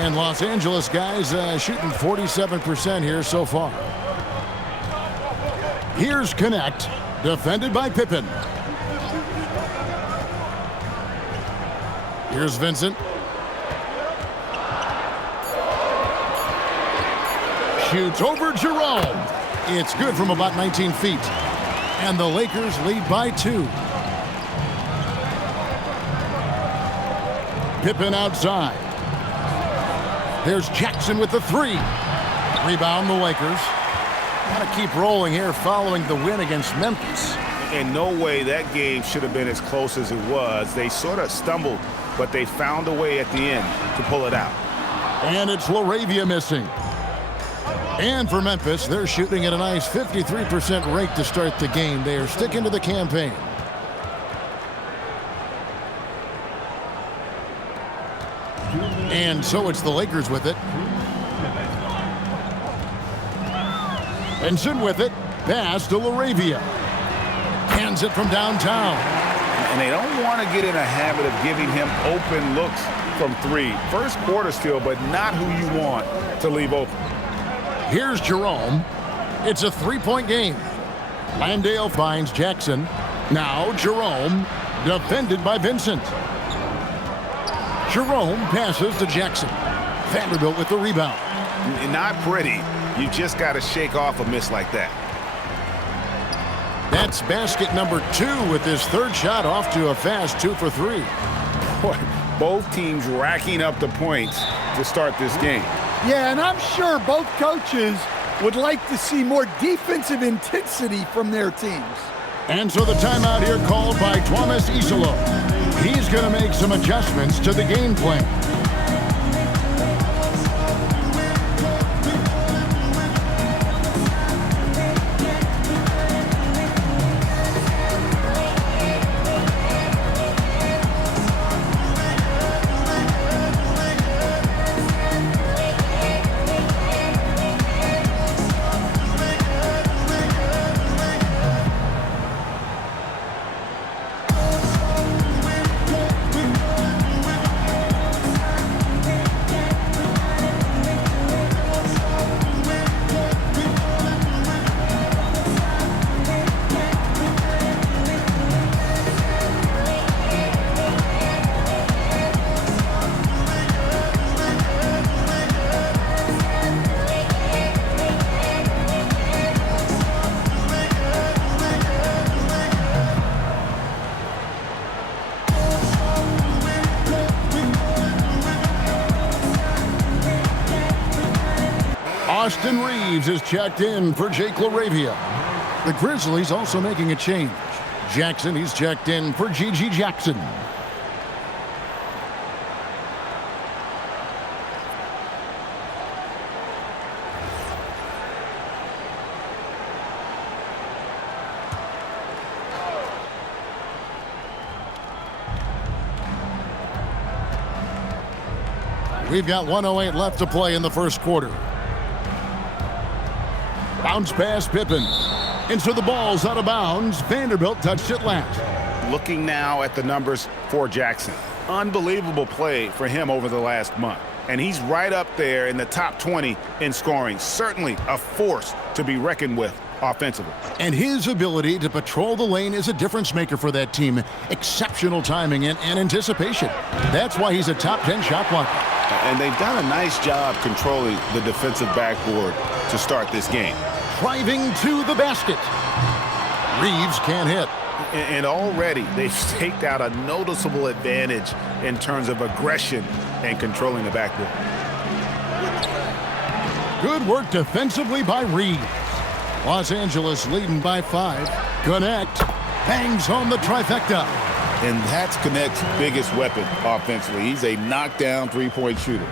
And Los Angeles guys shooting 47% here so far. Here's Connect, defended by Pippen. Here's Vincent. Shoots over Jerome. It's good from about 19 feet. And the Lakers lead by 2. Pippen outside. There's Jackson with the 3. Rebound the Lakers. Got to keep rolling here following the win against Memphis. In no way that game should have been as close as it was. They sort of stumbled, but they found a way at the end to pull it out. And it's LaRavia missing. And for Memphis, they're shooting at a nice 53% rate to start the game. They are sticking to the campaign. And so it's the Lakers with it. Benson with it. Pass to LaRavia. Hands it from downtown. And they don't want to get in a habit of giving him open looks from 3. First quarter still, but not who you want to leave open. Here's Jerome. It's a 3-point game. Landale finds Jackson. Now Jerome, defended by Vincent. Jerome passes to Jackson. Vanderbilt with the rebound. Not pretty. You just got to shake off a miss like that. That's basket number 2 with his 3rd shot off to a fast 2 for 3. Boy, both teams racking up the points to start this game. Yeah, and I'm sure both coaches would like to see more defensive intensity from their teams. And so the timeout here called by Thomas Isolo. He's going to make some adjustments to the game plan. Austin Reeves is checked in for Jake LaRavia. The Grizzlies also making a change. Jackson, he's checked in for G.G. Jackson. We've got 1:08 left to play in the first quarter. Bounce pass Pippen. And so the ball's out of bounds. Vanderbilt touched it last. Looking now at the numbers for Jackson. Unbelievable play for him over the last month. And he's right up there in the top 20 in scoring. Certainly a force to be reckoned with offensively. And his ability to patrol the lane is a difference maker for that team. Exceptional timing and anticipation. That's why he's a top 10 shot blocker. And they've done a nice job controlling the defensive backboard to start this game. Driving to the basket. Reeves can't hit. And already they've staked out a noticeable advantage in terms of aggression and controlling the backboard. Good work defensively by Reeves. Los Angeles leading by 5. Connect bangs home the trifecta. And that's Connect's biggest weapon offensively. He's a knockdown three-point shooter.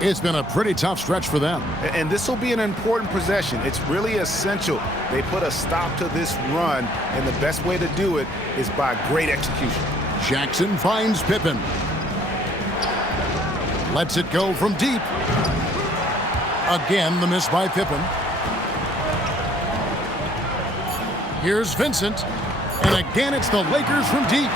It's been a pretty tough stretch for them. And this will be an important possession. It's really essential they put a stop to this run, and the best way to do it is by great execution. Jackson finds Pippen. Lets it go from deep. Again, the miss by Pippen. Here's Vincent. And again, it's the Lakers from deep.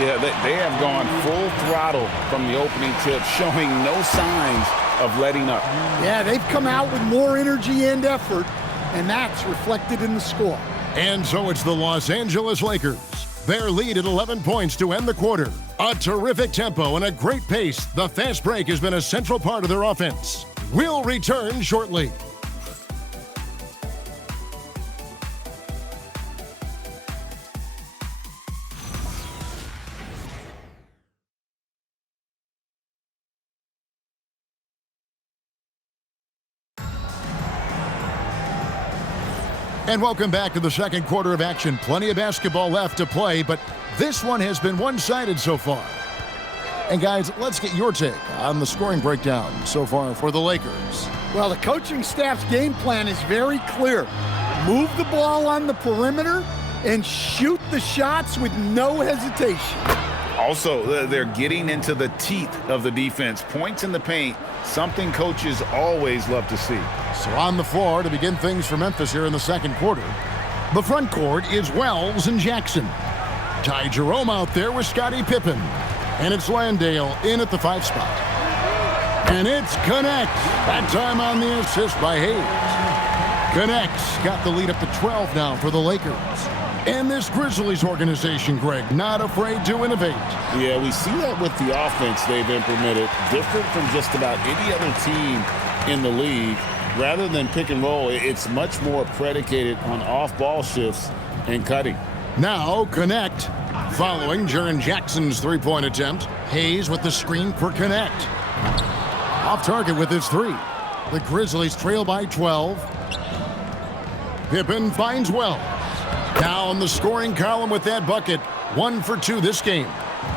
Yeah, they have gone full throttle from the opening tip, showing no signs of letting up. Yeah, they've come out with more energy and effort, and that's reflected in the score. And so it's the Los Angeles Lakers. Their lead at 11 points to end the quarter. A terrific tempo and a great pace. The fast break has been a central part of their offense. We'll return shortly. And welcome back to the second quarter of action. Plenty of basketball left to play, but this one has been one-sided so far. And guys, let's get your take on the scoring breakdown so far for the Lakers. Well, the coaching staff's game plan is very clear. Move the ball on the perimeter and shoot the shots with no hesitation. Also, they're getting into the teeth of the defense. Points in the paint, something coaches always love to see. So on the floor to begin things for Memphis here in the second quarter. The front court is Wells and Jackson. Ty Jerome out there with Scottie Pippen. And it's Landale in at the 5 spot. And it's Connect. That time on the assist by Hayes. Connect's got the lead up to 12 now for the Lakers. And this Grizzlies organization, Greg, not afraid to innovate. Yeah, we see that with the offense they've implemented, different from just about any other team in the league. Rather than pick and roll, it's much more predicated on off-ball shifts and cutting. Now Connect, following Jaren Jackson's three-point attempt. Hayes with the screen for Connect. Off target with his 3. The Grizzlies trail by 12. Pippen finds Wells. Down the scoring column with that bucket. 1 for 2 this game.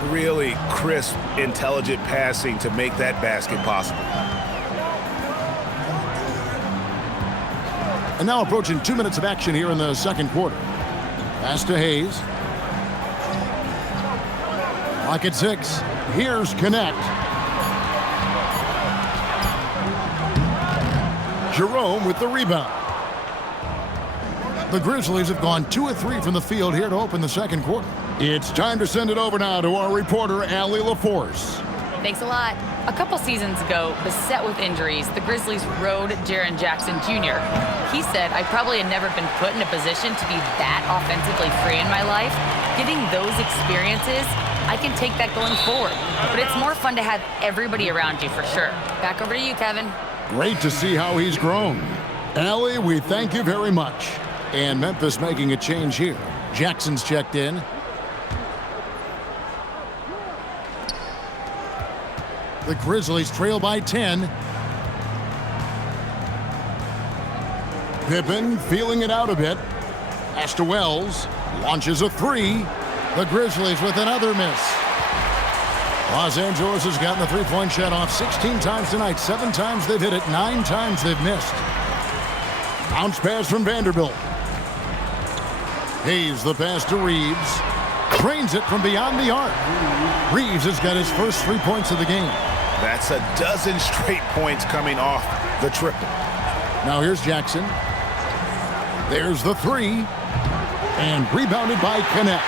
Really crisp, intelligent passing to make that basket possible. And now approaching 2 minutes of action here in the second quarter. Pass to Hayes. Clock at 6. Here's Connect. Jerome with the rebound. The Grizzlies have gone 2 of 3 from the field here to open the second quarter. It's time to send it over now to our reporter, Allie LaForce. Thanks a lot. A couple seasons ago, beset with injuries, the Grizzlies rode Jaren Jackson Jr. He said, I probably had never been put in a position to be that offensively free in my life. Getting those experiences, I can take that going forward. But it's more fun to have everybody around you for sure. Back over to you, Kevin. Great to see how he's grown. Allie, we thank you very much. And Memphis making a change here. Jackson's checked in. The Grizzlies trail by 10. Pippen feeling it out a bit. Pass to Wells. Launches a 3. The Grizzlies with another miss. Los Angeles has gotten the three-point shot off 16 times tonight. 7 times they've hit it. 9 times they've missed. Bounce pass from Vanderbilt. Hayes the pass to Reeves. Drains it from beyond the arc. Reeves has got his first 3 points of the game. That's a dozen straight points coming off the triple. Now here's Jackson. There's the 3. And rebounded by Connect.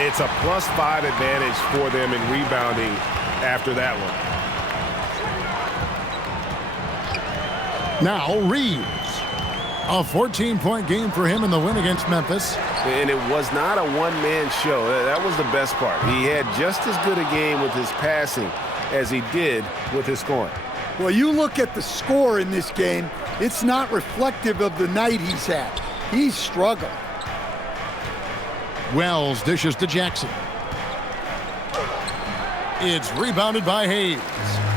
It's a +5 advantage for them in rebounding after that one. Now Reeves. A 14-point game for him in the win against Memphis. And it was not a one-man show. That was the best part. He had just as good a game with his passing as he did with his scoring. Well, you look at the score in this game, it's not reflective of the night he's had. He's struggled. Wells dishes to Jackson. It's rebounded by Hayes.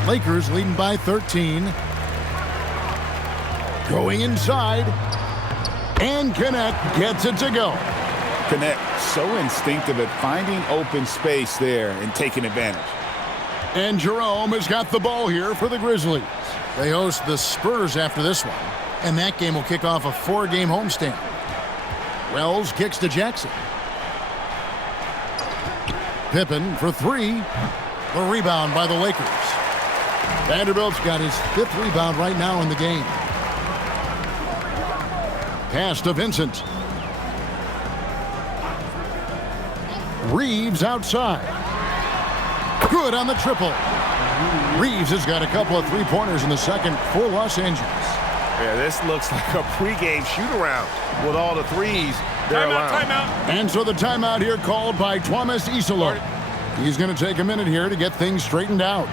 Lakers leading by 13. Going inside. And Connect gets it to go. Connect so instinctive at finding open space there and taking advantage. And Jerome has got the ball here for the Grizzlies. They host the Spurs after this one. And that game will kick off a 4-game homestand. Wells kicks to Jackson. Pippen for three. The rebound by the Lakers. Vanderbilt's got his 5th rebound right now in the game. Pass to Vincent. Reeves outside. Good on the triple. Reeves has got a couple of three-pointers in the second for Los Angeles. Yeah, this looks like a pregame shoot-around with all the threes they're allowing. And so the timeout here called by Thomas Isolo. He's going to take a minute here to get things straightened out.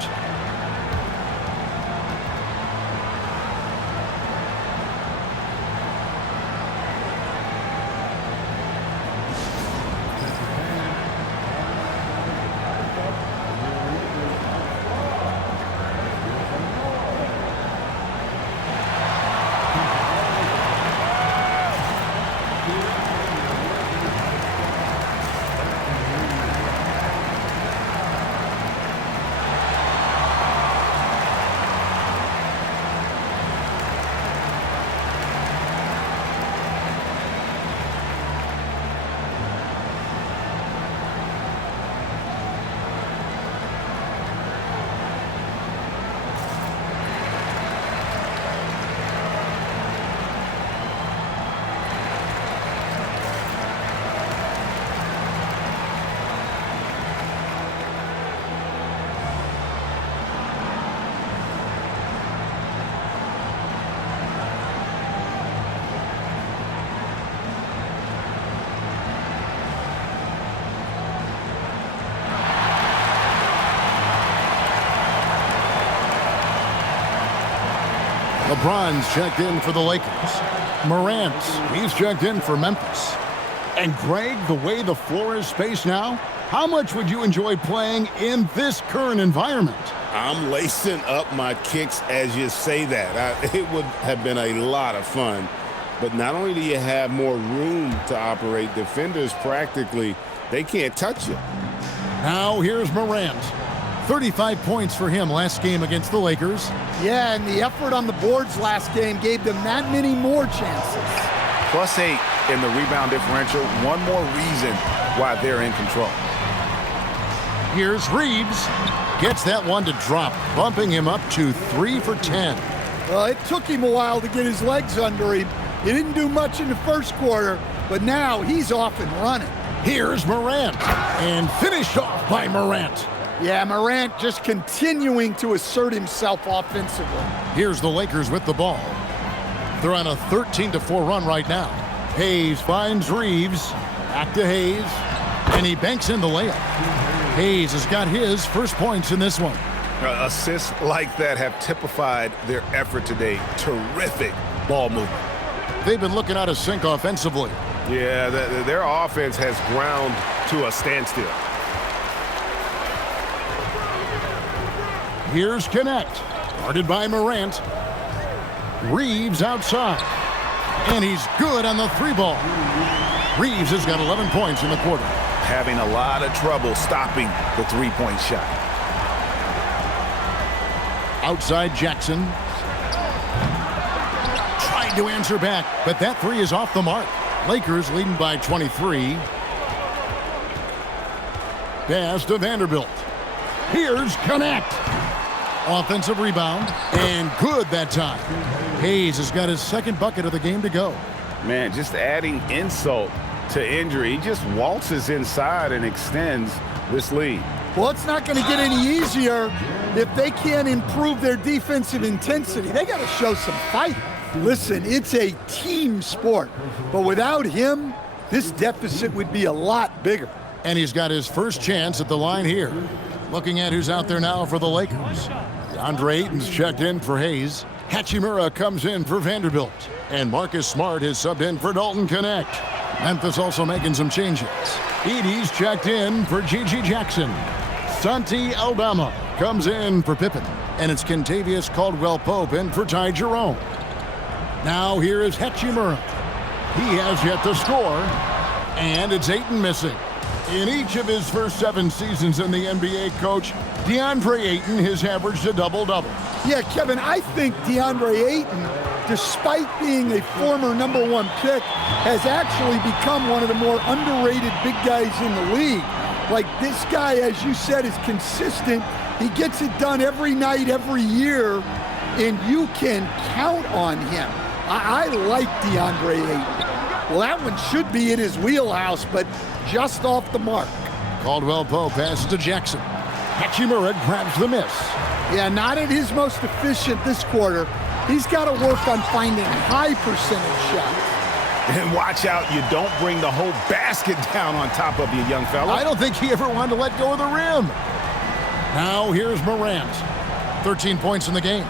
LeBron's checked in for the Lakers. Morant, he's checked in for Memphis. And Greg, the way the floor is spaced now, how much would you enjoy playing in this current environment? I'm lacing up my kicks as you say that. It would have been a lot of fun. But not only do you have more room to operate, defenders practically, they can't touch you. Now here's Morant. 35 points for him last game against the Lakers. Yeah, and the effort on the boards last game gave them that many more chances. +8 in the rebound differential. One more reason why they're in control. Here's Reeves. Gets that one to drop, bumping him up to 3 for 10. Well, it took him a while to get his legs under him. He didn't do much in the first quarter, but now he's off and running. Here's Morant, and finished off by Morant. Yeah, Morant just continuing to assert himself offensively. Here's the Lakers with the ball. They're on a 13-4 run right now. Hayes finds Reeves. Back to Hayes. And he banks in the layup. Hayes has got his first points in this one. Assists like that have typified their effort today. Terrific ball movement. They've been looking out of sync offensively. Yeah, their offense has ground to a standstill. Here's Connect, guarded by Morant. Reeves outside, and he's good on the three ball. Reeves has got 11 points in the quarter. Having a lot of trouble stopping the three-point shot. Outside Jackson. Trying to answer back, but that three is off the mark. Lakers leading by 23. Pass to Vanderbilt. Here's Connect. Offensive rebound, and good that time. Hayes has got his second bucket of the game to go. Man, just adding insult to injury. He just waltzes inside and extends this lead. Well, it's not going to get any easier if they can't improve their defensive intensity. They got to show some fight. Listen, it's a team sport, but without him, this deficit would be a lot bigger. And he's got his first chance at the line here. Looking at who's out there now for the Lakers. DeAndre Ayton's checked in for Hayes. Hachimura comes in for Vanderbilt. And Marcus Smart is subbed in for Dalton Connect. Memphis also making some changes. Edey's checked in for Gigi Jackson. Santi Aldama comes in for Pippen. And it's Kentavious Caldwell-Pope in for Ty Jerome. Now here is Hachimura. He has yet to score. And it's Ayton missing. In each of his first 7 seasons in the NBA, Coach, DeAndre Ayton has averaged a double-double. Yeah, Kevin, I think DeAndre Ayton, despite being a former #1 pick, has actually become one of the more underrated big guys in the league. Like, this guy, as you said, is consistent. He gets it done every night, every year, and you can count on him. I like DeAndre Ayton. Well, that one should be in his wheelhouse, but just off the mark. Caldwell Pope passes to Jackson. Hachimura grabs the miss. Yeah, not at his most efficient this quarter. He's got to work on finding high percentage shots. And watch out, you don't bring the whole basket down on top of you, young fella. I don't think he ever wanted to let go of the rim. Now here's Morant. 13 points in the game.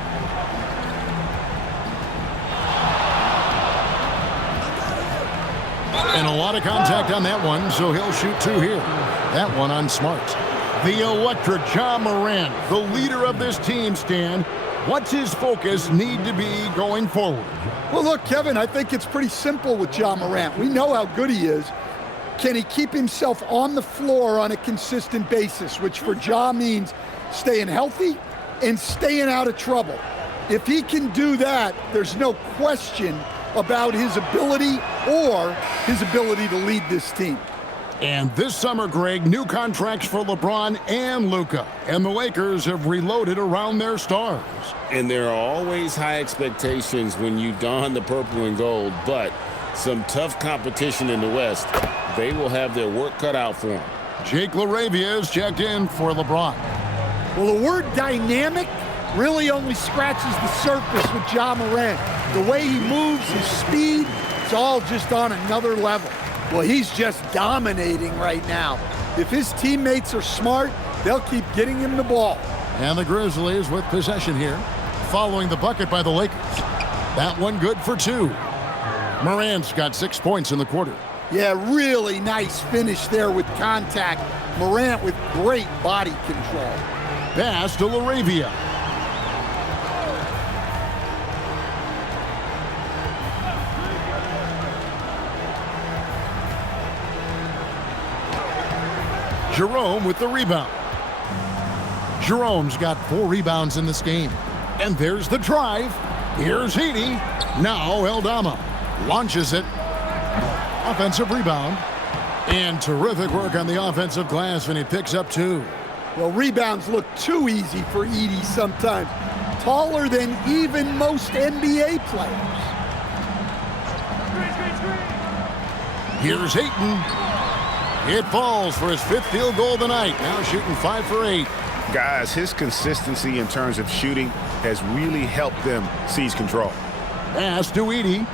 And a lot of contact on that one, so he'll shoot 2 here. That one on Smart. The electric Ja Morant, the leader of this team, Stan. What's his focus need to be going forward? Well, look, Kevin, I think it's pretty simple with Ja Morant. We know how good he is. Can he keep himself on the floor on a consistent basis, which for Ja means staying healthy and staying out of trouble. If he can do that, there's no question about his ability or his ability to lead this team. And this summer, Greg, new contracts for LeBron and Luka. And the Lakers have reloaded around their stars. And there are always high expectations when you don the purple and gold, but some tough competition in the West. They will have their work cut out for them. Jake LaRavia is checked in for LeBron. Well, the word dynamic really only scratches the surface with Ja Morant. The way he moves, his speed, it's all just on another level. Well, he's just dominating right now. If his teammates are smart, they'll keep getting him the ball. And the Grizzlies with possession here, following the bucket by the Lakers. That one good for 2. Morant's got 6 points in the quarter. Yeah, really nice finish there with contact. Morant with great body control. Pass to LaRavia. Jerome with the rebound. Jerome's got 4 rebounds in this game. And there's the drive. Here's Heaney. Now Eldama launches it. Offensive rebound. And terrific work on the offensive glass, and he picks up 2. Well, rebounds look too easy for Edey sometimes. Taller than even most NBA players. Here's Ayton. It falls for his 5th field goal of the night. Now shooting 5 for 8. Guys, his consistency in terms of shooting has really helped them seize control. Pass to Edey.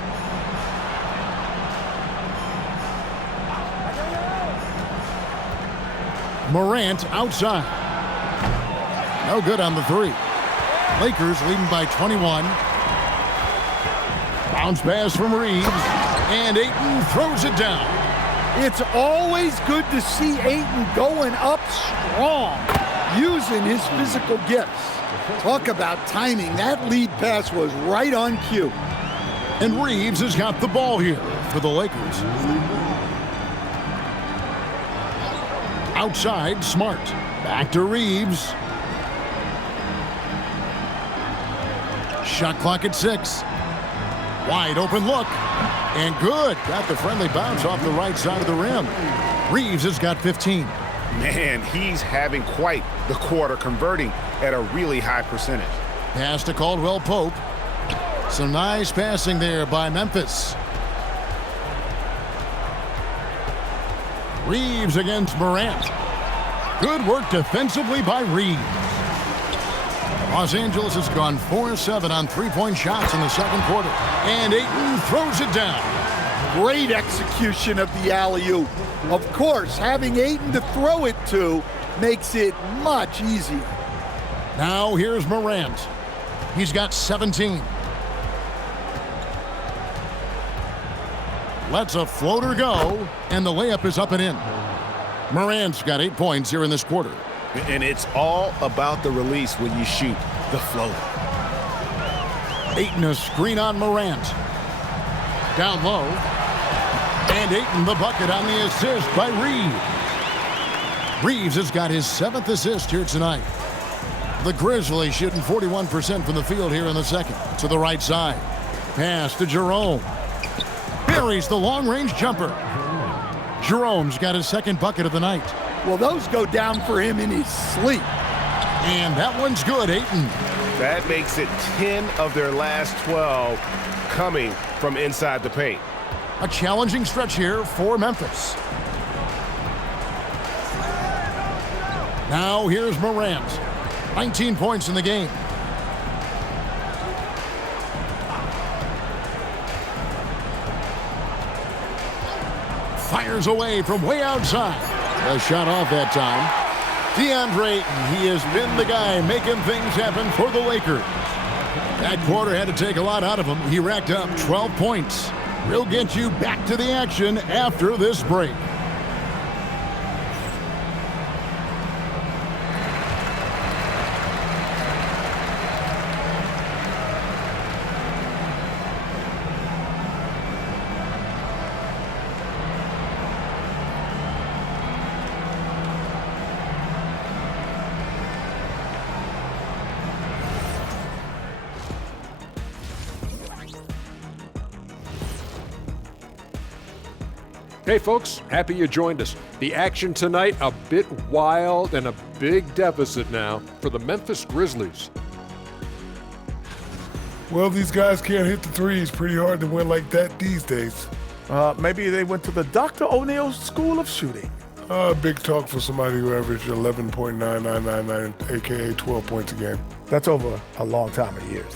Morant outside. No good on the 3. Lakers leading by 21. Bounce pass from Reeves. And Ayton throws it down. It's always good to see Ayton going up strong, using his physical gifts. Talk about timing. That lead pass was right on cue. And Reeves has got the ball here for the Lakers. Outside, Smart. Back to Reeves. Shot clock at 6. Wide open look. And good. Got the friendly bounce off the right side of the rim. Reeves has got 15. Man, he's having quite the quarter, converting at a really high percentage. Pass to Caldwell Pope. Some nice passing there by Memphis. Reeves against Morant. Good work defensively by Reeves. Los Angeles has gone 4-7 on 3-point shots in the second quarter. And Ayton throws it down. Great execution of the alley-oop. Of course, having Ayton to throw it to makes it much easier. Now here's Morant. He's got 17. Lets a floater go, and the layup is up and in. Morant's got 8 points here in this quarter. And it's all about the release when you shoot the floater. Ayton a screen on Morant. Down low. And Ayton the bucket on the assist by Reeves. Reeves has got his 7th assist here tonight. The Grizzlies shooting 41% from the field here in the second. To the right side. Pass to Jerome. Buries the long-range jumper. Jerome's got his 2nd bucket of the night. Well, those go down for him in his sleep. And that one's good, Ayton. That makes it 10 of their last 12 coming from inside the paint. A challenging stretch here for Memphis. Now here's Morant. 19 points in the game. Fires away from way outside. A shot off that time. DeAndre Ayton, he has been the guy making things happen for the Lakers. That quarter had to take a lot out of him. He racked up 12 points. We'll get you back to the action after this break. Hey folks, happy you joined us. The action tonight, a bit wild and a big deficit now for the Memphis Grizzlies. Well, these guys can't hit the threes. Pretty hard to win like that these days. Maybe they went to the Dr. O'Neil School of Shooting. Big talk for somebody who averaged 11.9999, aka 12 points a game. That's over a long time of years.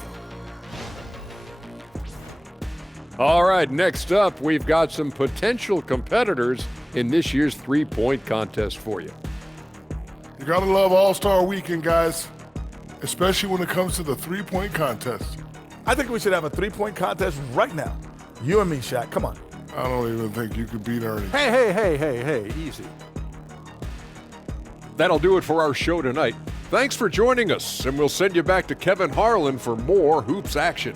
All right, next up, we've got some potential competitors in this year's three-point contest for you. You gotta love All-Star Weekend, guys, especially when it comes to the three-point contest. I think we should have a three-point contest right now. You and me, Shaq. Come on. I don't even think you could beat Ernie. Hey, easy. That'll do it for our show tonight. Thanks for joining us, and we'll send you back to Kevin Harlan for more Hoops action.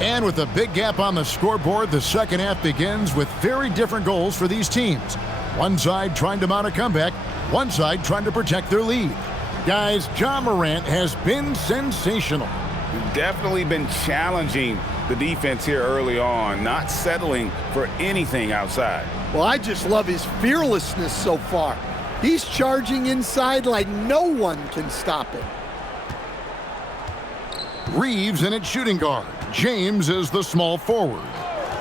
And with a big gap on the scoreboard, the second half begins with very different goals for these teams. One side trying to mount a comeback, one side trying to protect their lead. Guys, Ja Morant has been sensational. Definitely been challenging the defense here early on, not settling for anything outside. Well, I just love his fearlessness so far. He's charging inside like no one can stop him. Reeves in at shooting guard. James is the small forward.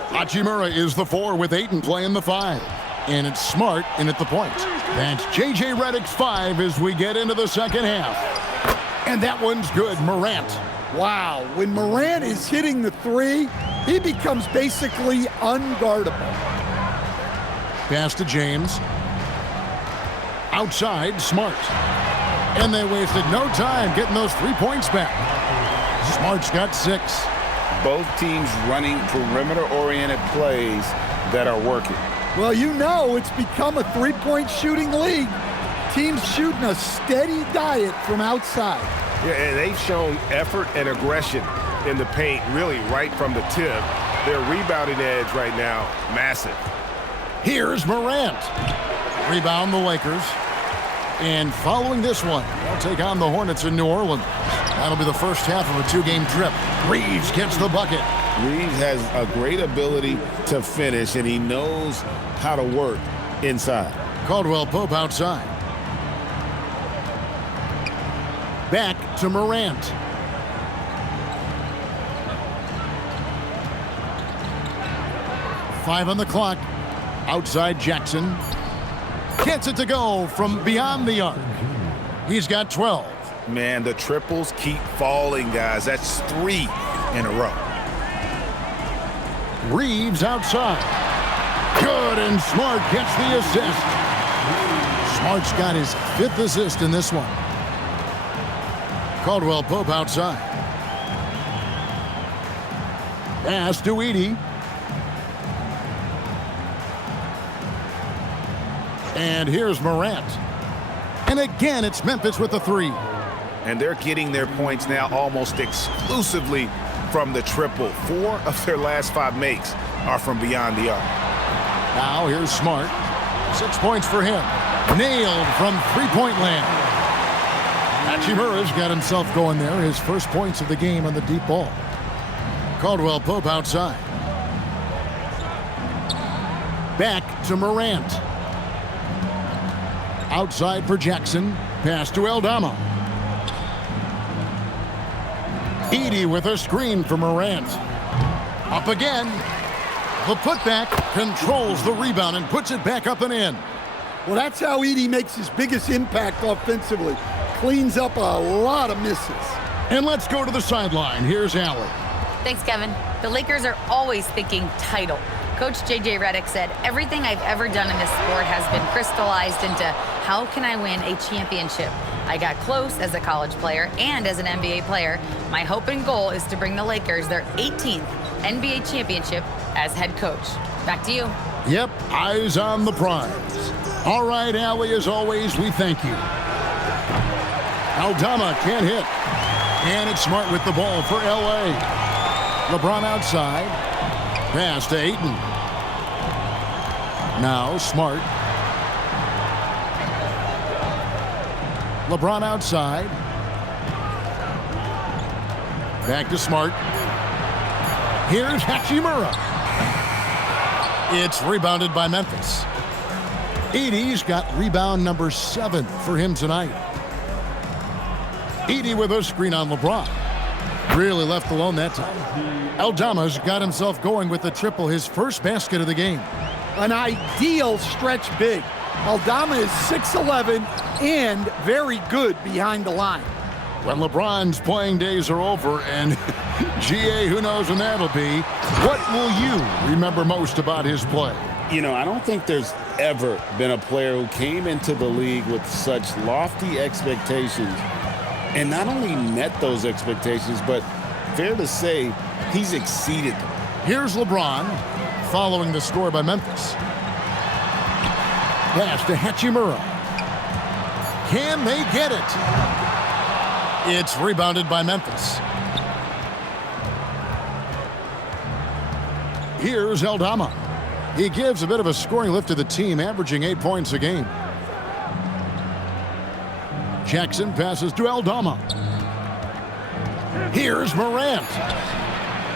Hachimura is the 4 with Ayton playing the 5. And it's Smart in at the point. That's J.J. Redick's 5 as we get into the second half. And that one's good, Morant. Wow, when Morant is hitting the 3, he becomes basically unguardable. Pass to James. Outside, Smart. And they wasted no time getting those 3 points back. Smart's got 6. Both teams running perimeter-oriented plays that are working. Well, you know it's become a three-point shooting league. Teams shooting a steady diet from outside. Yeah, and they've shown effort and aggression in the paint, really right from the tip. Their rebounding edge right now, massive. Here's Morant. Rebound the Lakers. And following this one, they'll take on the Hornets in New Orleans. That'll be the first half of a 2-game trip. Reeves gets the bucket. Reeves has a great ability to finish, and he knows how to work inside. Caldwell Pope outside. Back to Morant. Five on the clock. Outside Jackson. Gets it to go from beyond the arc. He's got 12. Man, the triples keep falling, guys. That's 3 in a row. Reeves outside. Good, and Smart gets the assist. Smart's got his 5th assist in this one. Caldwell Pope outside. Pass to Edey. And here's Morant. And again, it's Memphis with the 3. And they're getting their points now almost exclusively from the triple. 4 of their last 5 makes are from beyond the arc. Now here's Smart. 6 points for him. Nailed from three-point land. Hachimura's got himself going there. His first points of the game on the deep ball. Caldwell Pope outside. Back to Morant. Outside for Jackson. Pass to Aldama. Edey with a screen for Morant. Up again. The putback controls the rebound and puts it back up and in. Well, that's how Edey makes his biggest impact offensively. Cleans up a lot of misses. And let's go to the sideline. Here's Allie. Thanks, Kevin. The Lakers are always thinking title. Coach J.J. Redick said, everything I've ever done in this sport has been crystallized into how can I win a championship? I got close as a college player and as an NBA player. My hope and goal is to bring the Lakers their 18th NBA championship as head coach. Back to you. Yep, eyes on the prize. All right, Allie, as always, we thank you. Aldama can't hit. And it's Smart with the ball for L.A. LeBron outside. Pass to Ayton. Now Smart. LeBron outside. Back to Smart. Here's Hachimura. It's rebounded by Memphis. Edey's got rebound number 7 for him tonight. Edey with a screen on LeBron. Really left alone that time. Aldama's got himself going with the triple, his first basket of the game. An ideal stretch big. Aldama is 6'11" and very good behind the line. When LeBron's playing days are over, and GA, who knows when that'll be, what will you remember most about his play? You know, I don't think there's ever been a player who came into the league with such lofty expectations and not only met those expectations, but fair to say, he's exceeded them. Here's LeBron following the score by Memphis. Pass to Hachimura. Can they get it? It's rebounded by Memphis. Here's Aldama. He gives a bit of a scoring lift to the team, averaging 8 points a game. Jackson passes to Aldama. Here's Morant.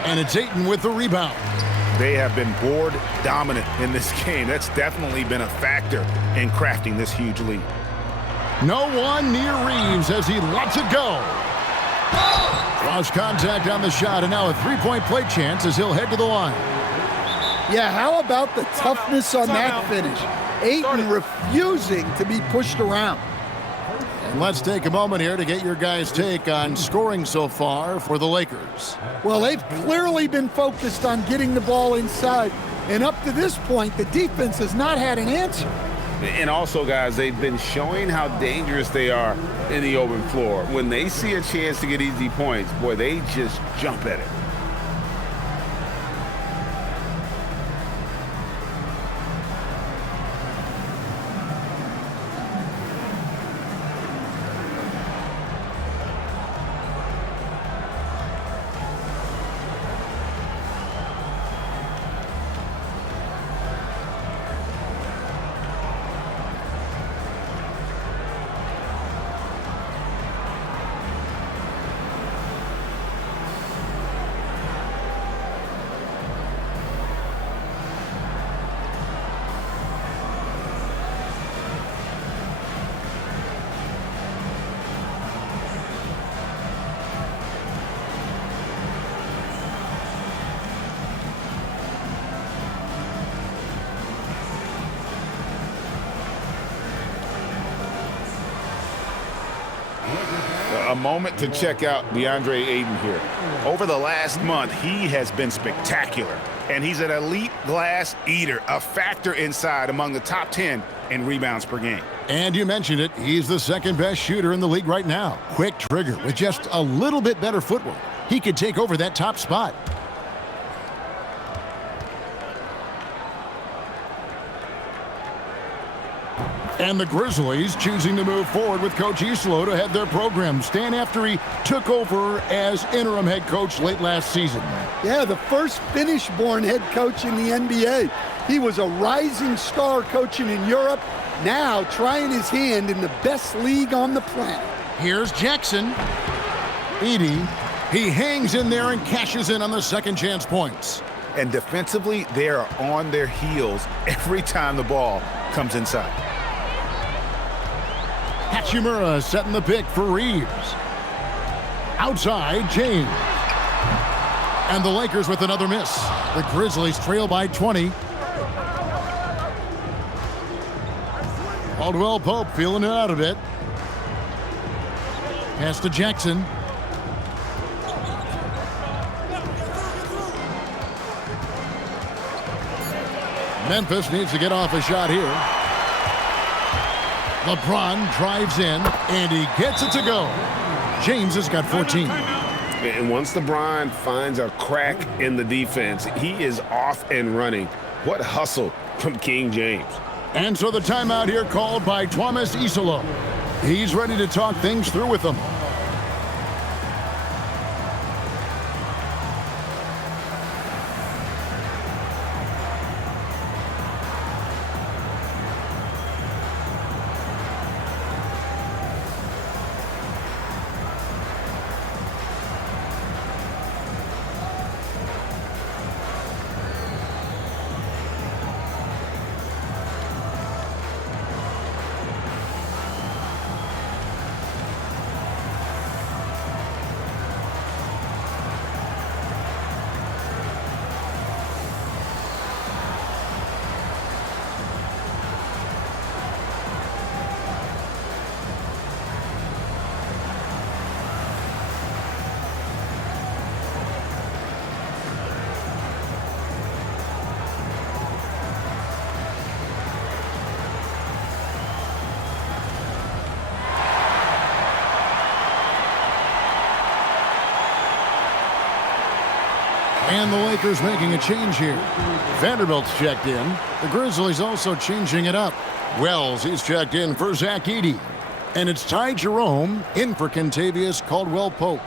And it's Ayton with the rebound. They have been board dominant in this game. That's definitely been a factor in crafting this huge lead. No one near Reeves as he lets it go. Lost contact on the shot, and now a three-point play chance as he'll head to the line. Yeah, how about the toughness on that finish? Ayton refusing to be pushed around. And let's take a moment here to get your guys' take on scoring so far for the Lakers. Well, they've clearly been focused on getting the ball inside. And up to this point, the defense has not had an answer. And also, guys, they've been showing how dangerous they are in the open floor. When they see a chance to get easy points, boy, they just jump at it. A moment to check out DeAndre Ayton here. Over the last month, he has been spectacular. And he's an elite glass eater, a factor inside among the top 10 in rebounds per game. And you mentioned it, he's the second best shooter in the league right now. Quick trigger with just a little bit better footwork. He could take over that top spot. And the Grizzlies choosing to move forward with Coach Islo to head their program. Stan, after he took over as interim head coach late last season. Yeah, the first Finnish-born head coach in the NBA. He was a rising star coaching in Europe, Now trying his hand in the best league on the planet. Here's Jackson. Edey, he hangs in there and cashes in on the second chance points. And defensively, they are on their heels every time the ball comes inside. Hachimura setting the pick for Reeves. Outside, James. And the Lakers with another miss. The Grizzlies trail by 20. Caldwell Pope feeling it out a bit. Pass to Jackson. Memphis needs to get off a shot here. LeBron drives in, and he gets it to go. James has got 14. And once LeBron finds a crack in the defense, he is off and running. What hustle from King James. And so the timeout here called by Thomas Isolo. He's ready to talk things through with them. And the Lakers making a change here. Vanderbilt's checked in. The Grizzlies also changing it up. Wells, he's checked in for Zach Edey. And it's Ty Jerome in for Kentavious Caldwell-Pope.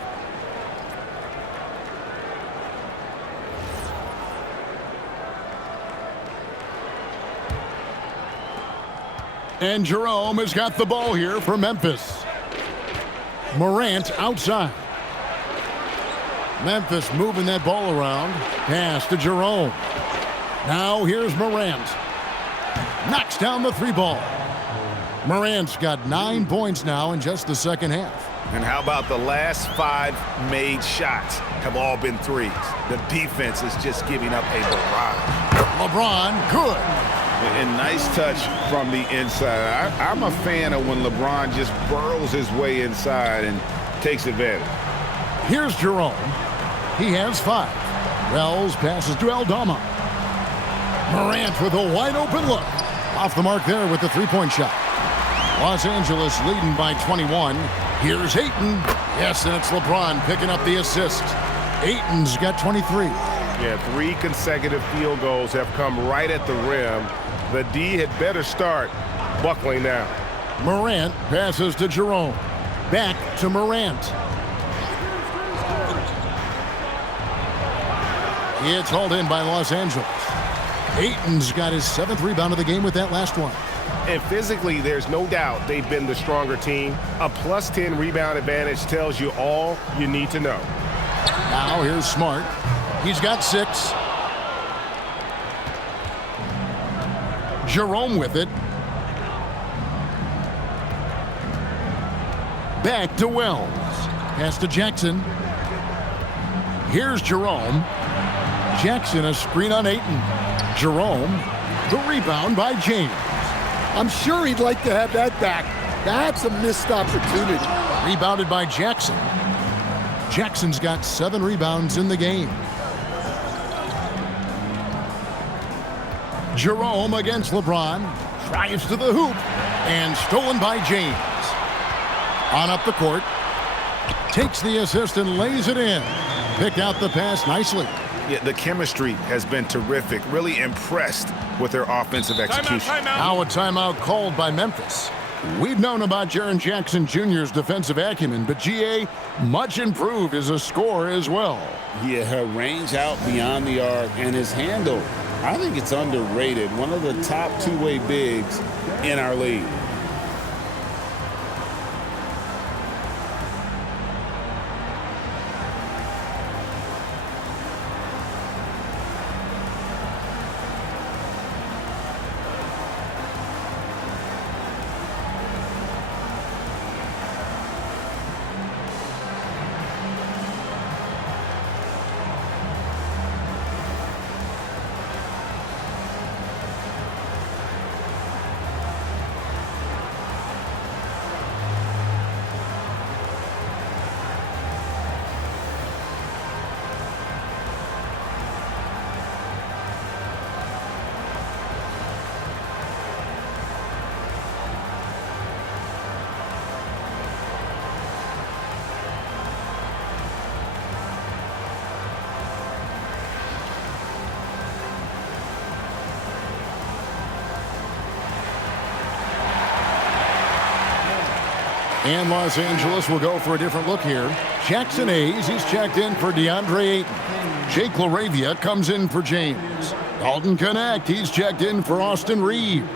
And Jerome has got the ball here for Memphis. Morant outside. Memphis moving that ball around. Pass to Jerome. Now here's Morant. Knocks down the three ball. Morant's got 9 points now in just the second half. And how about the last 5 made shots have all been threes? The defense is just giving up a barrage. LeBron, good. And nice touch from the inside. I'm a fan of when LeBron just burrows his way inside and takes advantage. Here's Jerome. He has 5. Wells passes to Aldama. Morant with a wide open look. Off the mark there with the three-point shot. Los Angeles leading by 21. Here's Ayton. Yes, and it's LeBron picking up the assist. Ayton's got 23. Yeah, 3 consecutive field goals have come right at the rim. The D had better start buckling down. Morant passes to Jerome. Back to Morant. It's hauled in by Los Angeles. Ayton's got his 7th rebound of the game with that last one. And physically, there's no doubt they've been the stronger team. A plus 10 rebound advantage tells you all you need to know. Now here's Smart. He's got 6. Jerome with it. Back to Wells. Pass to Jackson. Here's Jerome. Jackson, a screen on Ayton. Jerome, the rebound by James. I'm sure he'd like to have that back. That's a missed opportunity. Rebounded by Jackson. Jackson's got 7 rebounds in the game. Jerome against LeBron. Drives to the hoop. And stolen by James. On up the court. Takes the assist and lays it in. Picked out the pass nicely. Yeah, the chemistry has been terrific. Really impressed with their offensive execution. Timeout. Now a timeout called by Memphis. We've known about Jaren Jackson Jr.'s defensive acumen, but GA much improved as a scorer as well. Yeah, her range out beyond the arc and his handle, I think it's underrated. One of the top two-way bigs in our league. And Los Angeles will go for a different look here. Jackson Hayes, he's checked in for DeAndre Ayton. Jake LaRavia comes in for James. Dalton Connect, he's checked in for Austin Reeves.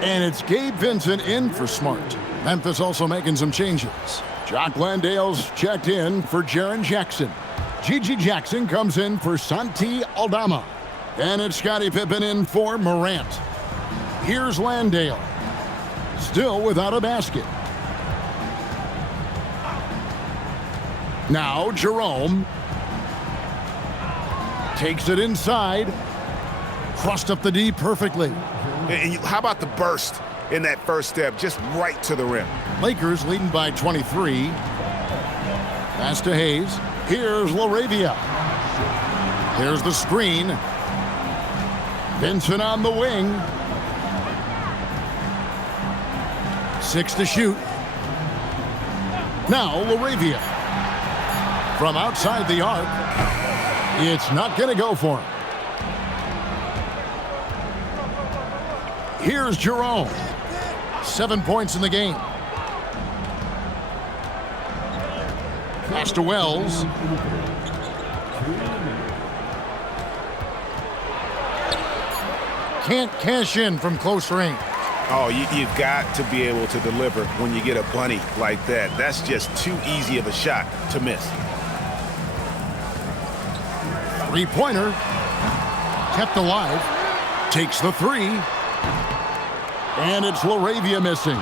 And it's Gabe Vincent in for Smart. Memphis also making some changes. Jock Landale's checked in for Jaren Jackson. Gigi Jackson comes in for Santi Aldama. And it's Scottie Pippen in for Morant. Here's Landale. Still without a basket. Now Jerome takes it inside. Crossed up the D perfectly. And how about the burst in that first step, just right to the rim? Lakers leading by 23. Pass to Hayes. Here's LaRavia. Here's the screen. Vincent on the wing. 6 to shoot. Now LaRavia. From outside the arc. It's not going to go for him. Here's Jerome. 7 points in the game. Pass to Wells. Can't cash in from close range. Oh, you've got to be able to deliver when you get a bunny like that. That's just too easy of a shot to miss. Three-pointer. Kept alive. Takes the three. And it's LaRavia missing.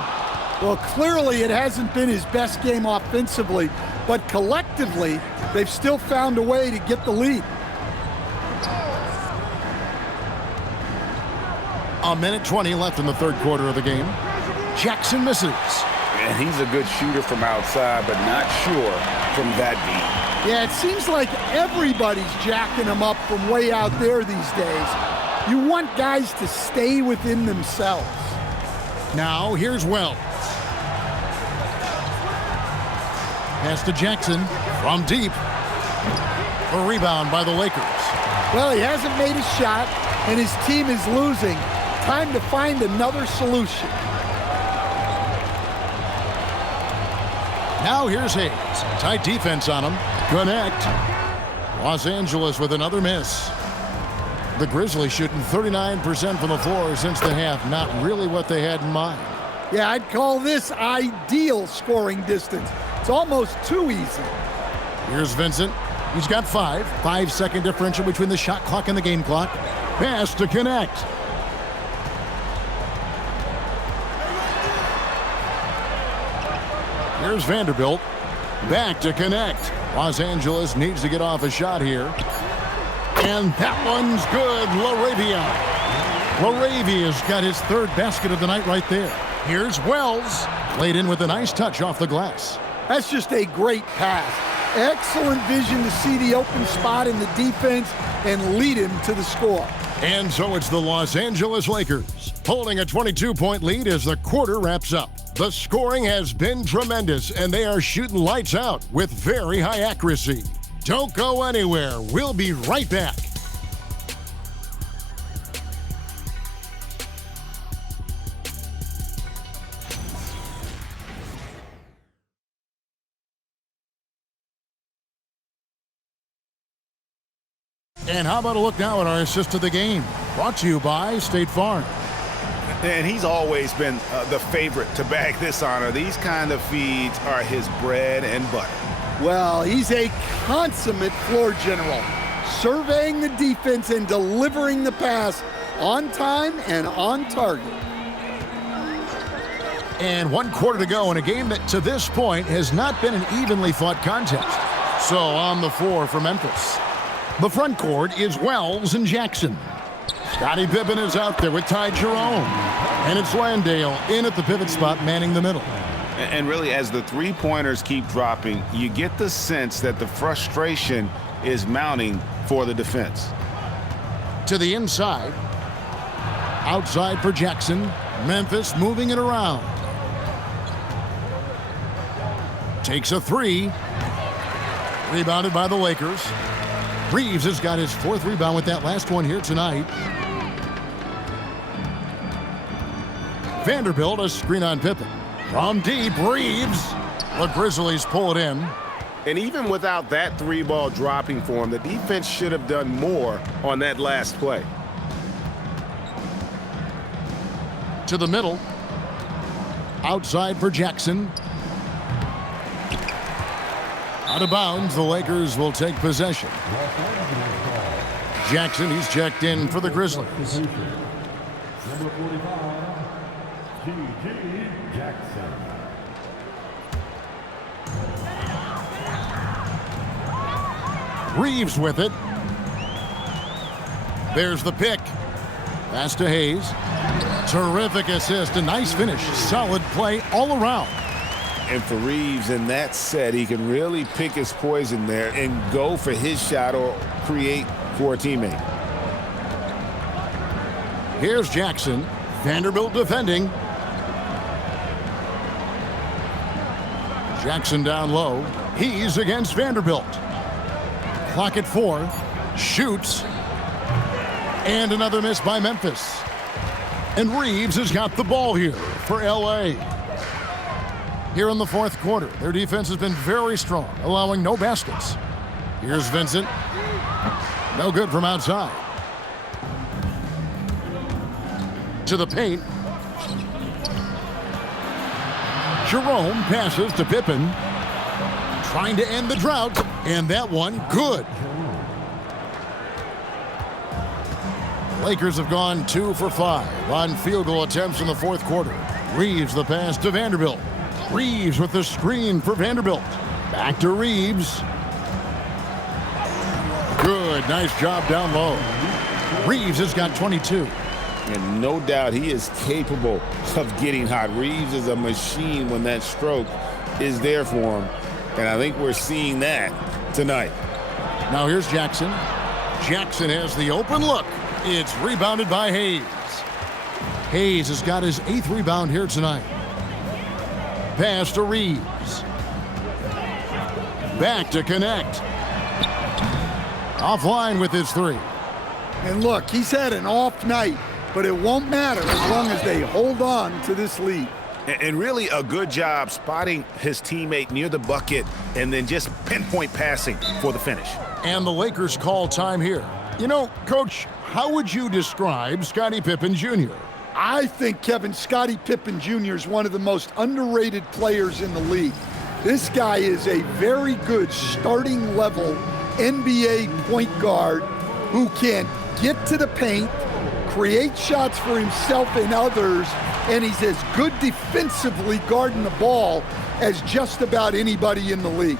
Well, clearly it hasn't been his best game offensively, but collectively, they've still found a way to get the lead. A minute 20 left in the third quarter of the game. Jackson misses. And he's a good shooter from outside, but not sure from that deep. Yeah, it seems like everybody's jacking him up from way out there these days. You want guys to stay within themselves. Now, here's Wells. Pass to Jackson from deep. A rebound by the Lakers. Well, he hasn't made a shot, and his team is losing. Time to find another solution. Now here's Hayes. Tight defense on him. Connect. Los Angeles with another miss. The Grizzlies shooting 39% from the floor since the half. Not really what they had in mind. Yeah, I'd call this ideal scoring distance. It's almost too easy. Here's Vincent. He's got 5. 5-second differential between the shot clock and the game clock. Pass to Connect. Here's Vanderbilt. Back to Connect. Los Angeles needs to get off a shot here. And that one's good. LaRavia's got his third basket of the night right there. Here's Wells. Played in with a nice touch off the glass. That's just a great pass. Excellent vision to see the open spot in the defense and lead him to the score. And so it's the Los Angeles Lakers holding a 22-point lead as the quarter wraps up. The scoring has been tremendous, and they are shooting lights out with very high accuracy. Don't go anywhere. We'll be right back. And how about a look now at our assist of the game? Brought to you by State Farm. And he's always been the favorite to bag this honor. These kind of feeds are his bread and butter. Well, he's a consummate floor general, surveying the defense and delivering the pass on time and on target. And 1 quarter to go in a game that to this point has not been an evenly fought contest. So on the floor for Memphis, the front court is Wells and Jackson. Scottie Pippen is out there with Ty Jerome. And it's Landale in at the pivot spot, manning the middle. And really, as the three-pointers keep dropping, you get the sense that the frustration is mounting for the defense. To the inside. Outside for Jackson. Memphis moving it around. Takes a three. Rebounded by the Lakers. Reeves has got his 4th rebound with that last one here tonight. Vanderbilt, a screen on Pippen. From deep, Reeves. The Grizzlies pull it in. And even without that 3-ball dropping for him, the defense should have done more on that last play. To the middle. Outside for Jackson. Out of bounds, the Lakers will take possession. Jackson, he's checked in for the Grizzlies. Number 45, G.G. Jackson. Reeves with it. There's the pick. Pass to Hayes. Terrific assist, a nice finish. Solid play all around. And for Reeves in that set, he can really pick his poison there and go for his shot or create for a teammate. Here's Jackson. Vanderbilt defending. Jackson down low. He's against Vanderbilt. Clock at 4. Shoots. And another miss by Memphis. And Reeves has got the ball here for L.A. Here in the 4th quarter, their defense has been very strong, allowing no baskets. Here's Vincent. No good from outside. To the paint. Jerome passes to Pippen. Trying to end the drought, and that one good. Lakers have gone 2 for 5 on field goal attempts in the 4th quarter. Reeves the pass to Vanderbilt. Reeves with the screen for Vanderbilt. Back to Reeves. Good, nice job down low. Reeves has got 22. And no doubt he is capable of getting hot. Reeves is a machine when that stroke is there for him. And I think we're seeing that tonight. Now here's Jackson. Jackson has the open look. It's rebounded by Hayes. Hayes has got his 8th rebound here tonight. Pass to Reeves. Back to connect. Offline with his 3. And look, he's had an off night, but it won't matter as long as they hold on to this lead. And really a good job spotting his teammate near the bucket and then just pinpoint passing for the finish. And the Lakers call time here. You know, Coach, how would you describe Scottie Pippen Jr.? I think Kevin Scottie Pippen Jr. is one of the most underrated players in the league. This guy is a very good starting level NBA point guard who can get to the paint, create shots for himself and others, and he's as good defensively guarding the ball as just about anybody in the league.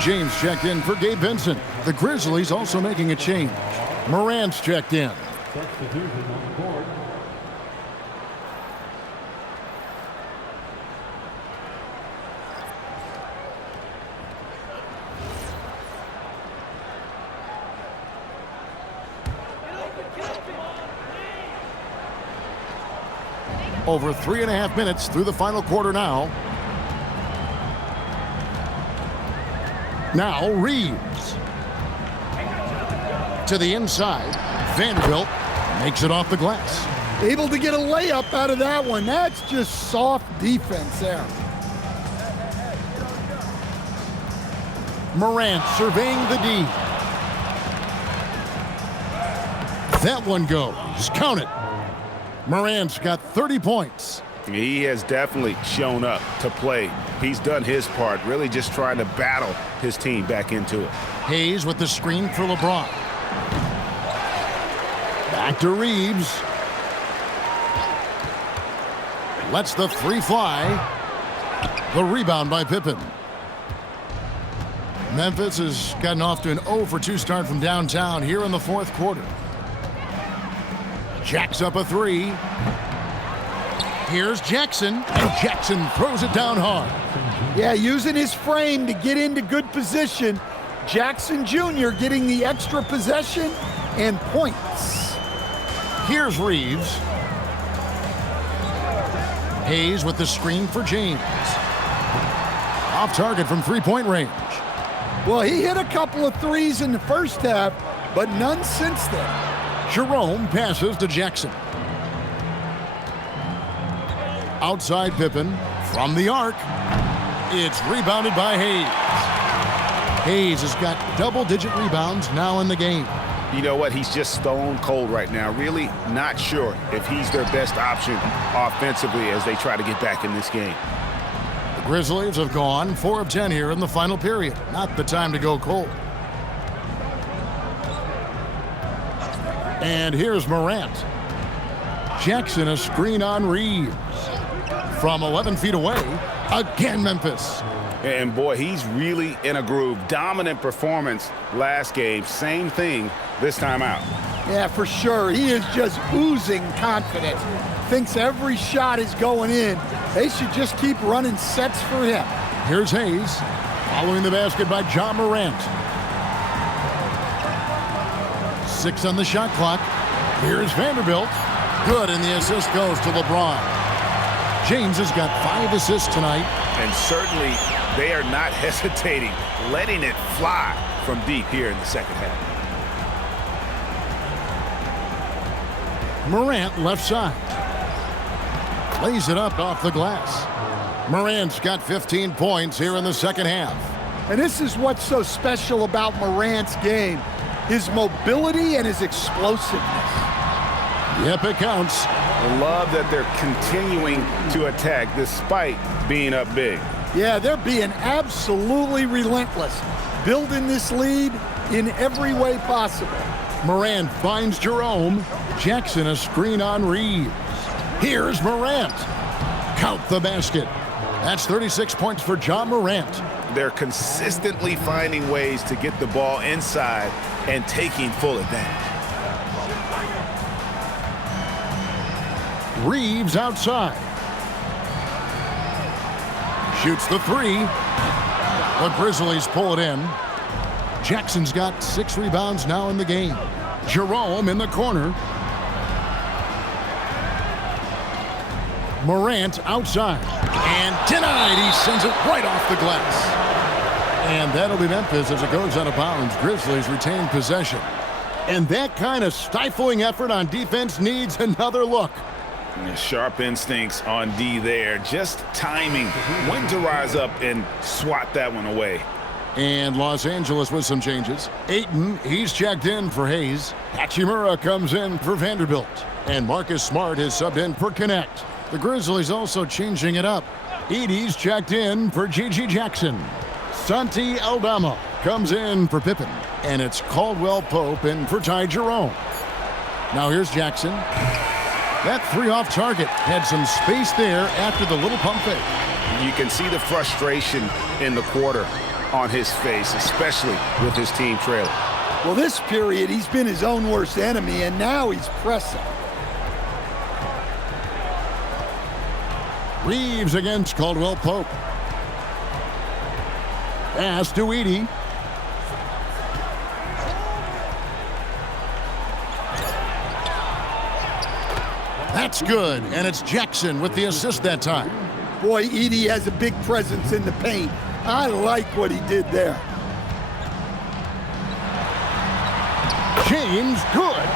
James checked in for Gabe Vincent. The Grizzlies also making a change. Morant's checked in. Substitution on the court. Over 3.5 minutes through the final quarter now. Now Reeves. To the inside. Vanderbilt makes it off the glass. Able to get a layup out of that one. That's just soft defense there. Morant surveying the D. That one goes. Count it. Morant's got 30 points. He has definitely shown up to play. He's done his part, really just trying to battle his team back into it. Hayes with the screen for LeBron. Back to Reeves. Lets the three fly. The rebound by Pippen. Memphis has gotten off to an 0-for-2 start from downtown here in the fourth quarter. Jacks up a three. Here's Jackson, and Jackson throws it down hard. Yeah, using his frame to get into good position. Jackson Jr. getting the extra possession and points. Here's Reeves. Hayes with the screen for James. Off target from three-point range. Well, he hit a couple of threes in the first half, but none since then. Jerome passes to Jackson. Outside Pippen from the arc. It's rebounded by Hayes. Hayes has got double-digit rebounds now in the game. You know what? He's just stone cold right now. Really not sure if he's their best option offensively as they try to get back in this game. The Grizzlies have gone 4 of 10 here in the final period. Not the time to go cold. And here's Morant. Jackson a screen on Reeves. From 11 feet away, again Memphis. And boy, he's really in a groove. Dominant performance last game. Same thing this time out. Yeah, for sure. He is just oozing confidence. Thinks every shot is going in. They should just keep running sets for him. Here's Hayes. Following the basket by John Morant. 6 on the shot clock. Here's Vanderbilt. Good, and the assist goes to LeBron. James has got 5 assists tonight. And certainly they are not hesitating, letting it fly from deep here in the second half. Morant left side. Lays it up off the glass. Morant's got 15 points here in the second half. And this is what's so special about Morant's game. His mobility and his explosiveness. Yep, it counts. I love that they're continuing to attack despite being up big. Yeah, they're being absolutely relentless, building this lead in every way possible. Morant finds Jerome. Jackson a screen on Reeves. Here's Morant. Count the basket. That's 36 points for John Morant. They're consistently finding ways to get the ball inside and taking full advantage. Reeves outside. Shoots the three. The Grizzlies pull it in. Jackson's got 6 rebounds now in the game. Jerome in the corner. Morant outside. And denied. He sends it right off the glass. And that'll be Memphis as it goes out of bounds. Grizzlies retain possession. And that kind of stifling effort on defense needs another look. Sharp instincts on D there. Just timing when to rise up and swat that one away. And Los Angeles with some changes. Ayton, he's checked in for Hayes. Hachimura comes in for Vanderbilt. And Marcus Smart is subbed in for Connect. The Grizzlies also changing it up. Edey's checked in for Gigi Jackson. Santi Aldama comes in for Pippen. And it's Caldwell Pope in for Ty Jerome. Now here's Jackson. That 3 off target had some space there after the little pump fake. You can see the frustration in the quarter. on his face, especially with his team trailing. Well, this period, he's been his own worst enemy, and now he's pressing. Reeves against Caldwell Pope. Pass to Edie. That's good, and it's Jackson with the assist that time. Boy, Edie has a big presence in the paint. I like what he did there. James, good.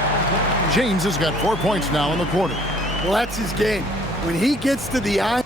James has got 4 points now in the quarter. Well, that's his game. When he gets to the eye,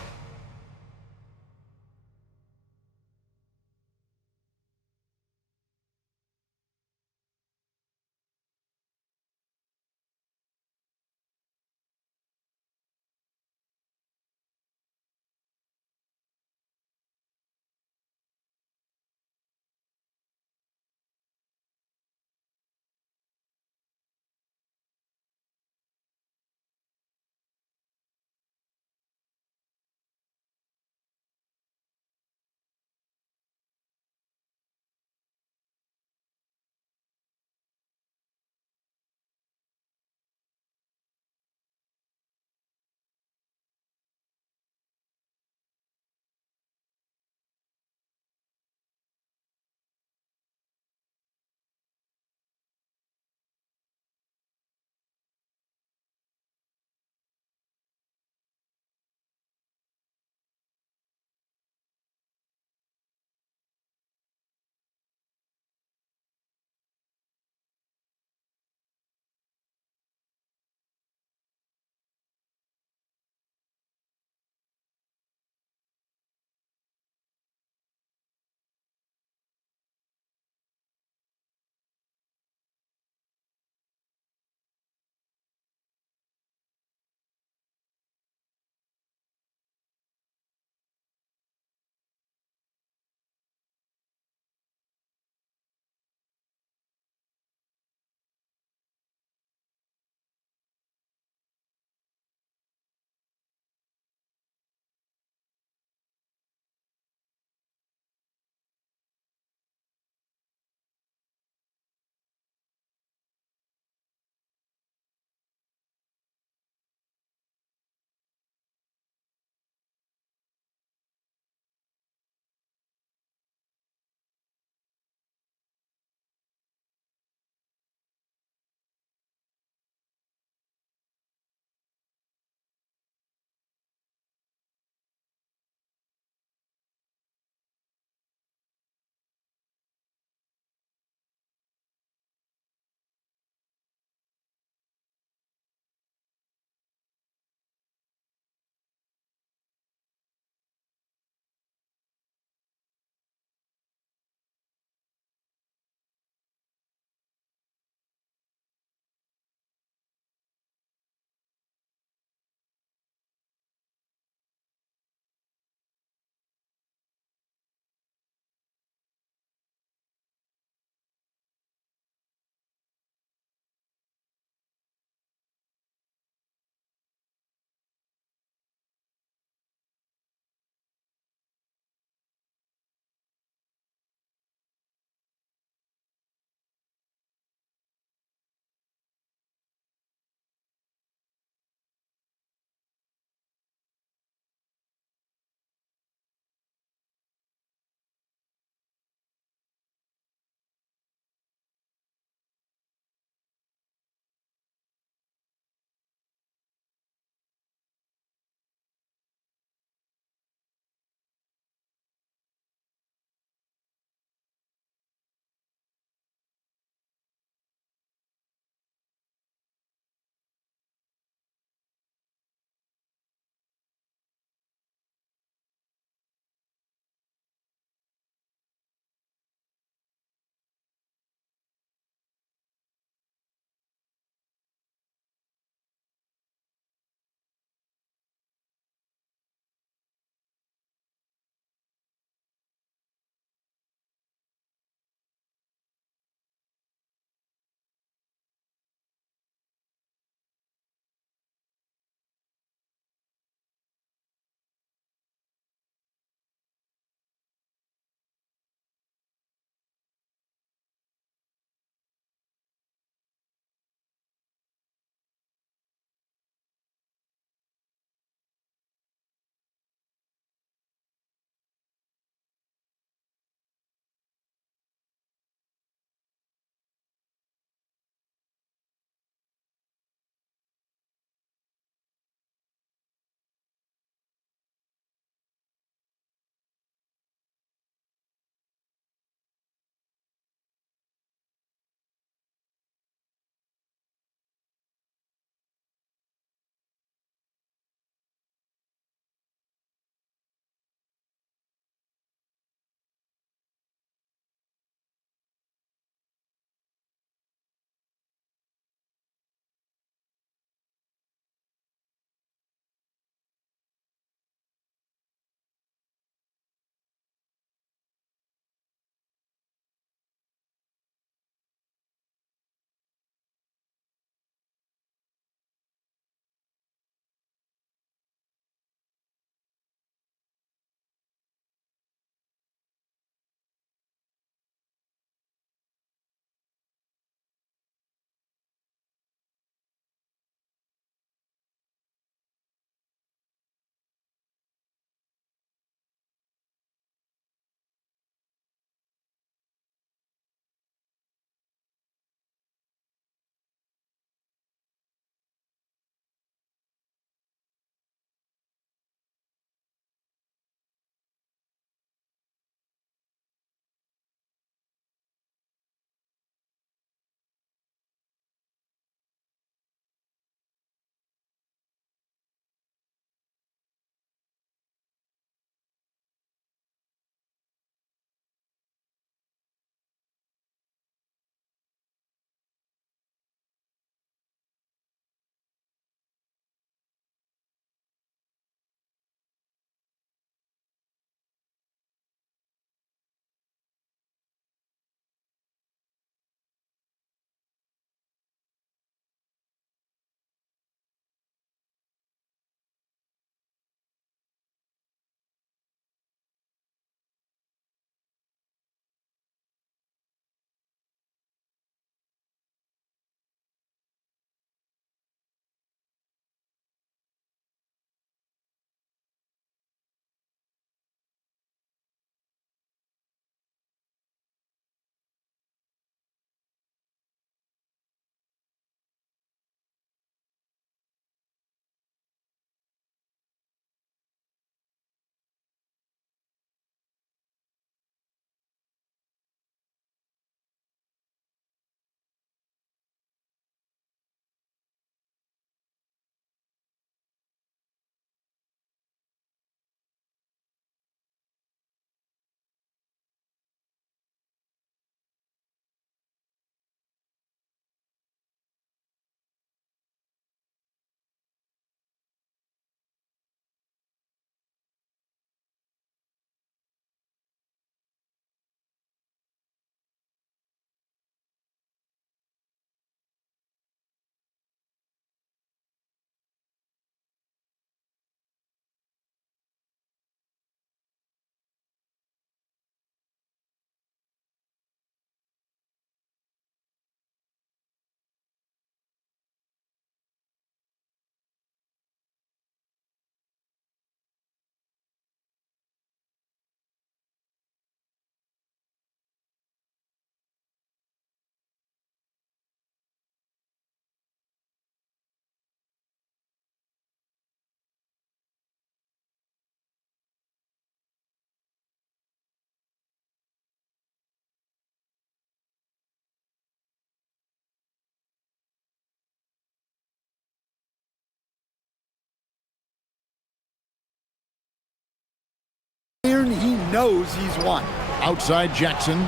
knows he's won. Outside Jackson.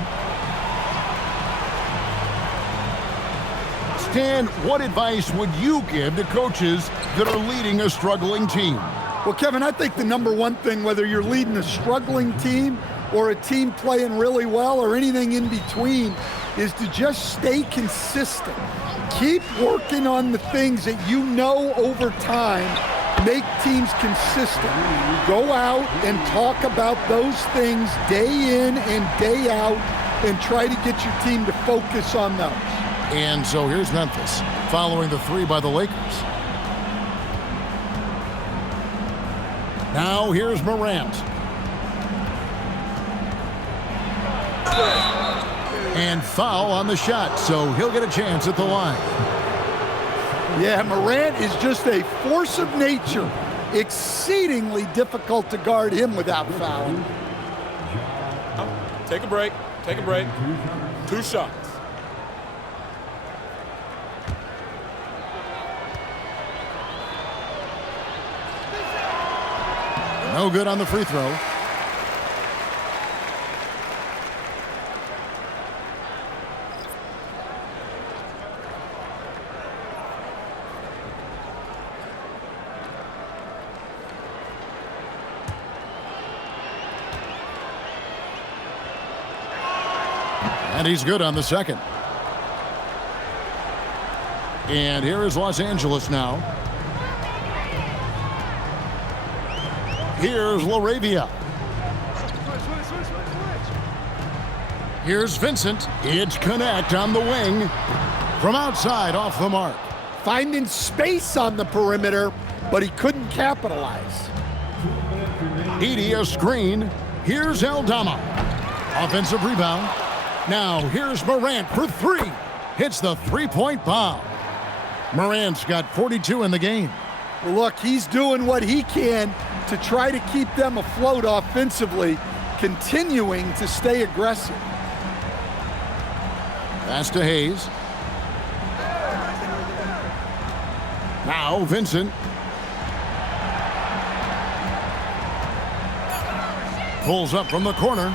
Stan, what advice would you give to coaches that are leading a struggling team? Well, Kevin, I think the number one thing, whether you're leading a struggling team or a team playing really well or anything in between, is to just stay consistent. Keep working on the things that you know over time make teams consistent. Go out and talk about those things day in and day out and try to get your team to focus on those. And so here's Memphis, following the three by the Lakers. Now here's Morant. And foul on the shot, so he'll get a chance at the line. Yeah, Morant is just a force of nature. Exceedingly difficult to guard him without fouling. Take a break. Take a break. 2 shots. No good on the free throw. And he's good on the second. And here is Los Angeles now. Here's LaRavia. Here's Vincent. It's Connect on the wing. From outside, off the mark. Finding space on the perimeter, but he couldn't capitalize. Edie a screen. Here's Eldama. Offensive rebound. Now here's Morant for three. Hits the three-point bomb. Morant's got 42 in the game. Well, look, he's doing what he can to try to keep them afloat offensively, continuing to stay aggressive. Pass to Hayes. Now Vincent. Pulls up from the corner.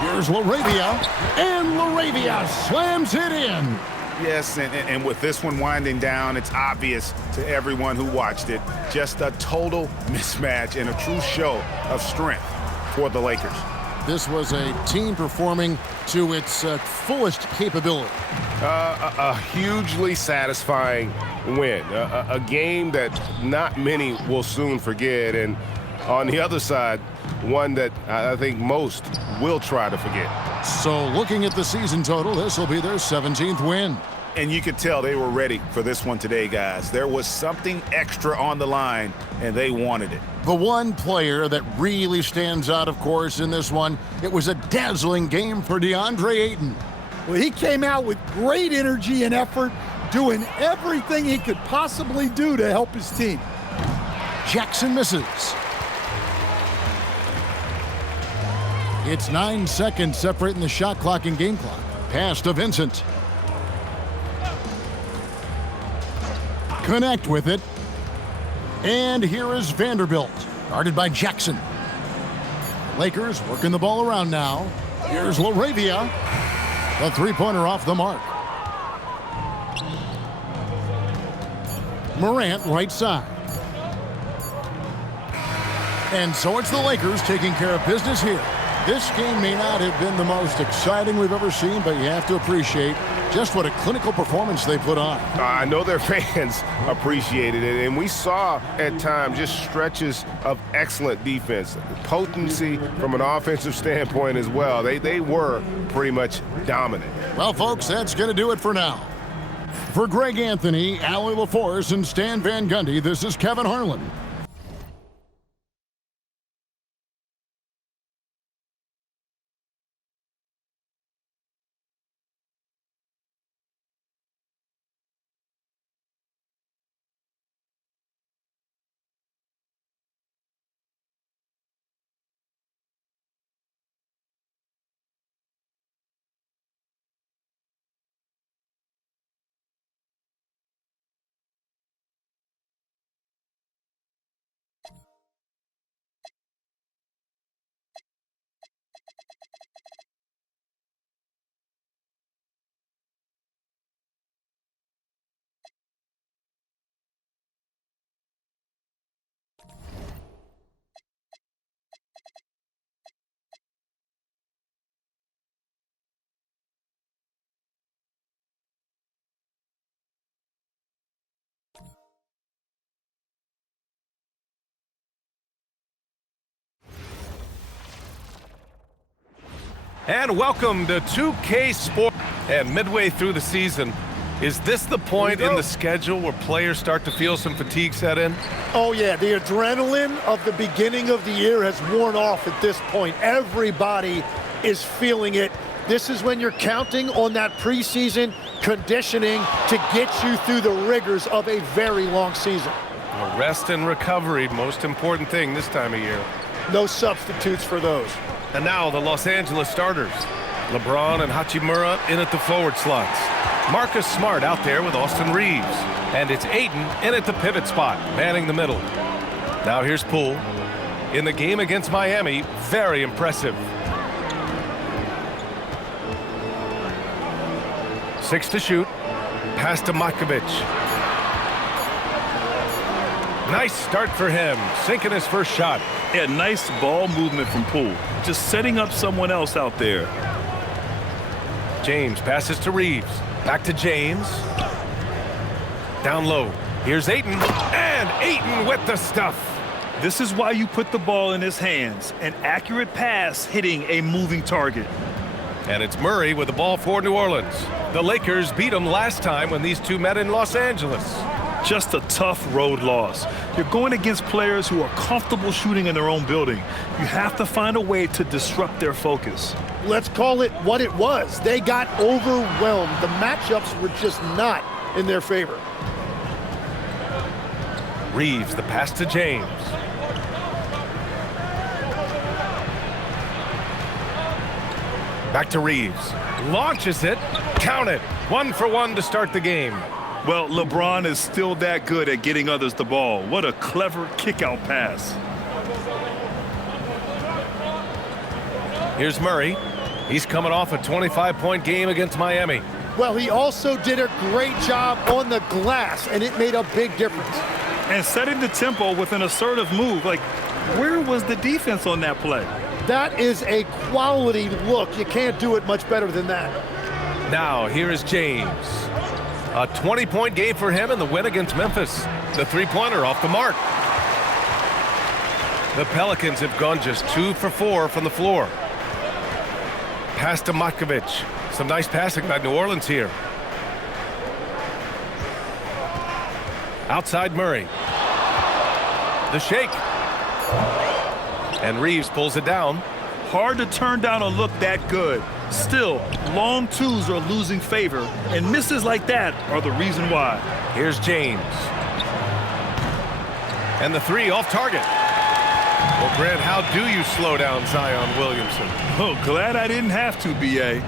Here's LaRavia. And LaRavia slams it in. Yes, and with this one winding down, it's obvious to everyone who watched it. Just a total mismatch and a true show of strength for the Lakers. This was a team performing to its fullest capability. A hugely satisfying win. A game that not many will soon forget. And on the other side, one that I think most will try to forget. So looking at the season total, this will be their 17th win. And you could tell they were ready for this one today, guys. There was something extra on the line, and they wanted it. The one player that really stands out, of course, in this one, it was a dazzling game for DeAndre Ayton. Well, he came out with great energy and effort, doing everything he could possibly do to help his team. Jackson misses. It's 9 seconds separating the shot clock and game clock. Pass to Vincent. Connect with it. And here is Vanderbilt, guarded by Jackson. Lakers working the ball around now. Here's LaRavia. The three-pointer off the mark. Morant right side. And so it's the Lakers taking care of business here. This game may not have been the most exciting we've ever seen, but you have to appreciate just what a clinical performance they put on. I know their fans appreciated it, and we saw at times just stretches of excellent defense, potency from an offensive standpoint as well. They were pretty much dominant. Well, folks, that's going to do it for now. For Greg Anthony, Allie LaForce, and Stan Van Gundy, this is Kevin Harlan. And welcome to 2K Sports. And midway through the season, is this the point in the schedule where players start to feel some fatigue set in? Oh, yeah. The adrenaline of the beginning of the year has worn off at this point. Everybody is feeling it. This is when you're counting on that preseason conditioning to get you through the rigors of a very long season. Rest and recovery, most important thing this time of year. No substitutes for those. And now the Los Angeles starters. LeBron and Hachimura in at the forward slots. Marcus Smart out there with Austin Reeves. And it's Ayton in at the pivot spot, manning the middle. Now here's Poole. In the game against Miami, very impressive. 6 to shoot. Pass to Makovic. Nice start for him, sinking his first shot. Yeah, nice ball movement from Poole. Just setting up someone else out there. James passes to Reeves. Back to James. Down low. Here's Ayton. And Ayton with the stuff. This is why you put the ball in his hands. An accurate pass hitting a moving target. And it's Murray with the ball for New Orleans. The Lakers beat them last time when these two met in Los Angeles. Just a tough road loss. You're going against players who are comfortable shooting in their own building. You have to find a way to disrupt their focus. Let's call it what it was. They got overwhelmed. The matchups were just not in their favor. Reeves, the pass to James. Back to Reeves. Launches it. Count it. 1 for 1 to start the game. Well, LeBron is still that good at getting others the ball. What a clever kick-out pass. Here's Murray. He's coming off a 25-point game against Miami. Well, he also did a great job on the glass, and it made a big difference. And setting the tempo with an assertive move. Like, where was the defense on that play? That is a quality look. You can't do it much better than that. Now, here is James. A 20-point game for him in the win against Memphis. The three-pointer off the mark. The Pelicans have gone just 2 for 4 from the floor. Pass to Makovic. Some nice passing by New Orleans here. Outside Murray. The shake. And Reeves pulls it down. Hard to turn down a look that good. Still, long twos are losing favor, and misses like that are the reason why. Here's James. And the three off target. Well, Grant, how do you slow down Zion Williamson? Oh, glad I didn't have to, B.A.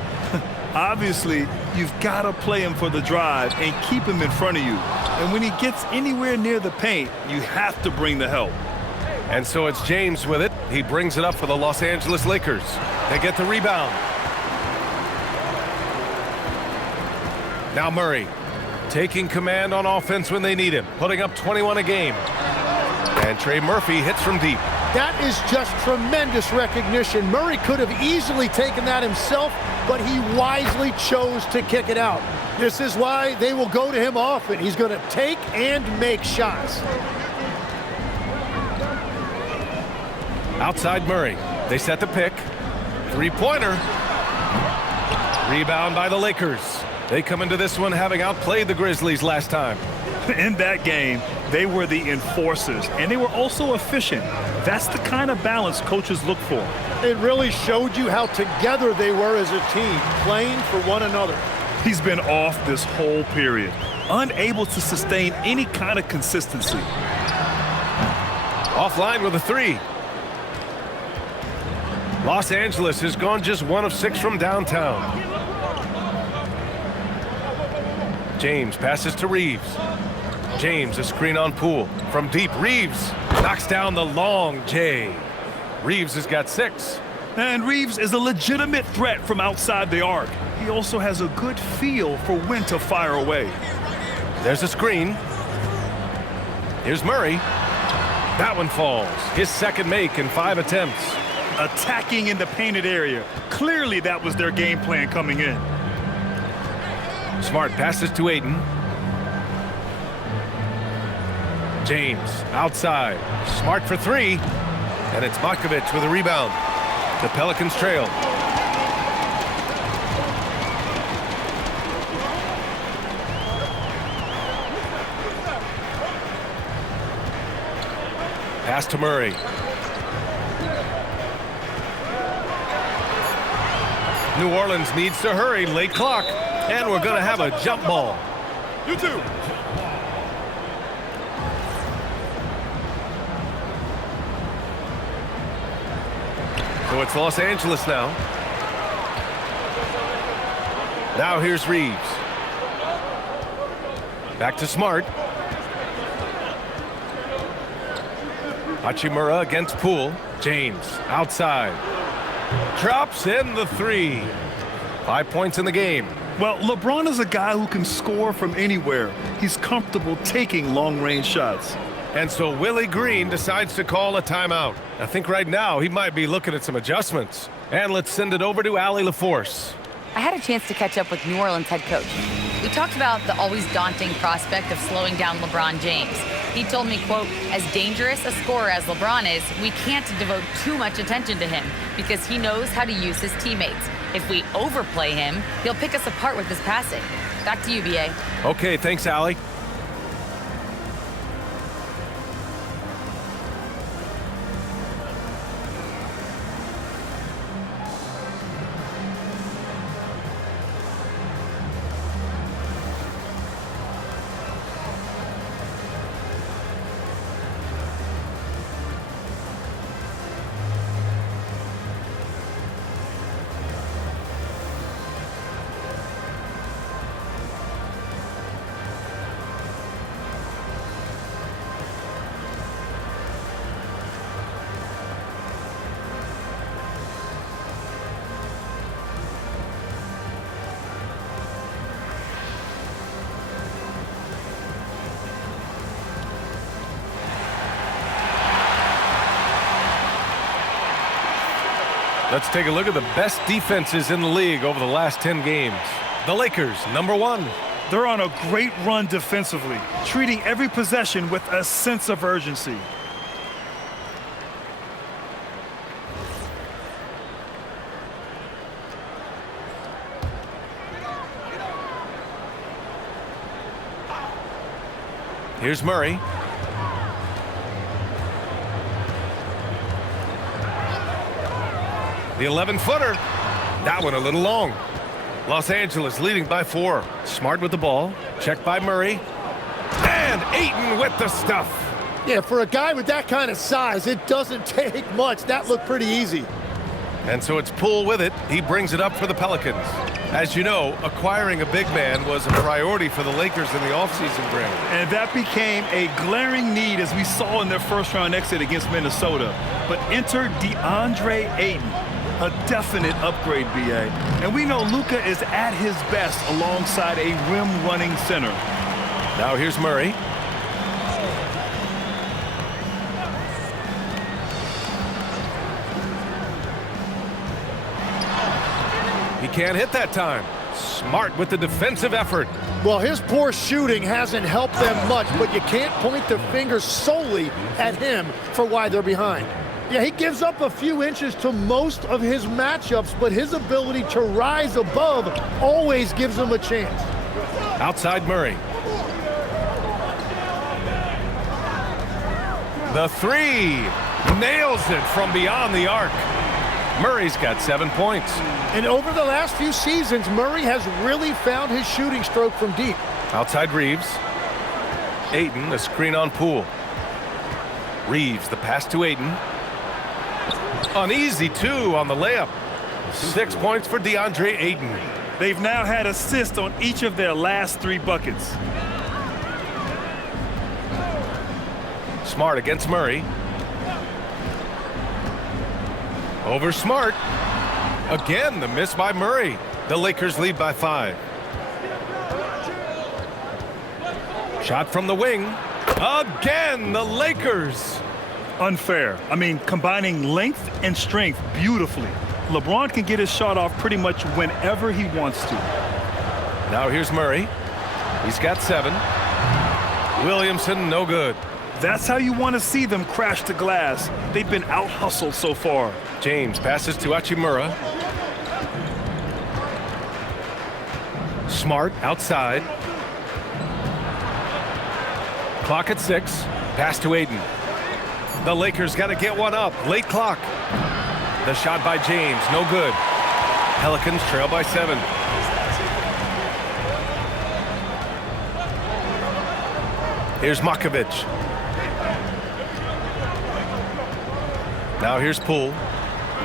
Obviously, you've got to play him for the drive and keep him in front of you. And when he gets anywhere near the paint, you have to bring the help. And so it's James with it. He brings it up for the Los Angeles Lakers. They get the rebound. Now Murray, taking command on offense when they need him, putting up 21 a game. And Trey Murphy hits from deep. That is just tremendous recognition. Murray could have easily taken that himself, but he wisely chose to kick it out. This is why they will go to him often. He's going to take and make shots. Outside Murray. They set the pick. Three-pointer. Rebound by the Lakers. They come into this one having outplayed the Grizzlies last time. In that game, they were the enforcers, and they were also efficient. That's the kind of balance coaches look for. It really showed you how together they were as a team, playing for one another. He's been off this whole period, unable to sustain any kind of consistency. Offline with a three. Los Angeles has gone just 1 of 6 from downtown. James passes to Reeves. James, a screen on Poole. From deep, Reeves knocks down the long J. Reeves has got 6. And Reeves is a legitimate threat from outside the arc. He also has a good feel for when to fire away. There's a screen. Here's Murray. That one falls. His second make in 5 attempts. Attacking in the painted area. Clearly that was their game plan coming in. Smart passes to Ayton. James outside. Smart for 3. And it's Makovic with a rebound. The Pelicans trail. Pass to Murray. New Orleans needs to hurry. Late clock. And we're going to have a jump ball. You too. So it's Los Angeles now. Now here's Reeves. Back to Smart. Hachimura against Poole. James outside. Drops in the 3. 5 points in the game. Well, LeBron is a guy who can score from anywhere. He's comfortable taking long-range shots. And so Willie Green decides to call a timeout. I think right now he might be looking at some adjustments. And let's send it over to Allie LaForce. I had a chance to catch up with New Orleans head coach. We talked about the always daunting prospect of slowing down LeBron James. He told me, quote, as dangerous a scorer as LeBron is, we can't devote too much attention to him because he knows how to use his teammates. If we overplay him, he'll pick us apart with his passing. Back to you, B.A. Okay, thanks, Allie. Let's take a look at the best defenses in the league over the last 10 games. The Lakers, number 1. They're on a great run defensively, treating every possession with a sense of urgency. Here's Murray. The 11-footer. That one a little long. Los Angeles leading by 4. Smart with the ball. Checked by Murray. And Ayton with the stuff. Yeah, for a guy with that kind of size, it doesn't take much. That looked pretty easy. And so it's Poole with it. He brings it up for the Pelicans. As you know, acquiring a big man was a priority for the Lakers in the offseason, Brandon. And that became a glaring need as we saw in their first-round exit against Minnesota. But enter DeAndre Ayton. A definite upgrade, B.A. And we know Luka is at his best alongside a rim-running center. Now here's Murray. He can't hit that time. Smart with the defensive effort. Well, his poor shooting hasn't helped them much, but you can't point the finger solely at him for why they're behind. Yeah, he gives up a few inches to most of his matchups, but his ability to rise above always gives him a chance. Outside Murray. The 3. Nails it from beyond the arc. Murray's got 7 points. And over the last few seasons, Murray has really found his shooting stroke from deep. Outside Reeves. Ayton, a screen on Poole. Reeves, the pass to Ayton. An easy 2 on the layup. 6 points for DeAndre Ayton. They've now had assists on each of their last 3 buckets. Smart against Murray. Over Smart. Again, the miss by Murray. The Lakers lead by 5. Shot from the wing. Again, the Lakers. Unfair. I mean, combining length and strength beautifully. LeBron can get his shot off pretty much whenever he wants to. Now here's Murray. He's got 7. Williamson, no good. That's how you want to see them crash the glass. They've been out-hustled so far. James passes to Hachimura. Smart outside. Clock at 6. Pass to Ayton. The Lakers got to get one up. Late clock. The shot by James, no good. Pelicans trail by 7. Here's Makovic. Now here's Poole.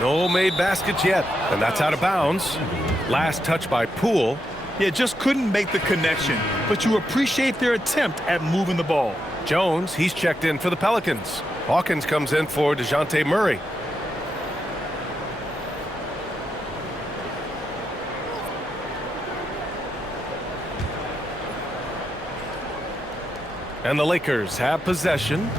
No made baskets yet, and that's out of bounds. Last touch by Poole. Yeah, just couldn't make the connection, but you appreciate their attempt at moving the ball. Jones, he's checked in for the Pelicans. Hawkins comes in for DeJounte Murray. And the Lakers have possession.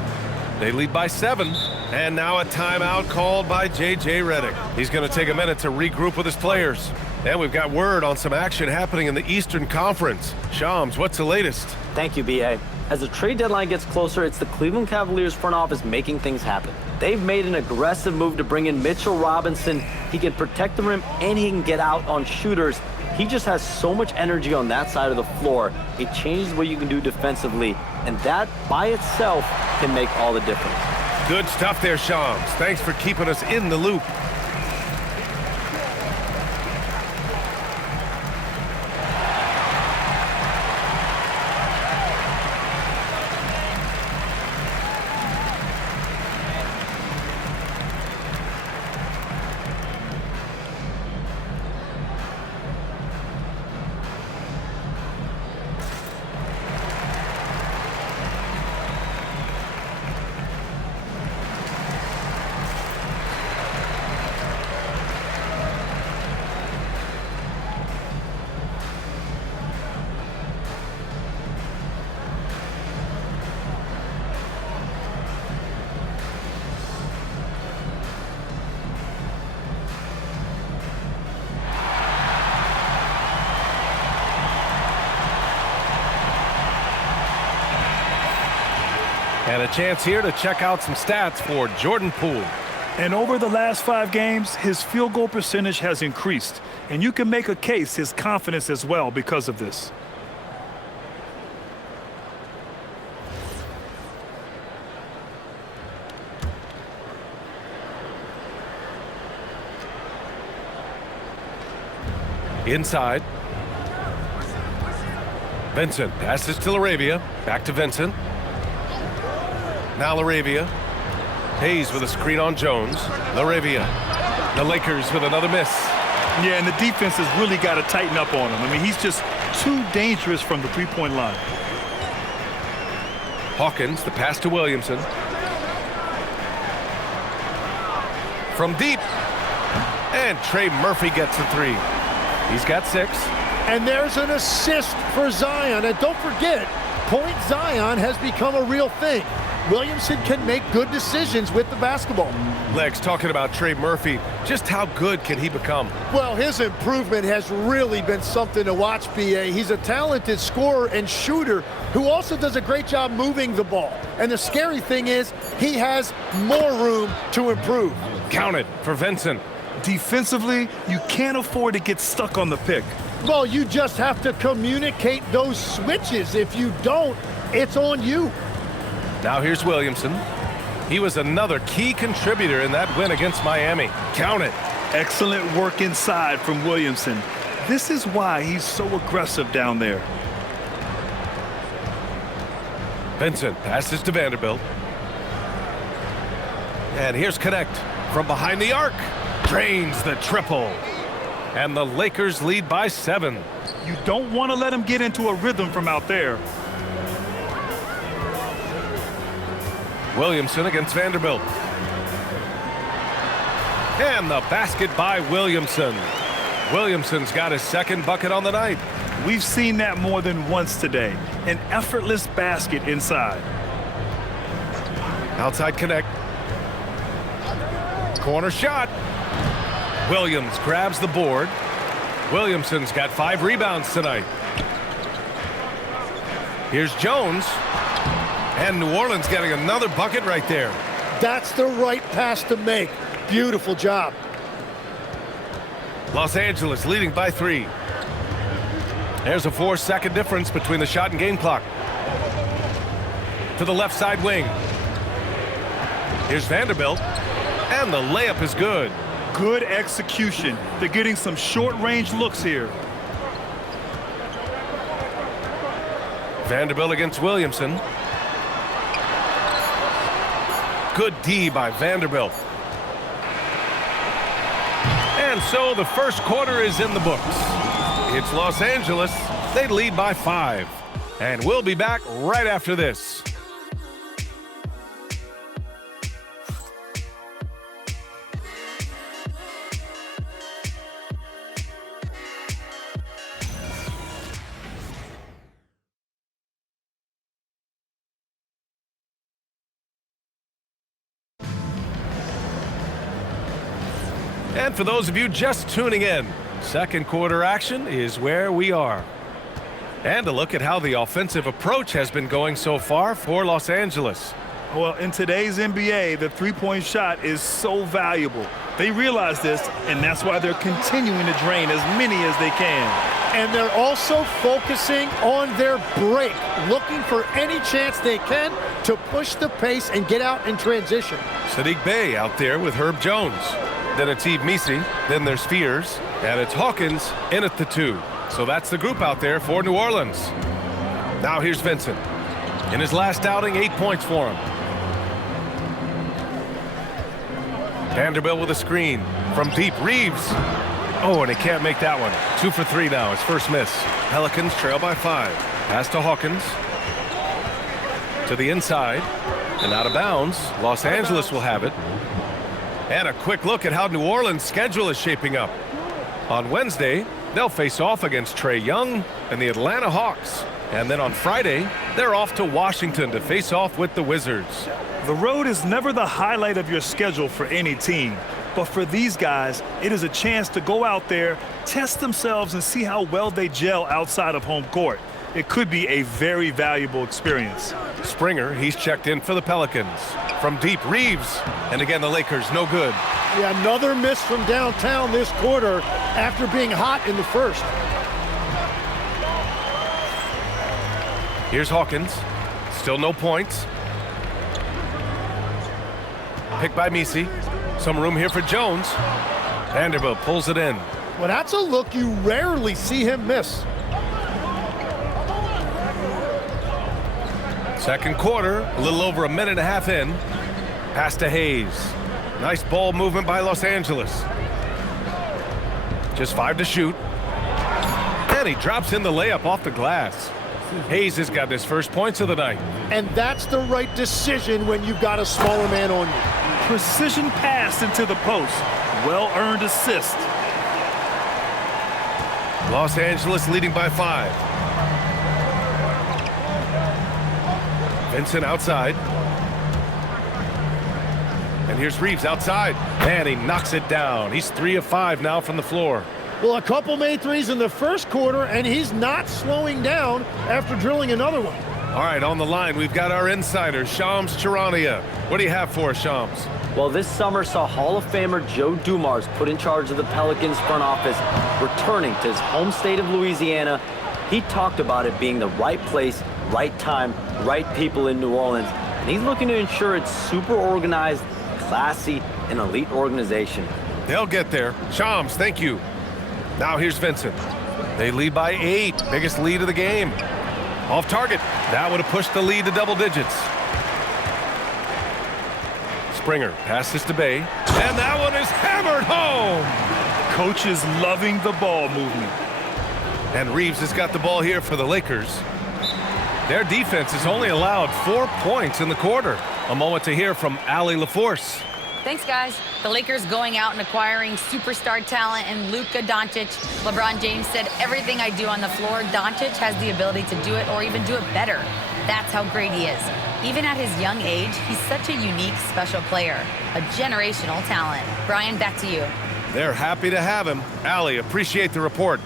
They lead by 7. And now a timeout called by J.J. Redick. He's going to take a minute to regroup with his players. And we've got word on some action happening in the Eastern Conference. Shams, what's the latest? Thank you, B.A. As the trade deadline gets closer, it's the Cleveland Cavaliers front office making things happen. They've made an aggressive move to bring in Mitchell Robinson. He can protect the rim and he can get out on shooters. He just has so much energy on that side of the floor. It changes what you can do defensively, and that by itself can make all the difference. Good stuff there, Shams. Thanks for keeping us in the loop. And a chance here to check out some stats for Jordan Poole. And over the last 5 games, his field goal percentage has increased. And you can make a case his confidence as well because of this. Inside. Vincent passes to LaRavia. Back to Vincent. Now LaRavia. Hayes with a screen on Jones. LaRavia. The Lakers with another miss. Yeah, and the defense has really got to tighten up on him. I mean, he's just too dangerous from the three-point line. Hawkins, the pass to Williamson. From deep. And Trey Murphy gets a 3. He's got 6. And there's an assist for Zion. And don't forget, Point Zion has become a real thing. Williamson can make good decisions with the basketball. Legs talking about Trey Murphy. Just how good can he become? Well, his improvement has really been something to watch, B.A. He's a talented scorer and shooter who also does a great job moving the ball. And the scary thing is he has more room to improve. Counted for Vincent. Defensively, you can't afford to get stuck on the pick. Well, you just have to communicate those switches. If you don't, it's on you. Now here's Williamson. He was another key contributor in that win against Miami. Count it. Excellent work inside from Williamson. This is why he's so aggressive down there. Vincent passes to Vanderbilt. And here's Connect from behind the arc. Drains the triple. And the Lakers lead by 7. You don't want to let him get into a rhythm from out there. Williamson against Vanderbilt. And the basket by Williamson. Williamson's got his second bucket on the night. We've seen that more than once today. An effortless basket inside. Outside Connect. Corner shot. Williams grabs the board. Williamson's got 5 rebounds tonight. Here's Jones. And New Orleans getting another bucket right there. That's the right pass to make. Beautiful job. Los Angeles leading by 3. There's a 4-second difference between the shot and game clock. To the left side wing. Here's Vanderbilt, and the layup is good. Good execution. They're getting some short-range looks here. Vanderbilt against Williamson. Good D by Vanderbilt. And so the first quarter is in the books. It's Los Angeles. They lead by 5. And we'll be back right after this. And for those of you just tuning in, second quarter action is where we are. And a look at how the offensive approach has been going so far for Los Angeles. Well, in today's NBA, the three-point shot is so valuable. They realize this, and that's why they're continuing to drain as many as they can. And they're also focusing on their break, looking for any chance they can to push the pace and get out in transition. Sadiq Bey out there with Herb Jones. Then it's Yves Missi, then there's Fears, and it's Hawkins in at the 2. So that's the group out there for New Orleans. Now here's Vincent. In his last outing, 8 points for him. Vanderbilt with a screen from deep. Reeves. Oh, and he can't make that one. 2 for 3 now, his first miss. Pelicans trail by 5. Pass to Hawkins. To the inside. And out of bounds. Los Angeles will have it. And a quick look at how New Orleans' schedule is shaping up. On Wednesday, they'll face off against Trae Young and the Atlanta Hawks. And then on Friday, they're off to Washington to face off with the Wizards. The road is never the highlight of your schedule for any team. But for these guys, it is a chance to go out there, test themselves, and see how well they gel outside of home court. It could be a very valuable experience. Springer, he's checked in for the Pelicans. From deep, Reeves. And again, the Lakers, no good. Yeah, another miss from downtown this quarter after being hot in the first. Here's Hawkins. Still no points. Picked by Missi. Some room here for Jones. Vanderbilt pulls it in. Well, that's a look you rarely see him miss. Second quarter, a little over a minute and a half in. Pass to Hayes. Nice ball movement by Los Angeles. Just 5 to shoot. And he drops in the layup off the glass. Hayes has got his first points of the night. And that's the right decision when you've got a smaller man on you. Precision pass into the post. Well-earned assist. Los Angeles leading by 5. Vincent outside. And here's Reeves outside. And he knocks it down. He's 3 of 5 now from the floor. Well, a couple made threes in the first quarter, and he's not slowing down after drilling another one. All right, on the line, we've got our insider, Shams Charania. What do you have for us, Shams? Well, this summer saw Hall of Famer Joe Dumars put in charge of the Pelicans front office, returning to his home state of Louisiana. He talked about it being the right place, right time, right people in New Orleans, and he's looking to ensure it's super organized, classy, and elite organization. They'll get there. Shams, thank you. Now here's Vincent. They lead by 8, biggest lead of the game. Off target. That would have pushed the lead to double digits. Springer passes to Bey, and that one is hammered home. Coach is loving the ball movement. And Reeves has got the ball here for the Lakers. Their defense has only allowed 4 points in the quarter. A moment to hear from Allie LaForce. Thanks, guys. The Lakers going out and acquiring superstar talent and Luka Doncic. LeBron James said, everything I do on the floor, Doncic has the ability to do it or even do it better. That's how great he is. Even at his young age, he's such a unique, special player, a generational talent. Brian, back to you. They're happy to have him. Allie, appreciate the report.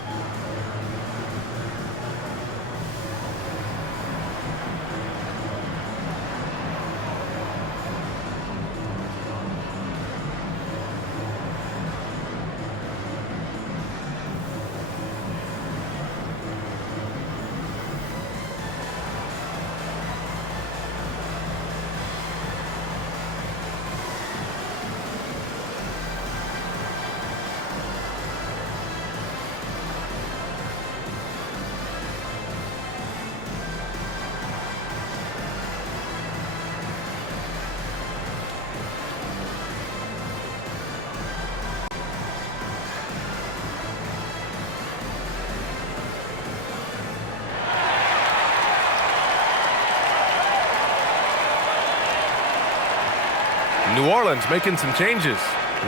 Orleans making some changes.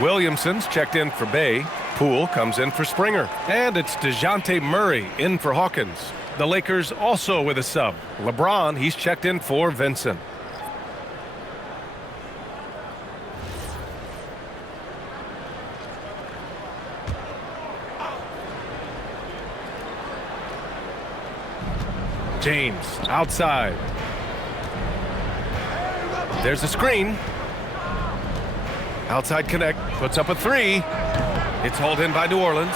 Williamson's checked in for Bay. Poole comes in for Springer. And it's DeJounte Murray in for Hawkins. The Lakers also with a sub. LeBron, he's checked in for Vincent. James outside. There's a screen. Outside connect, puts up a three. It's hauled in by New Orleans.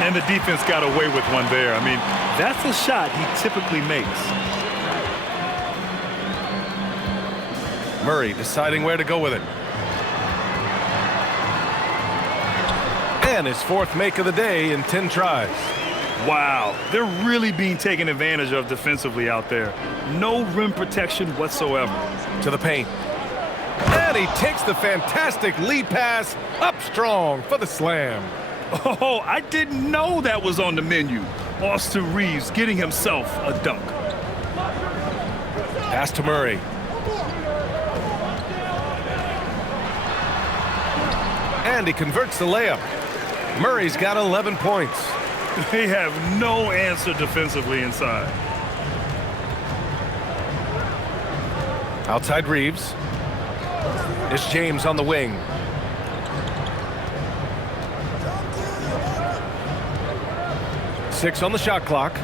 And the defense got away with one there. I mean, that's a shot he typically makes. Murray deciding where to go with it. And his fourth make of the day in 10 tries. Wow, they're really being taken advantage of defensively out there. No rim protection whatsoever. To the paint. And he takes the fantastic lead pass up strong for the slam. Oh, I didn't know that was on the menu. Austin Reeves getting himself a dunk. Pass to Murray. And he converts the layup. Murray's got 11 points. They have no answer defensively inside. Outside Reeves. It's James on the wing. Six on the shot clock.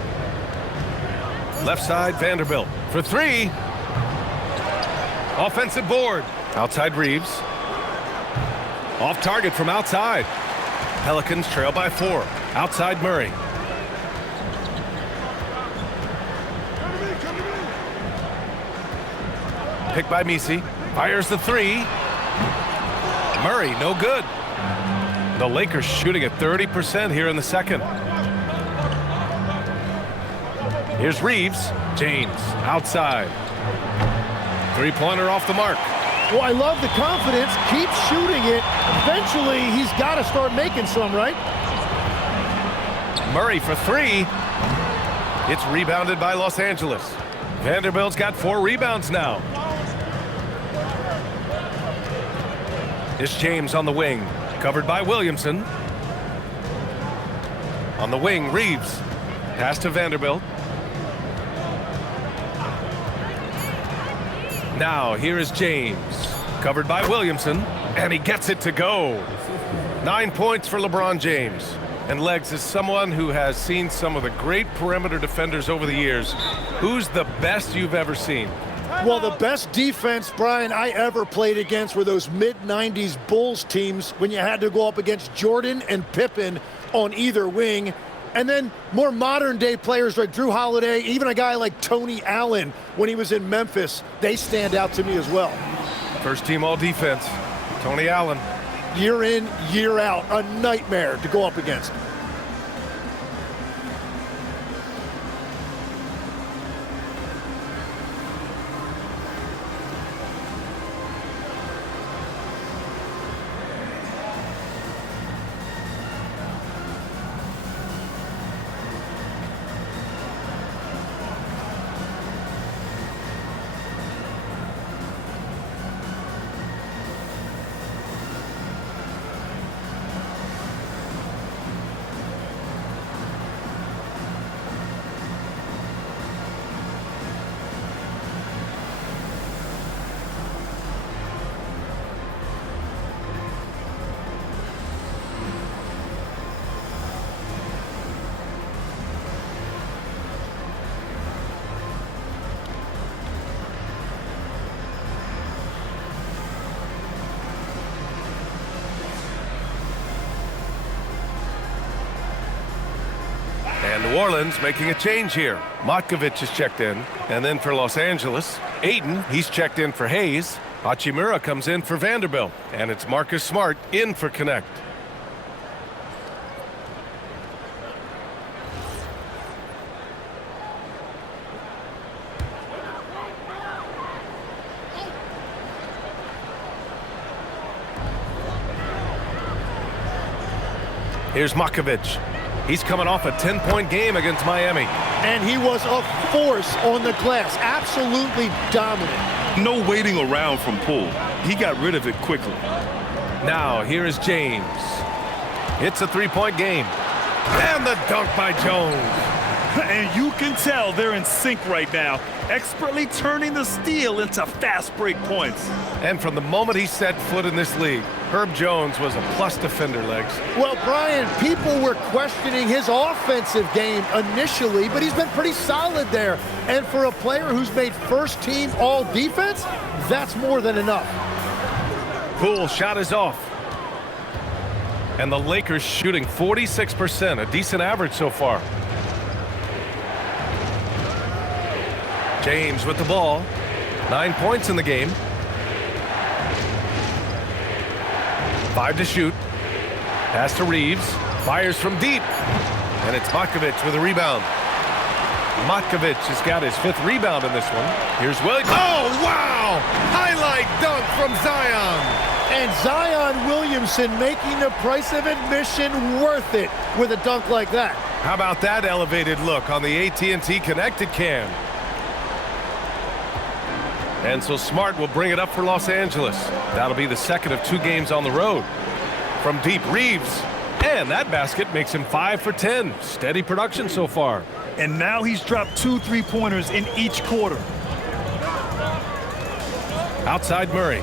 Left side, Vanderbilt for three. Offensive board. Outside Reeves. Off target from outside. Pelicans trail by 4. Outside Murray. Picked by Misi. Fires the three. Murray, no good. The Lakers shooting at 30% here in the second. Here's Reeves. James outside. Three-pointer off the mark. Well, I love the confidence. Keep shooting it. Eventually, he's got to start making some, right? Murray for three. It's rebounded by Los Angeles. Vanderbilt's got 4 rebounds now. It's James on the wing, covered by Williamson. On the wing, Reeves. Pass to Vanderbilt. Now, here is James, covered by Williamson, and he gets it to go. 9 points for LeBron James. And Legs, is someone who has seen some of the great perimeter defenders over the years. Who's the best you've ever seen? Well, the best defense, Brian, I ever played against were those mid-90s Bulls teams when you had to go up against Jordan and Pippen on either wing. And then more modern-day players like Drew Holiday, even a guy like Tony Allen when he was in Memphis, they stand out to me as well. First team all-defense, Tony Allen. Year in, year out, a nightmare to go up against. And New Orleans making a change here. Matkovic is checked in. And then for Los Angeles, Ayton, he's checked in for Hayes. Hachimura comes in for Vanderbilt. And it's Marcus Smart in for Connect. Here's Matkovic. He's coming off a 10-point game against Miami. And he was a force on the glass, absolutely dominant. No waiting around from Poole. He got rid of it quickly. Now, here is James. It's a three-point game. And the dunk by Jones. And you can tell they're in sync right now, expertly turning the steal into fast break points. And from the moment he set foot in this league, Herb Jones was a plus defender, Legs. Well, Brian, people were questioning his offensive game initially, but he's been pretty solid there. And for a player who's made first team all defense, that's more than enough. Poole shot is off. And the Lakers shooting 46%, a decent average so far. James with the ball. 9 points in the game. 5 to shoot. Pass to Reeves. Fires from deep. And it's Matkovic with a rebound. Matkovic has got his 5th rebound in this one. Here's Williams. Oh, wow! Highlight dunk from Zion. And Zion Williamson making the price of admission worth it with a dunk like that. How about that elevated look on the AT&T Connected Cam? And so Smart will bring it up for Los Angeles. That'll be the second of 2 games on the road. From deep, Reeves. And that basket makes him 5 for 10. Steady production so far. And now he's dropped 2 3-pointers in each quarter. Outside Murray.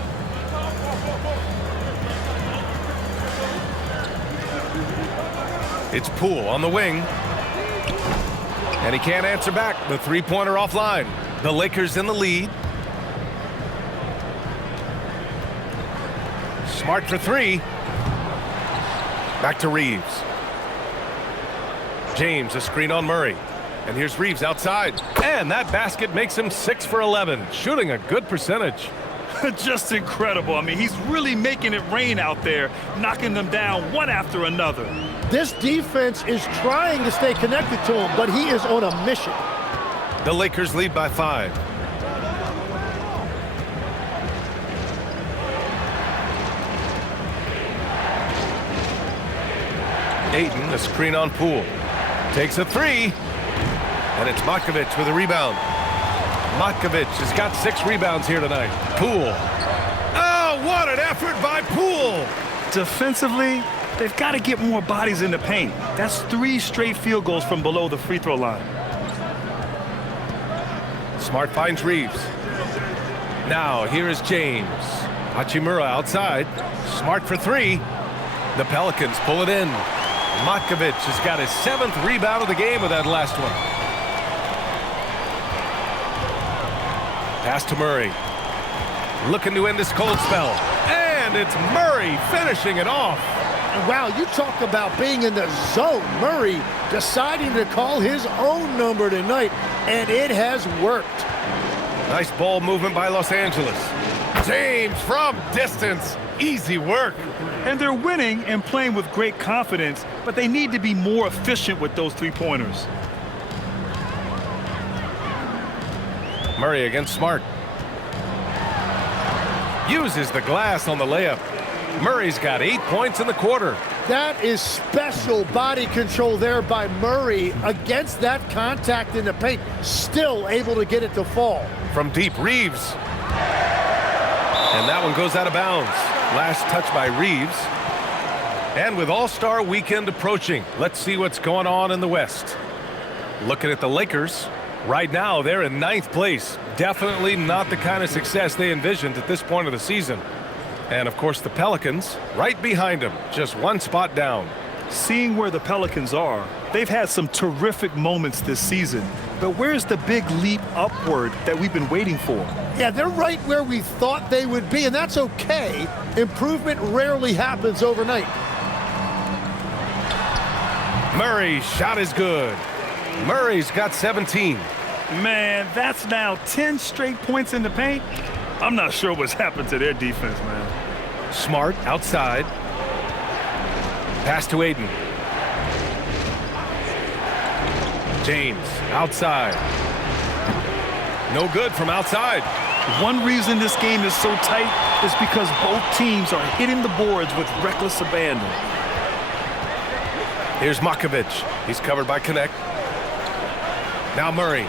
It's Poole on the wing. And he can't answer back. The 3-pointer offline. The Lakers in the lead. Smart for 3. Back to Reeves. James, a screen on Murray. And here's Reeves outside. And that basket makes him 6 for 11. Shooting a good percentage. Just incredible. I mean, he's really making it rain out there, knocking them down one after another. This defense is trying to stay connected to him, but he is on a mission. The Lakers lead by 5. Ayton, a screen on Poole. Takes a 3. And it's Matkovic with a rebound. Matkovic has got 6 rebounds here tonight. Poole. Oh, what an effort by Poole. Defensively, they've got to get more bodies in the paint. That's 3 straight field goals from below the free throw line. Smart finds Reeves. Now, here is James. Hachimura outside. Smart for 3. The Pelicans pull it in. Matkovic has got his 7th rebound of the game with that last one. Pass to Murray. Looking to end this cold spell. And it's Murray finishing it off. Wow, you talk about being in the zone. Murray deciding to call his own number tonight, and it has worked. Nice ball movement by Los Angeles. James from distance. Easy work. And they're winning and playing with great confidence, but they need to be more efficient with those 3-pointers. Murray against Smart. Uses the glass on the layup. Murray's got 8 points in the quarter. That is special body control there by Murray against that contact in the paint. Still able to get it to fall. From deep, Reeves. And that one goes out of bounds. Last touch by Reeves. And with All-Star Weekend approaching, let's see what's going on in the West. Looking at the Lakers. Right now, they're in 9th place. Definitely not the kind of success they envisioned at this point of the season. And, of course, the Pelicans right behind them, just 1 spot down. Seeing where the Pelicans are, they've had some terrific moments this season. But where's the big leap upward that we've been waiting for? Yeah, they're right where we thought they would be, and that's okay. Improvement rarely happens overnight. Murray's shot is good. Murray's got 17. Man, that's now 10 straight points in the paint. I'm not sure what's happened to their defense, man. Smart outside. Pass to Ayton. James outside. No good from outside. One reason this game is so tight is because both teams are hitting the boards with reckless abandon. Here's Matkovic. He's covered by Connect. Now Murray.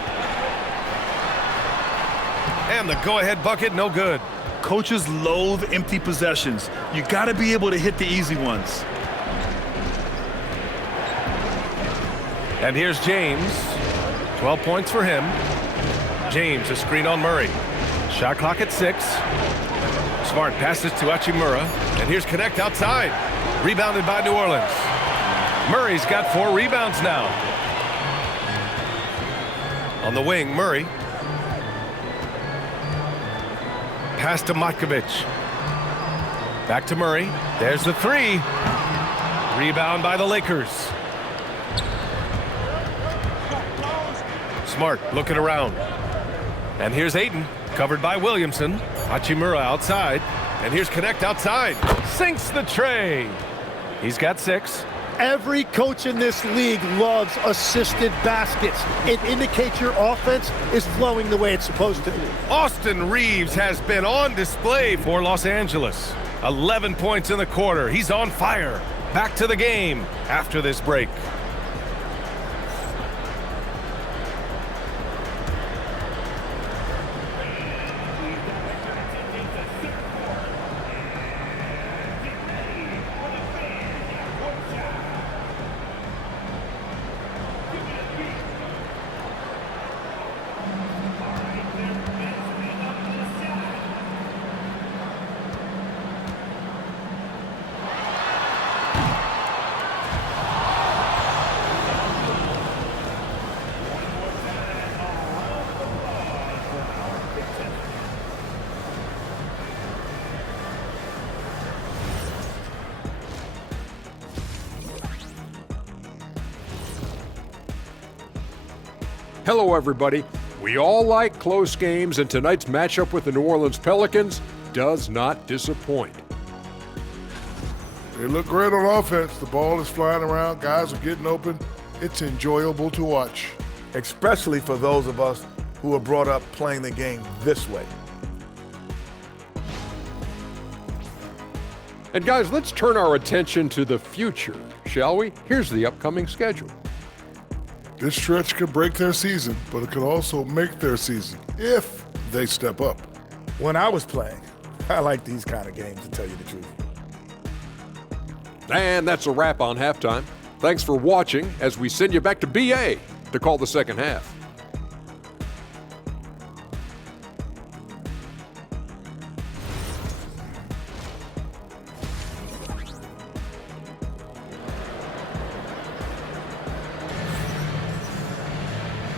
And the go-ahead bucket, no good. Coaches loathe empty possessions. You got to be able to hit the easy ones. And here's James. 12 points for him. James, a screen on Murray. Shot clock at 6. Smart passes to Hachimura. And here's Connect outside. Rebounded by New Orleans. Murray's got 4 rebounds now. On the wing, Murray. Pass to Matkovic. Back to Murray. There's the 3. Rebound by the Lakers. Smart looking around. And here's Ayton, covered by Williamson. Hachimura outside. And here's Connect outside. Sinks the tray. He's got 6. Every coach in this league loves assisted baskets. It indicates your offense is flowing the way it's supposed to. Austin Reeves has been on display for Los Angeles. 11 points in the quarter. He's on fire. Back to the game after this break. Hello, everybody. We all like close games, and tonight's matchup with the New Orleans Pelicans does not disappoint. They look great on offense. The ball is flying around. Guys are getting open. It's enjoyable to watch. Especially for those of us who are brought up playing the game this way. And guys, let's turn our attention to the future, shall we? Here's the upcoming schedule. This stretch could break their season, but it could also make their season if they step up. When I was playing, I like these kind of games, to tell you the truth. And that's a wrap on halftime. Thanks for watching as we send you back to BA to call the second half.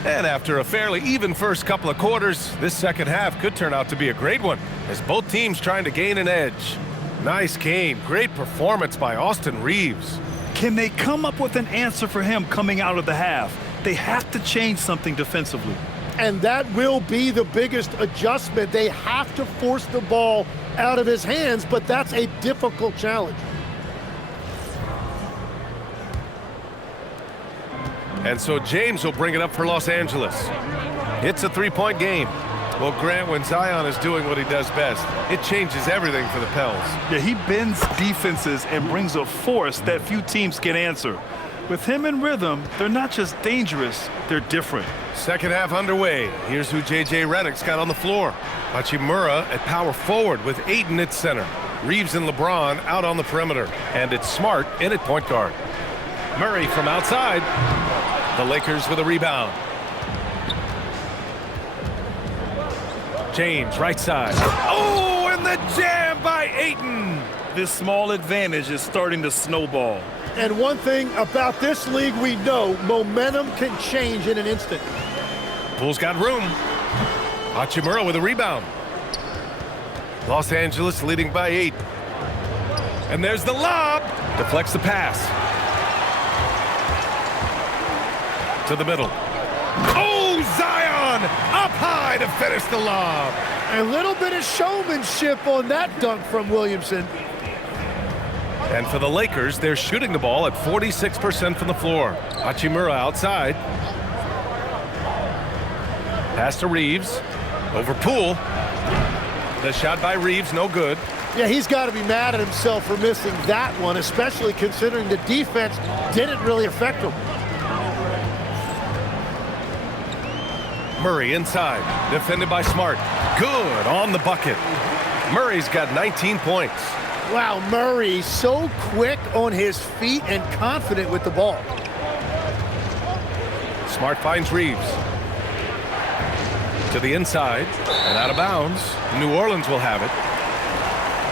And after a fairly even first couple of quarters, this second half could turn out to be a great one, as both teams trying to gain an edge. Nice game. Great performance by Austin Reeves. Can they come up with an answer for him coming out of the half? They have to change something defensively. And that will be the biggest adjustment. They have to force the ball out of his hands, but that's a difficult challenge. And so James will bring it up for Los Angeles. It's a three-point game. Well, Grant, when Zion is doing what he does best, it changes everything for the Pels. Yeah, he bends defenses and brings a force that few teams can answer. With him in rhythm, they're not just dangerous, they're different. Second half underway. Here's who J.J. Redick's got on the floor. Hachimura at power forward with Ayton at center. Reeves and LeBron out on the perimeter. And it's Smart in at point guard. Murray from outside. The Lakers with a rebound. James, right side. Oh, and the jam by Ayton. This small advantage is starting to snowball. And one thing about this league we know, momentum can change in an instant. Pool's got room. Hachimura with a rebound. Los Angeles leading by 8. And there's the lob. Deflects the pass. To the middle. Oh, Zion up high to finish the lob. A little bit of showmanship on that dunk from Williamson. And for the Lakers, they're shooting the ball at 46% from the floor. Hachimura outside. Pass to Reeves. Over Poole. The shot by Reeves, no good. Yeah, he's got to be mad at himself for missing that one, especially considering the defense didn't really affect him. Murray inside, defended by Smart. Good on the bucket. Murray's got 19 points. Wow, Murray so quick on his feet and confident with the ball. Smart finds Reeves. To the inside and out of bounds. New Orleans will have it.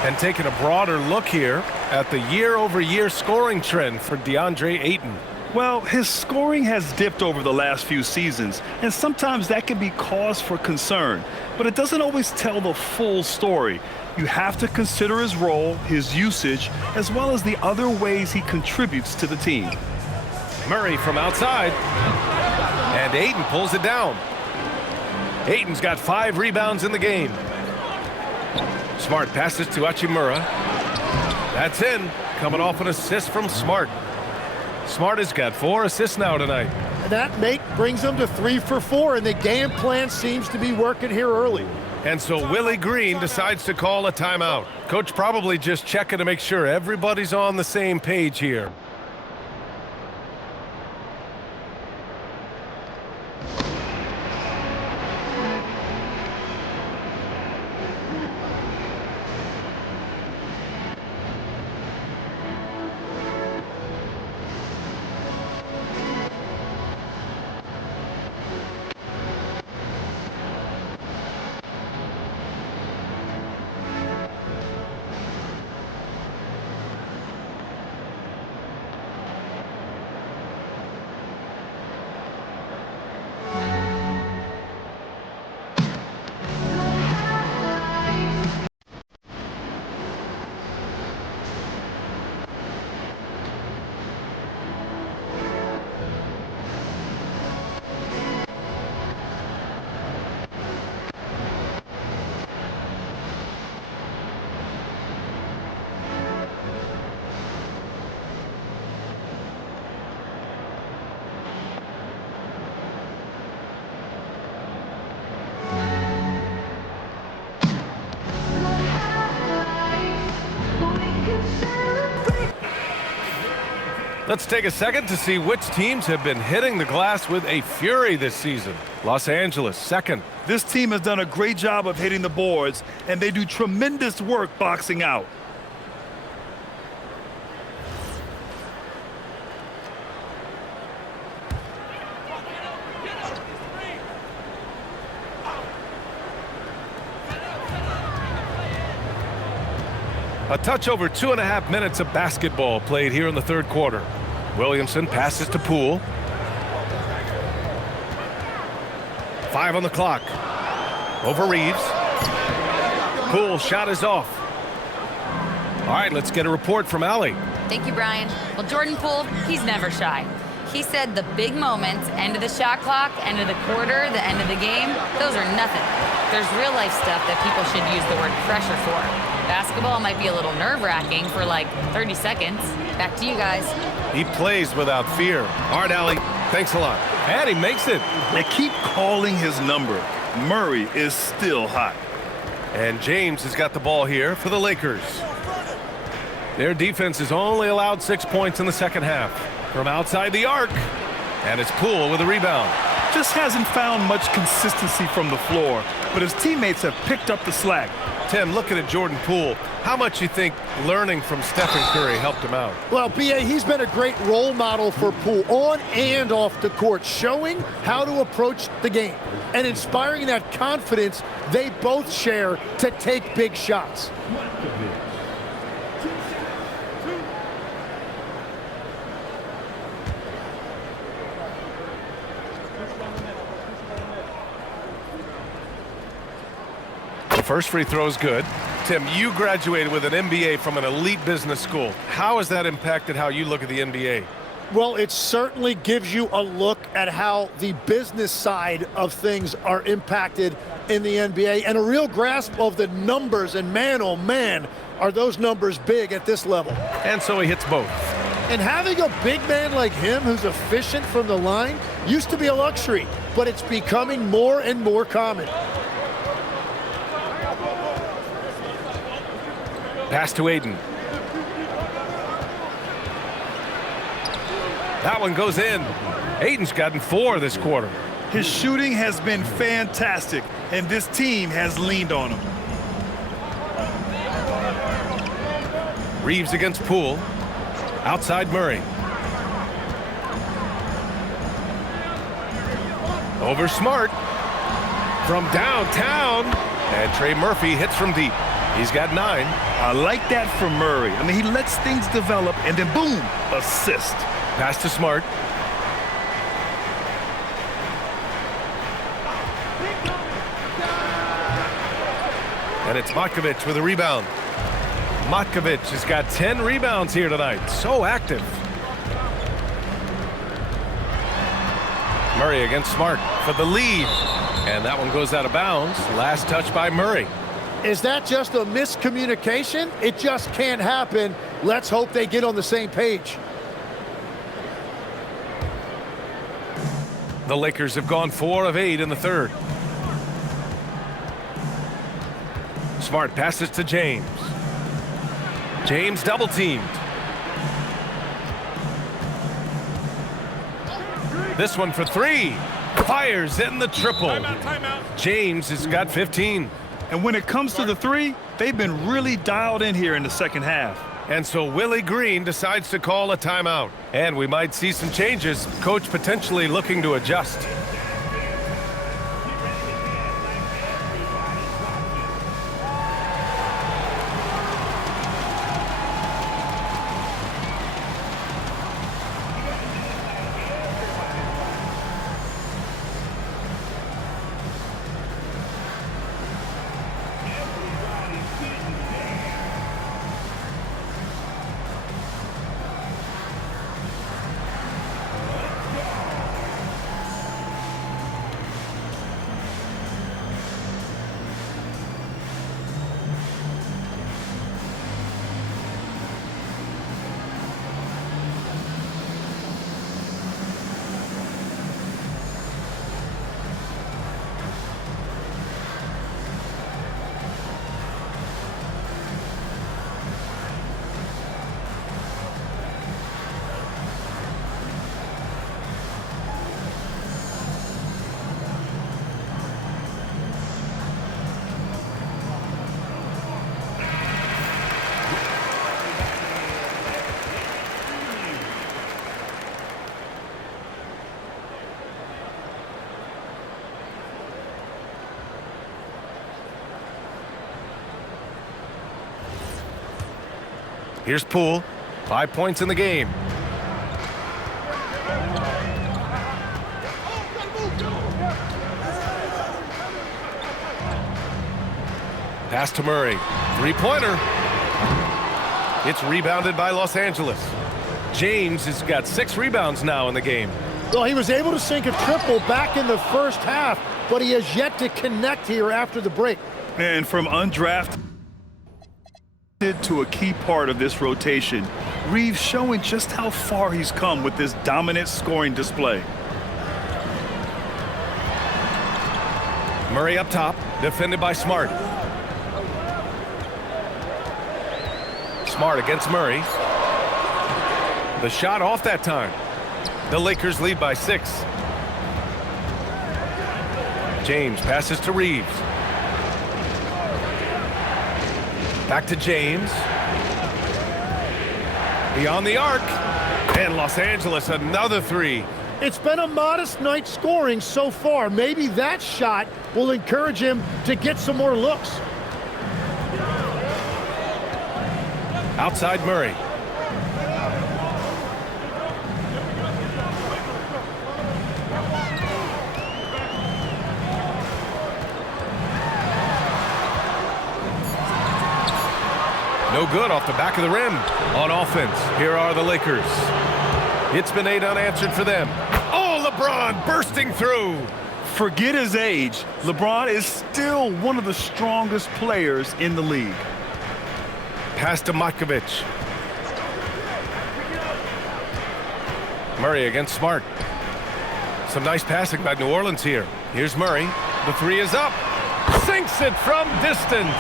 And taking a broader look here at the year-over-year scoring trend for DeAndre Ayton. Well, his scoring has dipped over the last few seasons, and sometimes that can be cause for concern. But it doesn't always tell the full story. You have to consider his role, his usage, as well as the other ways he contributes to the team. Murray from outside. And Ayton pulls it down. Ayton's got 5 rebounds in the game. Smart passes to Hachimura. That's in. Coming off an assist from Smart. Smart has got 4 assists now tonight. And that brings them to 3 for 4, and the game plan seems to be working here early. And so Willie Green decides to call a timeout. Coach probably just checking to make sure everybody's on the same page here. Let's take a second to see which teams have been hitting the glass with a fury this season. Los Angeles, second. This team has done a great job of hitting the boards, and they do tremendous work boxing out. A touch over 2.5 minutes of basketball played here in the third quarter. Williamson passes to Poole. 5 on the clock. Over Reeves. Poole shot is off. All right, let's get a report from Allie. Thank you, Brian. Well, Jordan Poole, he's never shy. He said the big moments, end of the shot clock, end of the quarter, the end of the game, those are nothing. There's real life stuff that people should use the word pressure for. Basketball might be a little nerve-wracking for like 30 seconds. Back to you guys. He plays without fear. All right, Allie, thanks a lot. And he makes it. They keep calling his number. Murray is still hot. And James has got the ball here for the Lakers. Their defense has only allowed 6 points in the second half. From outside the arc. And it's Poole with a rebound. Just hasn't found much consistency from the floor, but his teammates have picked up the slack. Tim, looking at Jordan Poole, how much you think learning from Stephen Curry helped him out? Well, B.A., he's been a great role model for Poole on and off the court, showing how to approach the game and inspiring that confidence they both share to take big shots. First free throw is good. Tim, you graduated with an MBA from an elite business school. How has that impacted how you look at the NBA? Well, it certainly gives you a look at how the business side of things are impacted in the NBA and a real grasp of the numbers. And man, oh man, are those numbers big at this level. And so he hits both. And having a big man like him who's efficient from the line used to be a luxury, but it's becoming more and more common. Pass to Ayton. That one goes in. Ayton's gotten 4 this quarter. His shooting has been fantastic, and this team has leaned on him. Reeves against Poole. Outside Murray. Over Smart. From downtown. And Trey Murphy hits from deep. He's got 9. I like that from Murray. I mean, he lets things develop, and then boom, assist. Pass to Smart. And it's Matkovic with a rebound. Matkovic has got 10 rebounds here tonight. So active. Murray against Smart for the lead. And that one goes out of bounds. Last touch by Murray. Is that just a miscommunication? It just can't happen. Let's hope they get on the same page. The Lakers have gone 4 of 8 in the third. Smart passes to James. James double teamed. This one for 3. Fires in the triple. Timeout. James has got 15. And when it comes to the 3, they've been really dialed in here in the second half. And so Willie Green decides to call a timeout. And we might see some changes. Coach potentially looking to adjust. Here's Poole. 5 points in the game. Pass to Murray. 3-pointer. It's rebounded by Los Angeles. James has got 6 rebounds now in the game. Well, he was able to sink a triple back in the first half, but he has yet to connect here after the break. And from undrafted to a key part of this rotation, Reeves showing just how far he's come with this dominant scoring display. Murray up top, defended by Smart. Smart against Murray. The shot off that time. The Lakers lead by 6. James passes to Reeves. Back to James. Beyond the arc. And Los Angeles, another 3. It's been a modest night scoring so far. Maybe that shot will encourage him to get some more looks. Outside Murray. No good off the back of the rim. On offense, here are the Lakers. It's been 8 unanswered for them. Oh, LeBron bursting through. Forget his age. LeBron is still one of the strongest players in the league. Pass to Matkovic. Murray against Smart. Some nice passing by New Orleans here. Here's Murray. The 3 is up. Sinks it from distance.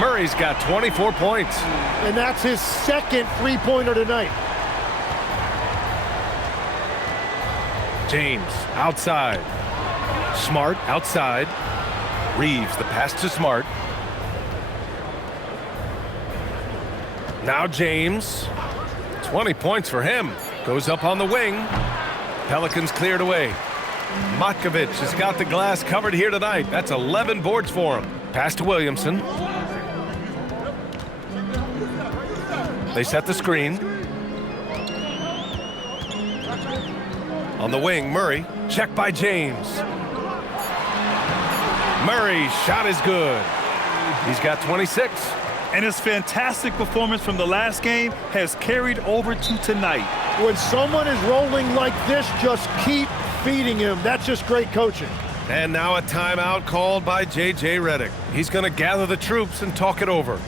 Murray's got 24 points. And that's his second 3-pointer tonight. James outside. Smart outside. Reeves, the pass to Smart. Now James. 20 points for him. Goes up on the wing. Pelicans cleared away. Matkovic has got the glass covered here tonight. That's 11 boards for him. Pass to Williamson. They set the screen. On the wing, Murray. Check by James. Murray's shot is good. He's got 26. And his fantastic performance from the last game has carried over to tonight. When someone is rolling like this, just keep feeding him. That's just great coaching. And now a timeout called by J.J. Redick. He's going to gather the troops and talk it over.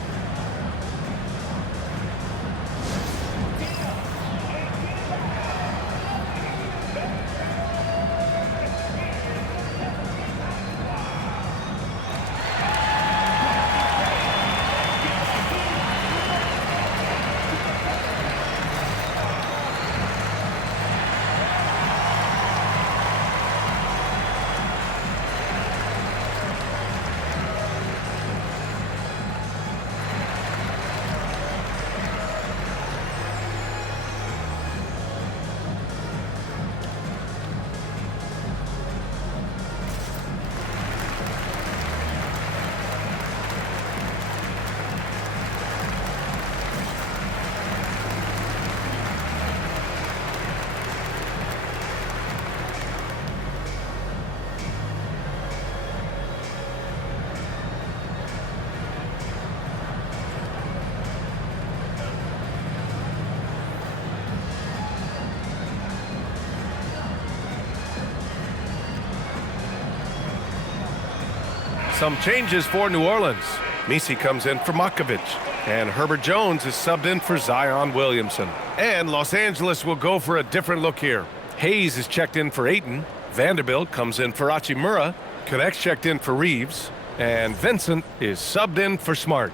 Some changes for New Orleans. Misi comes in for Matkovic. And Herbert Jones is subbed in for Zion Williamson. And Los Angeles will go for a different look here. Hayes is checked in for Ayton. Vanderbilt comes in for Hachimura. Connects checked in for Reeves. And Vincent is subbed in for Smart.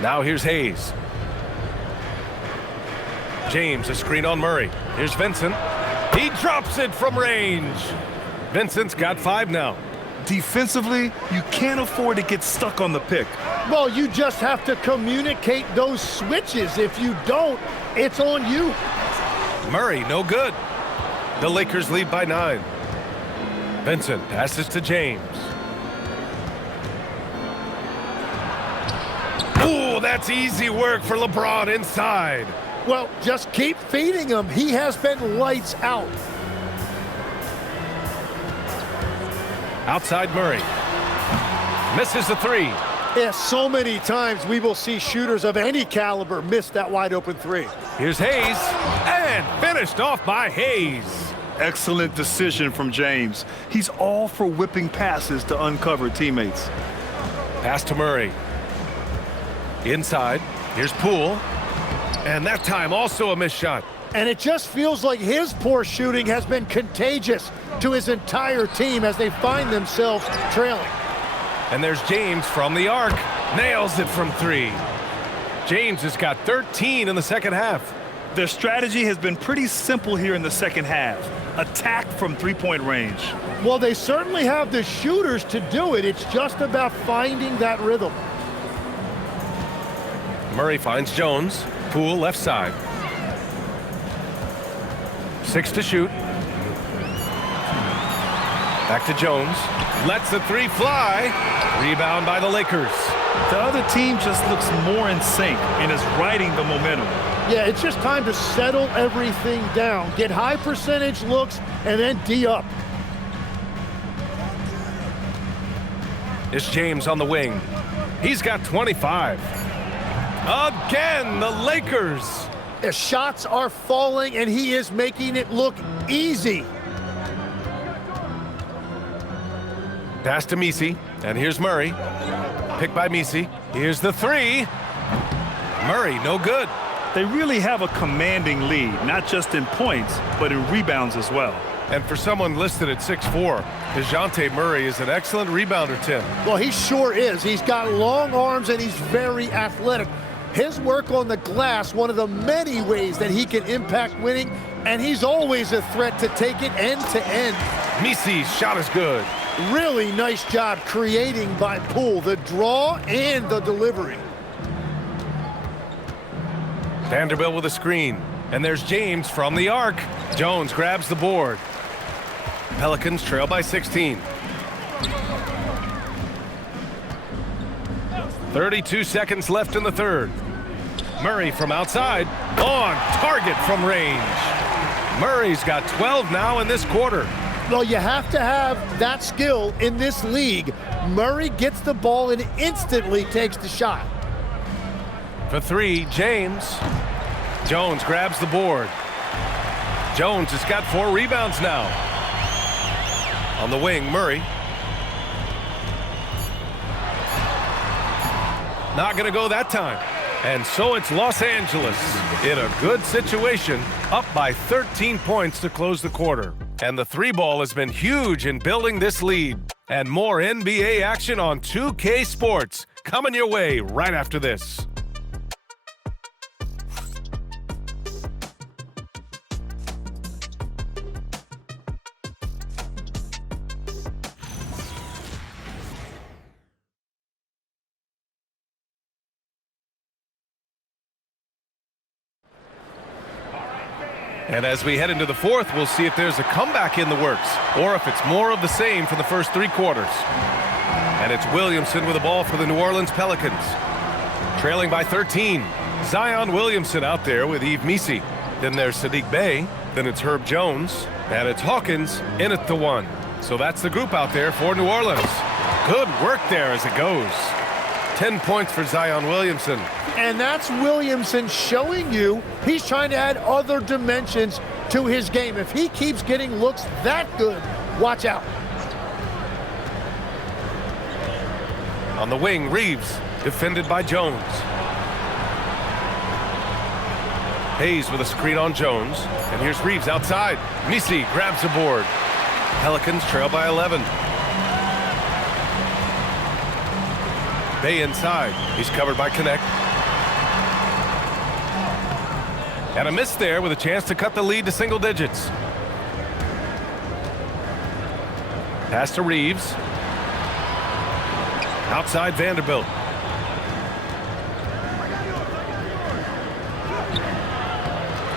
Now here's Hayes. James, a screen on Murray. Here's Vincent. He drops it from range. Vincent's got 5 now. Defensively, you can't afford to get stuck on the pick. Well, you just have to communicate those switches. If you don't, it's on you. Murray, no good. The Lakers lead by 9. Vincent passes to James. Ooh, that's easy work for LeBron inside. Well, just keep feeding him. He has been lights out. Outside Murray. Misses the 3. Yeah, so many times we will see shooters of any caliber miss that wide open 3. Here's Hayes. And finished off by Hayes. Excellent decision from James. He's all for whipping passes to uncover teammates. Pass to Murray. Inside. Here's Poole. And that time also a missed shot. And it just feels like his poor shooting has been contagious to his entire team as they find themselves trailing. And there's James from the arc. Nails it from 3. James has got 13 in the second half. Their strategy has been pretty simple here in the second half. Attack from three-point range. Well, they certainly have the shooters to do it. It's just about finding that rhythm. Murray finds Jones. Poole left side. 6 to shoot. Back to Jones. Lets the 3 fly. Rebound by the Lakers. The other team just looks more in sync and is riding the momentum. Yeah, it's just time to settle everything down. Get high percentage looks and then D up. It's James on the wing. He's got 25. Again, the Lakers. The shots are falling, and he is making it look easy. Pass to Misi, and here's Murray. Picked by Misi. Here's the 3. Murray, no good. They really have a commanding lead, not just in points, but in rebounds as well. And for someone listed at 6'4", DeJounte Murray is an excellent rebounder, Tim. Well, he sure is. He's got long arms, and he's very athletic. His work on the glass, one of the many ways that he can impact winning, and he's always a threat to take it end to end. Misi's shot is good. Really nice job creating by Poole, the draw and the delivery. Vanderbilt with a screen. And there's James from the arc. Jones grabs the board. Pelicans trail by 16. 32 seconds left in the third. Murray from outside. On target from range. Murray's got 12 now in this quarter. Well, you have to have that skill in this league. Murray gets the ball and instantly takes the shot. For three, James. Jones grabs the board. Jones has got 4 rebounds now. On the wing, Murray. Not going to go that time. And so it's Los Angeles in a good situation, up by 13 points to close the quarter. And the 3-ball has been huge in building this lead. And more NBA action on 2K Sports coming your way right after this. And as we head into the fourth, we'll see if there's a comeback in the works or if it's more of the same for the first 3 quarters. And it's Williamson with the ball for the New Orleans Pelicans. Trailing by 13. Zion Williamson out there with Yves Misi. Then there's Sadiq Bey. Then it's Herb Jones. And it's Hawkins in at the 1. So that's the group out there for New Orleans. Good work there as it goes. 10 points for Zion Williamson. And that's Williamson showing you he's trying to add other dimensions to his game. If he keeps getting looks that good, watch out. On the wing, Reeves, defended by Jones. Hayes with a screen on Jones. And here's Reeves outside. Misi grabs the board. Pelicans trail by 11. Bey inside. He's covered by Connect. And a miss there with a chance to cut the lead to single digits. Pass to Reeves. Outside Vanderbilt.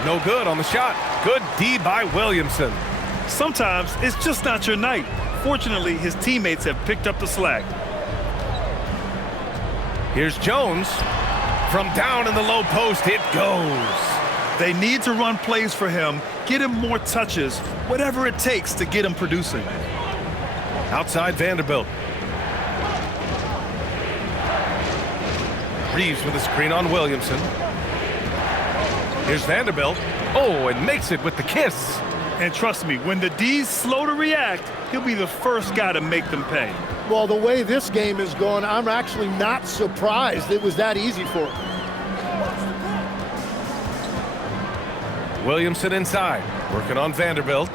No good on the shot. Good D by Williamson. Sometimes it's just not your night. Fortunately, his teammates have picked up the slack. Here's Jones. From down in the low post, it goes. They need to run plays for him, get him more touches, whatever it takes to get him producing. Outside Vanderbilt. Reeves with a screen on Williamson. Here's Vanderbilt. Oh, and makes it with the kiss. And trust me, when the D's slow to react, he'll be the first guy to make them pay. Well, the way this game is going, I'm actually not surprised it was that easy for him. Williamson inside, working on Vanderbilt.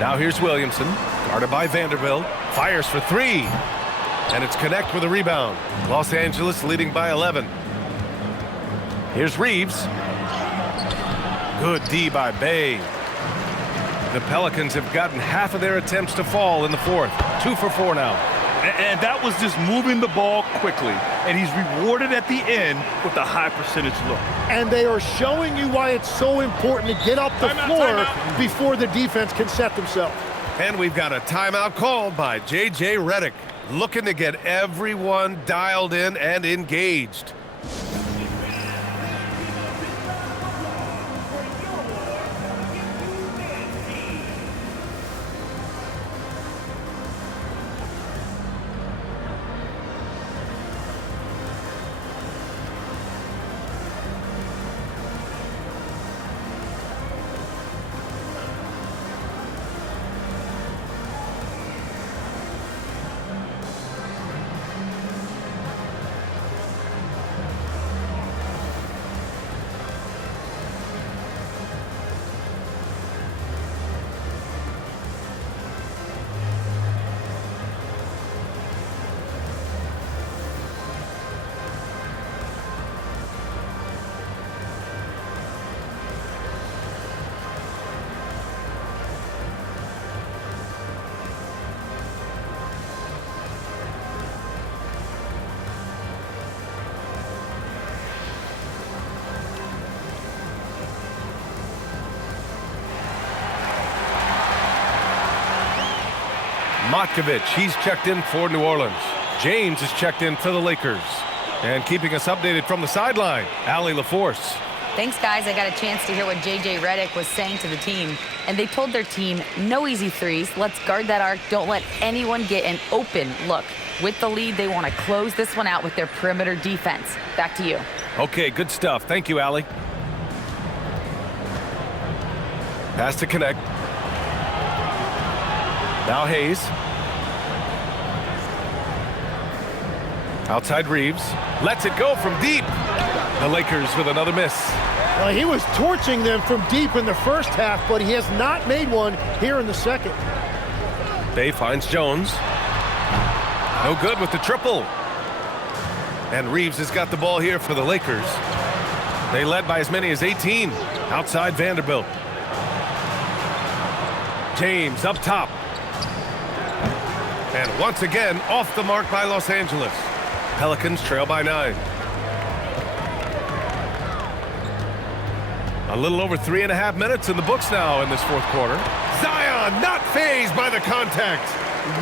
Now here's Williamson, guarded by Vanderbilt. Fires for 3. And it's Connect with a rebound. Los Angeles leading by 11. Here's Reeves. Good D by Bey. The Pelicans have gotten half of their attempts to fall in the fourth. 2 for 4 now. And that was just moving the ball quickly. And he's rewarded at the end with a high percentage look. And they are showing you why it's so important to get up the floor before the defense can set themselves. And we've got a timeout called by J.J. Redick, looking to get everyone dialed in and engaged. Matkovich, he's checked in for New Orleans. James is checked in for the Lakers. And keeping us updated from the sideline, Allie LaForce. Thanks, guys. I got a chance to hear what J.J. Redick was saying to the team. And they told their team, no easy threes. Let's guard that arc. Don't let anyone get an open look. With the lead, they want to close this one out with their perimeter defense. Back to you. Okay, good stuff. Thank you, Allie. Pass to connect. Now Hayes. Outside Reeves. Lets it go from deep. The Lakers with another miss. Well, he was torching them from deep in the first half, but he has not made one here in the second. Bay finds Jones. No good with the triple. And Reeves has got the ball here for the Lakers. They led by as many as 18. Outside Vanderbilt. James up top. And once again, off the mark by Los Angeles. Pelicans trail by 9. A little over 3.5 minutes in the books now in this fourth quarter. Zion not fazed by the contact.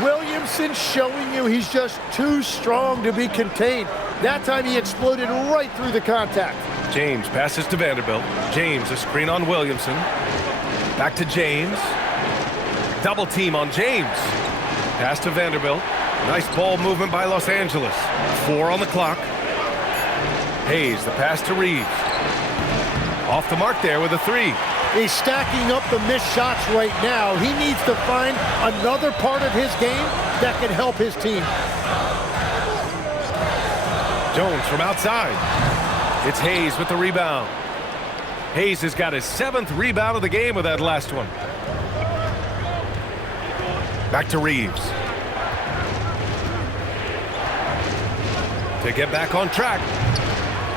Williamson showing you he's just too strong to be contained. That time he exploded right through the contact. James passes to Vanderbilt. James a screen on Williamson. Back to James. Double team on James. Pass to Vanderbilt. Nice ball movement by Los Angeles. 4 on the clock. Hayes, the pass to Reeves. Off the mark there with a 3. He's stacking up the missed shots right now. He needs to find another part of his game that can help his team. Jones from outside. It's Hayes with the rebound. Hayes has got his 7th rebound of the game with that last one. Back to Reeves. To get back on track.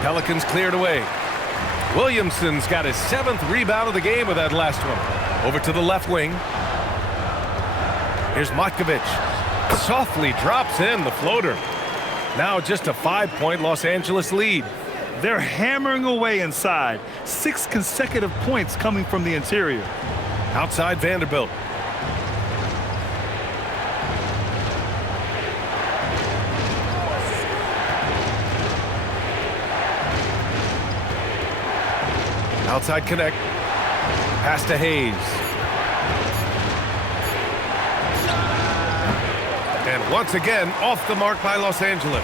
Pelicans cleared away. Williamson's got his 7th rebound of the game with that last one. Over to the left wing. Here's Matkovich. Softly drops in the floater. Now just a 5-point Los Angeles lead. They're hammering away inside. 6 consecutive points coming from the interior. Outside Vanderbilt. Outside connect. Pass to Hayes. And once again, off the mark by Los Angeles.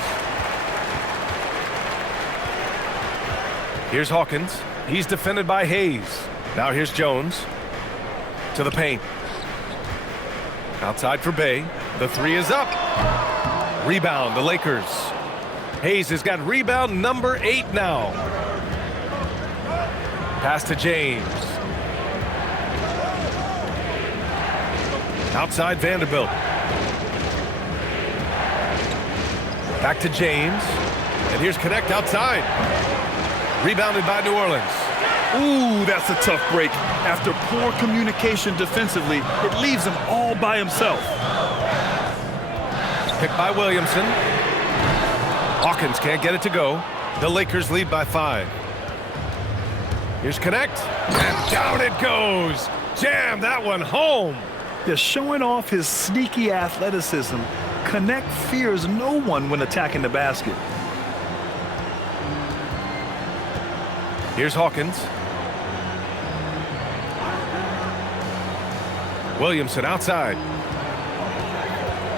Here's Hawkins. He's defended by Hayes. Now here's Jones. To the paint. Outside for Bay. The 3 is up. Rebound, the Lakers. Hayes has got rebound number 8 now. Pass to James. Outside Vanderbilt. Back to James. And here's connect outside. Rebounded by New Orleans. Ooh, that's a tough break. After poor communication defensively, it leaves him all by himself. Picked by Williamson. Hawkins can't get it to go. The Lakers lead by 5. Here's connect, and down it goes. Jam that one home. They're showing off his sneaky athleticism. Connect fears no one when attacking the basket. Here's Hawkins. Williamson outside.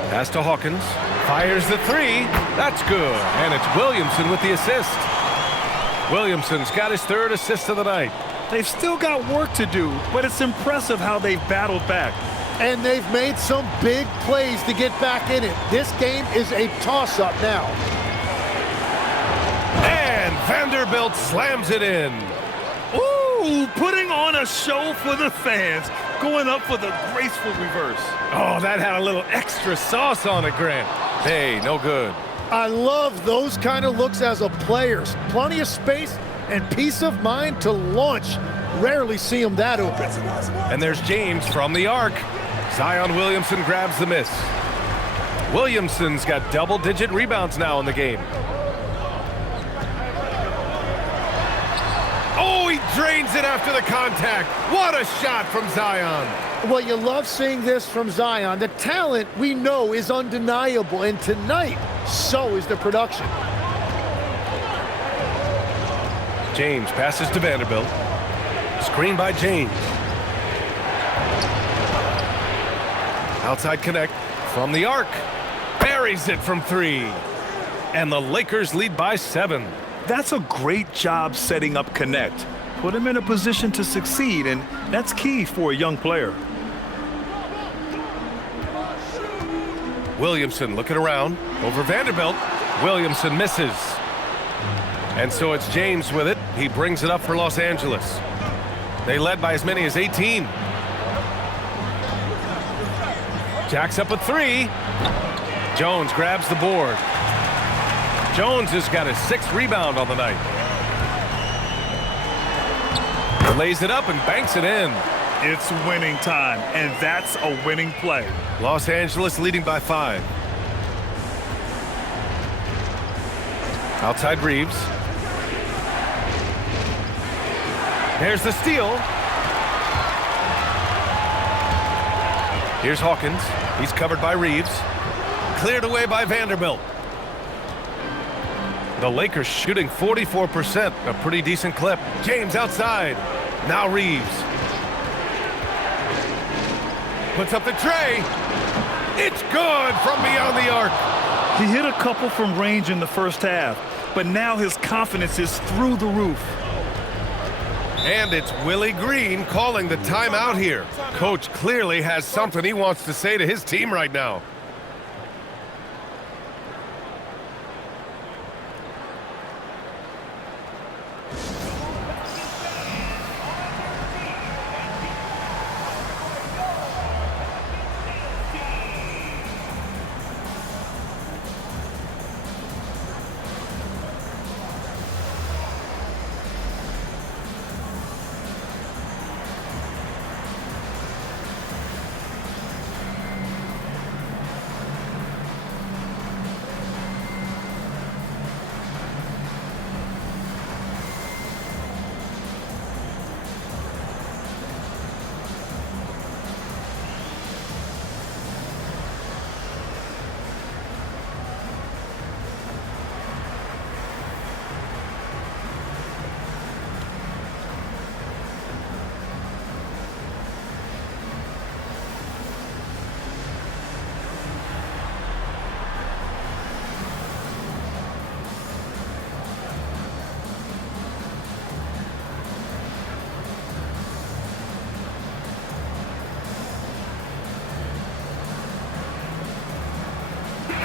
Pass to Hawkins. Fires the 3. That's good. And it's Williamson with the assist. Williamson's got his 3rd assist of the night. They've still got work to do, but it's impressive how they've battled back. And they've made some big plays to get back in it. This game is a toss-up now. And Vanderbilt slams it in. Ooh, putting on a show for the fans. Going up with a graceful reverse. Oh, that had a little extra sauce on it, Grant. Hey, no good. I love those kind of looks as a player. Plenty of space and peace of mind to launch. Rarely see him that open. And there's James from the arc. Zion Williamson grabs the miss. Williamson's got double-digit rebounds now in the game. Oh, he drains it after the contact. What a shot from Zion. Well, you love seeing this from Zion. The talent we know is undeniable, and tonight, so is the production. James passes to Vanderbilt. Screen by James. Outside connect from the arc. Buries it from 3. And the Lakers lead by 7. That's a great job setting up Connect. Put him in a position to succeed, and that's key for a young player. Williamson looking around over Vanderbilt. Williamson misses. And so it's James with it. He brings it up for Los Angeles. They led by as many as 18. Jacks up a 3. Jones grabs the board. Jones has got his 6th rebound on the night. Lays it up and banks it in. It's winning time, and that's a winning play. Los Angeles leading by 5. Outside Reeves. There's the steal. Here's Hawkins. He's covered by Reeves. Cleared away by Vanderbilt. The Lakers shooting 44%, a pretty decent clip. James outside. Now Reeves. Puts up the tray. It's good from beyond the arc. He hit a couple from range in the first half, but now his confidence is through the roof. And it's Willie Green calling the timeout here. Coach clearly has something he wants to say to his team right now.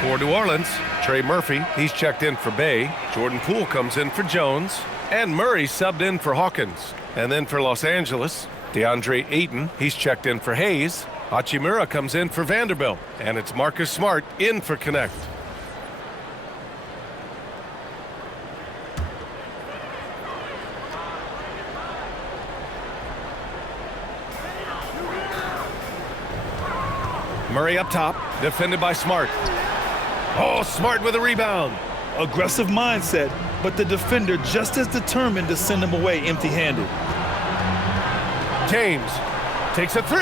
For New Orleans, Trey Murphy, he's checked in for Bay. Jordan Poole comes in for Jones. And Murray subbed in for Hawkins. And then for Los Angeles, DeAndre Ayton, he's checked in for Hayes. Hachimura comes in for Vanderbilt. And it's Marcus Smart in for Connect. Murray up top, defended by Smart. Oh, Smart with a rebound. Aggressive mindset, but the defender just as determined to send him away empty-handed. James takes a 3.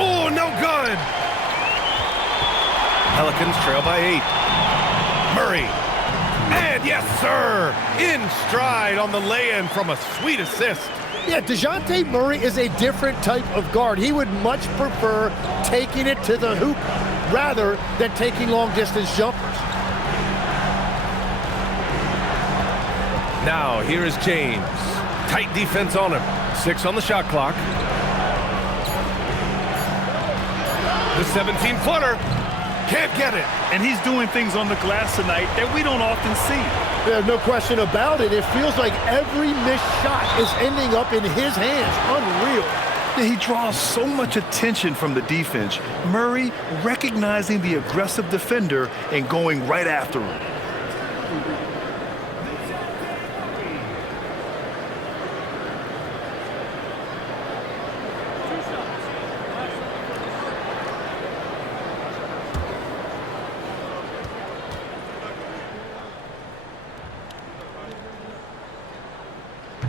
Oh, no good. Pelicans trail by 8. Murray. And yes, sir. In stride on the lay-in from a sweet assist. Yeah, DeJounte Murray is a different type of guard. He would much prefer taking it to the hoop rather than taking long-distance jumpers. Now, here is James. Tight defense on him. 6 on the shot clock. The 17-footer. Can't get it. And he's doing things on the glass tonight that we don't often see. There's no question about it. It feels like every missed shot is ending up in his hands. Unreal. He draws so much attention from the defense. Murray recognizing the aggressive defender and going right after him.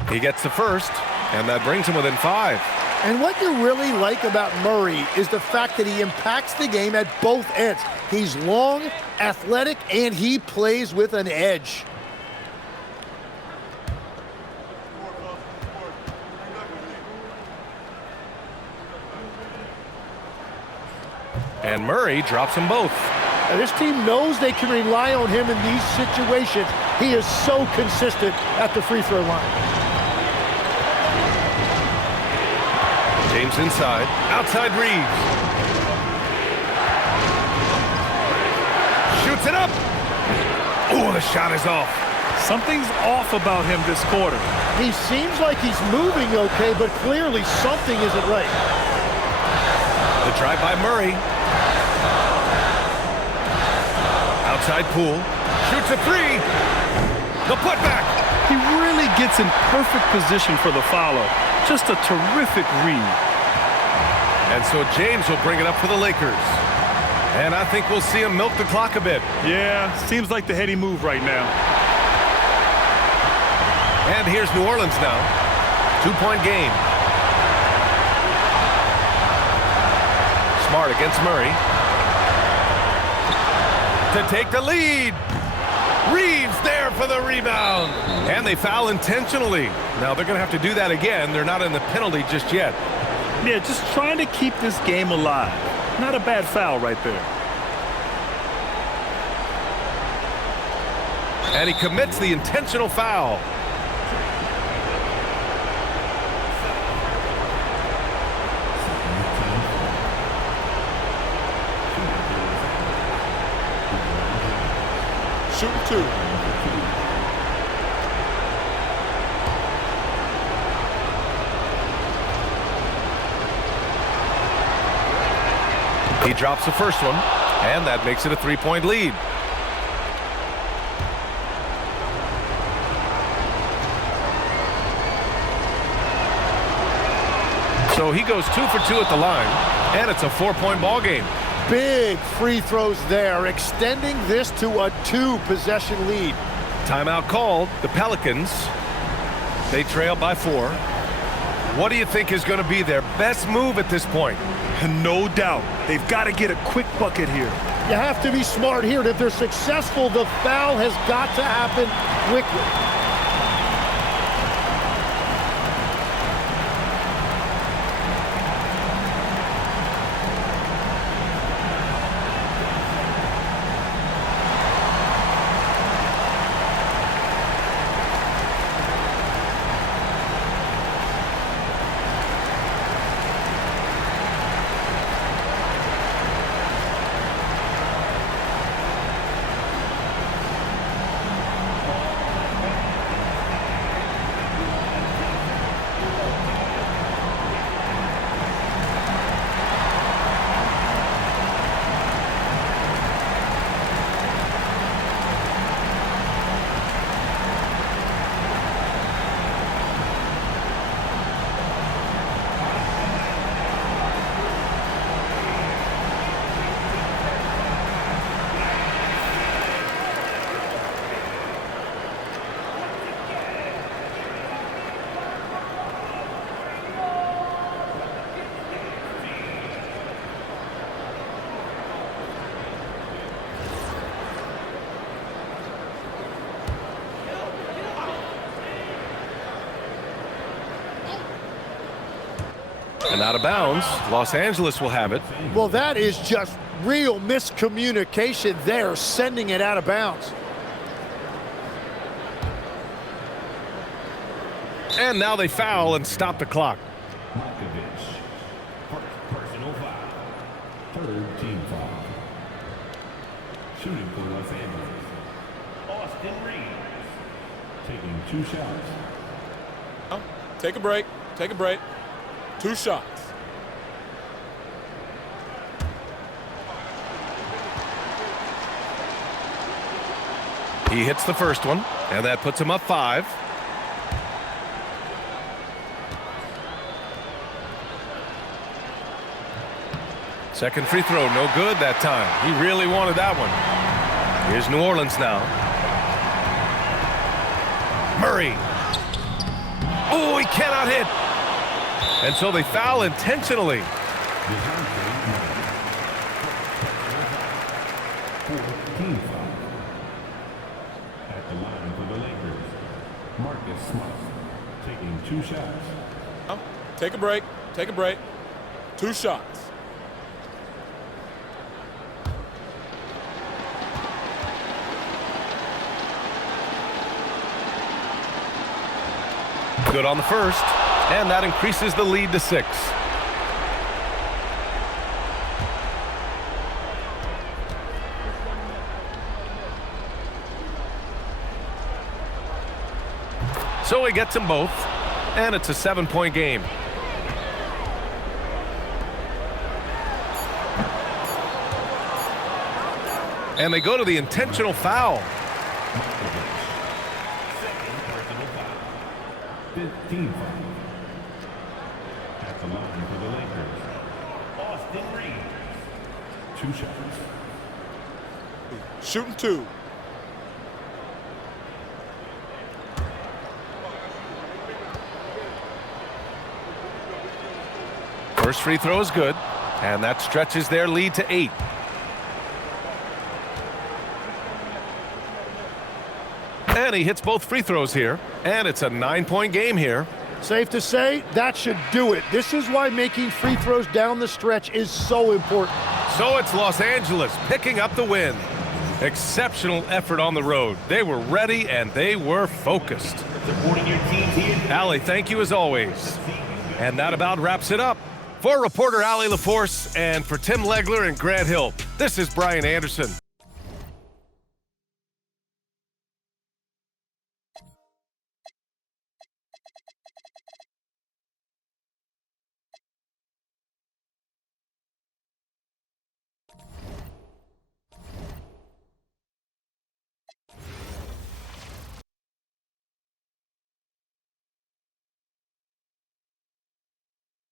He gets the first, and that brings him within 5. And what you really like about Murray is the fact that he impacts the game at both ends. He's long, athletic, and he plays with an edge. And Murray drops them both. Now, this team knows they can rely on him in these situations. He is so consistent at the free throw line. James inside. Outside Reeves. Shoots it up. Oh, the shot is off. Something's off about him this quarter. He seems like he's moving okay, but clearly something isn't right. The drive by Murray. Outside Poole. Shoots a three. The putback. He really gets in perfect position for the follow. Just a terrific read. And so James will bring it up for the Lakers. And I think we'll see him milk the clock a bit. Yeah, seems like the heady move right now. And here's New Orleans now. 2-point game. Smart against Murray. To take the lead. Reeves there for the rebound. And they foul intentionally. Now they're going to have to do that again. They're not in the penalty just yet. Yeah, just trying to keep this game alive. Not a bad foul right there. And he commits the intentional foul. Shooting two. He drops the first one, and that makes it a 3-point lead. So he goes 2 for 2 at the line, and it's a 4-point ball game. Big free throws there, extending this to a 2-possession lead. Timeout called. The Pelicans, they trail by 4. What do you think is going to be their best move at this point? No doubt. They've got to get a quick bucket here. You have to be smart here. And if they're successful, the foul has got to happen quickly. And out of bounds, Los Angeles will have it. Well, that is just real miscommunication there, sending it out of bounds. And now they foul and stop the clock. Personal foul. Third team foul. Shooting for Los Angeles. Austin Reeves. Taking 2 shots. Take a break. Take a break. 2 shots. He hits the first one, and that puts him up 5. Second free throw, no good that time. He really wanted that one. Here's New Orleans now. Murray. Oh, he cannot hit. And so they foul intentionally. 14 foul. At the line for the Lakers, Marcus Smart taking 2 shots. Take a break. Take a break. 2 shots. Good on the first, and that increases the lead to 6. So he gets them both, and it's a 7-point game. And they go to the intentional foul. 15 foul. At the line for the Lakers, Austin Reeves. 2 shots. Shooting 2. First free throw is good, and that stretches their lead to 8. And he hits both free throws here, and it's a 9-point game here. Safe to say, that should do it. This is why making free throws down the stretch is so important. So it's Los Angeles picking up the win. Exceptional effort on the road. They were ready and they were focused. Allie, thank you as always. And that about wraps it up. For reporter Allie LaForce and for Tim Legler and Grant Hill, this is Brian Anderson.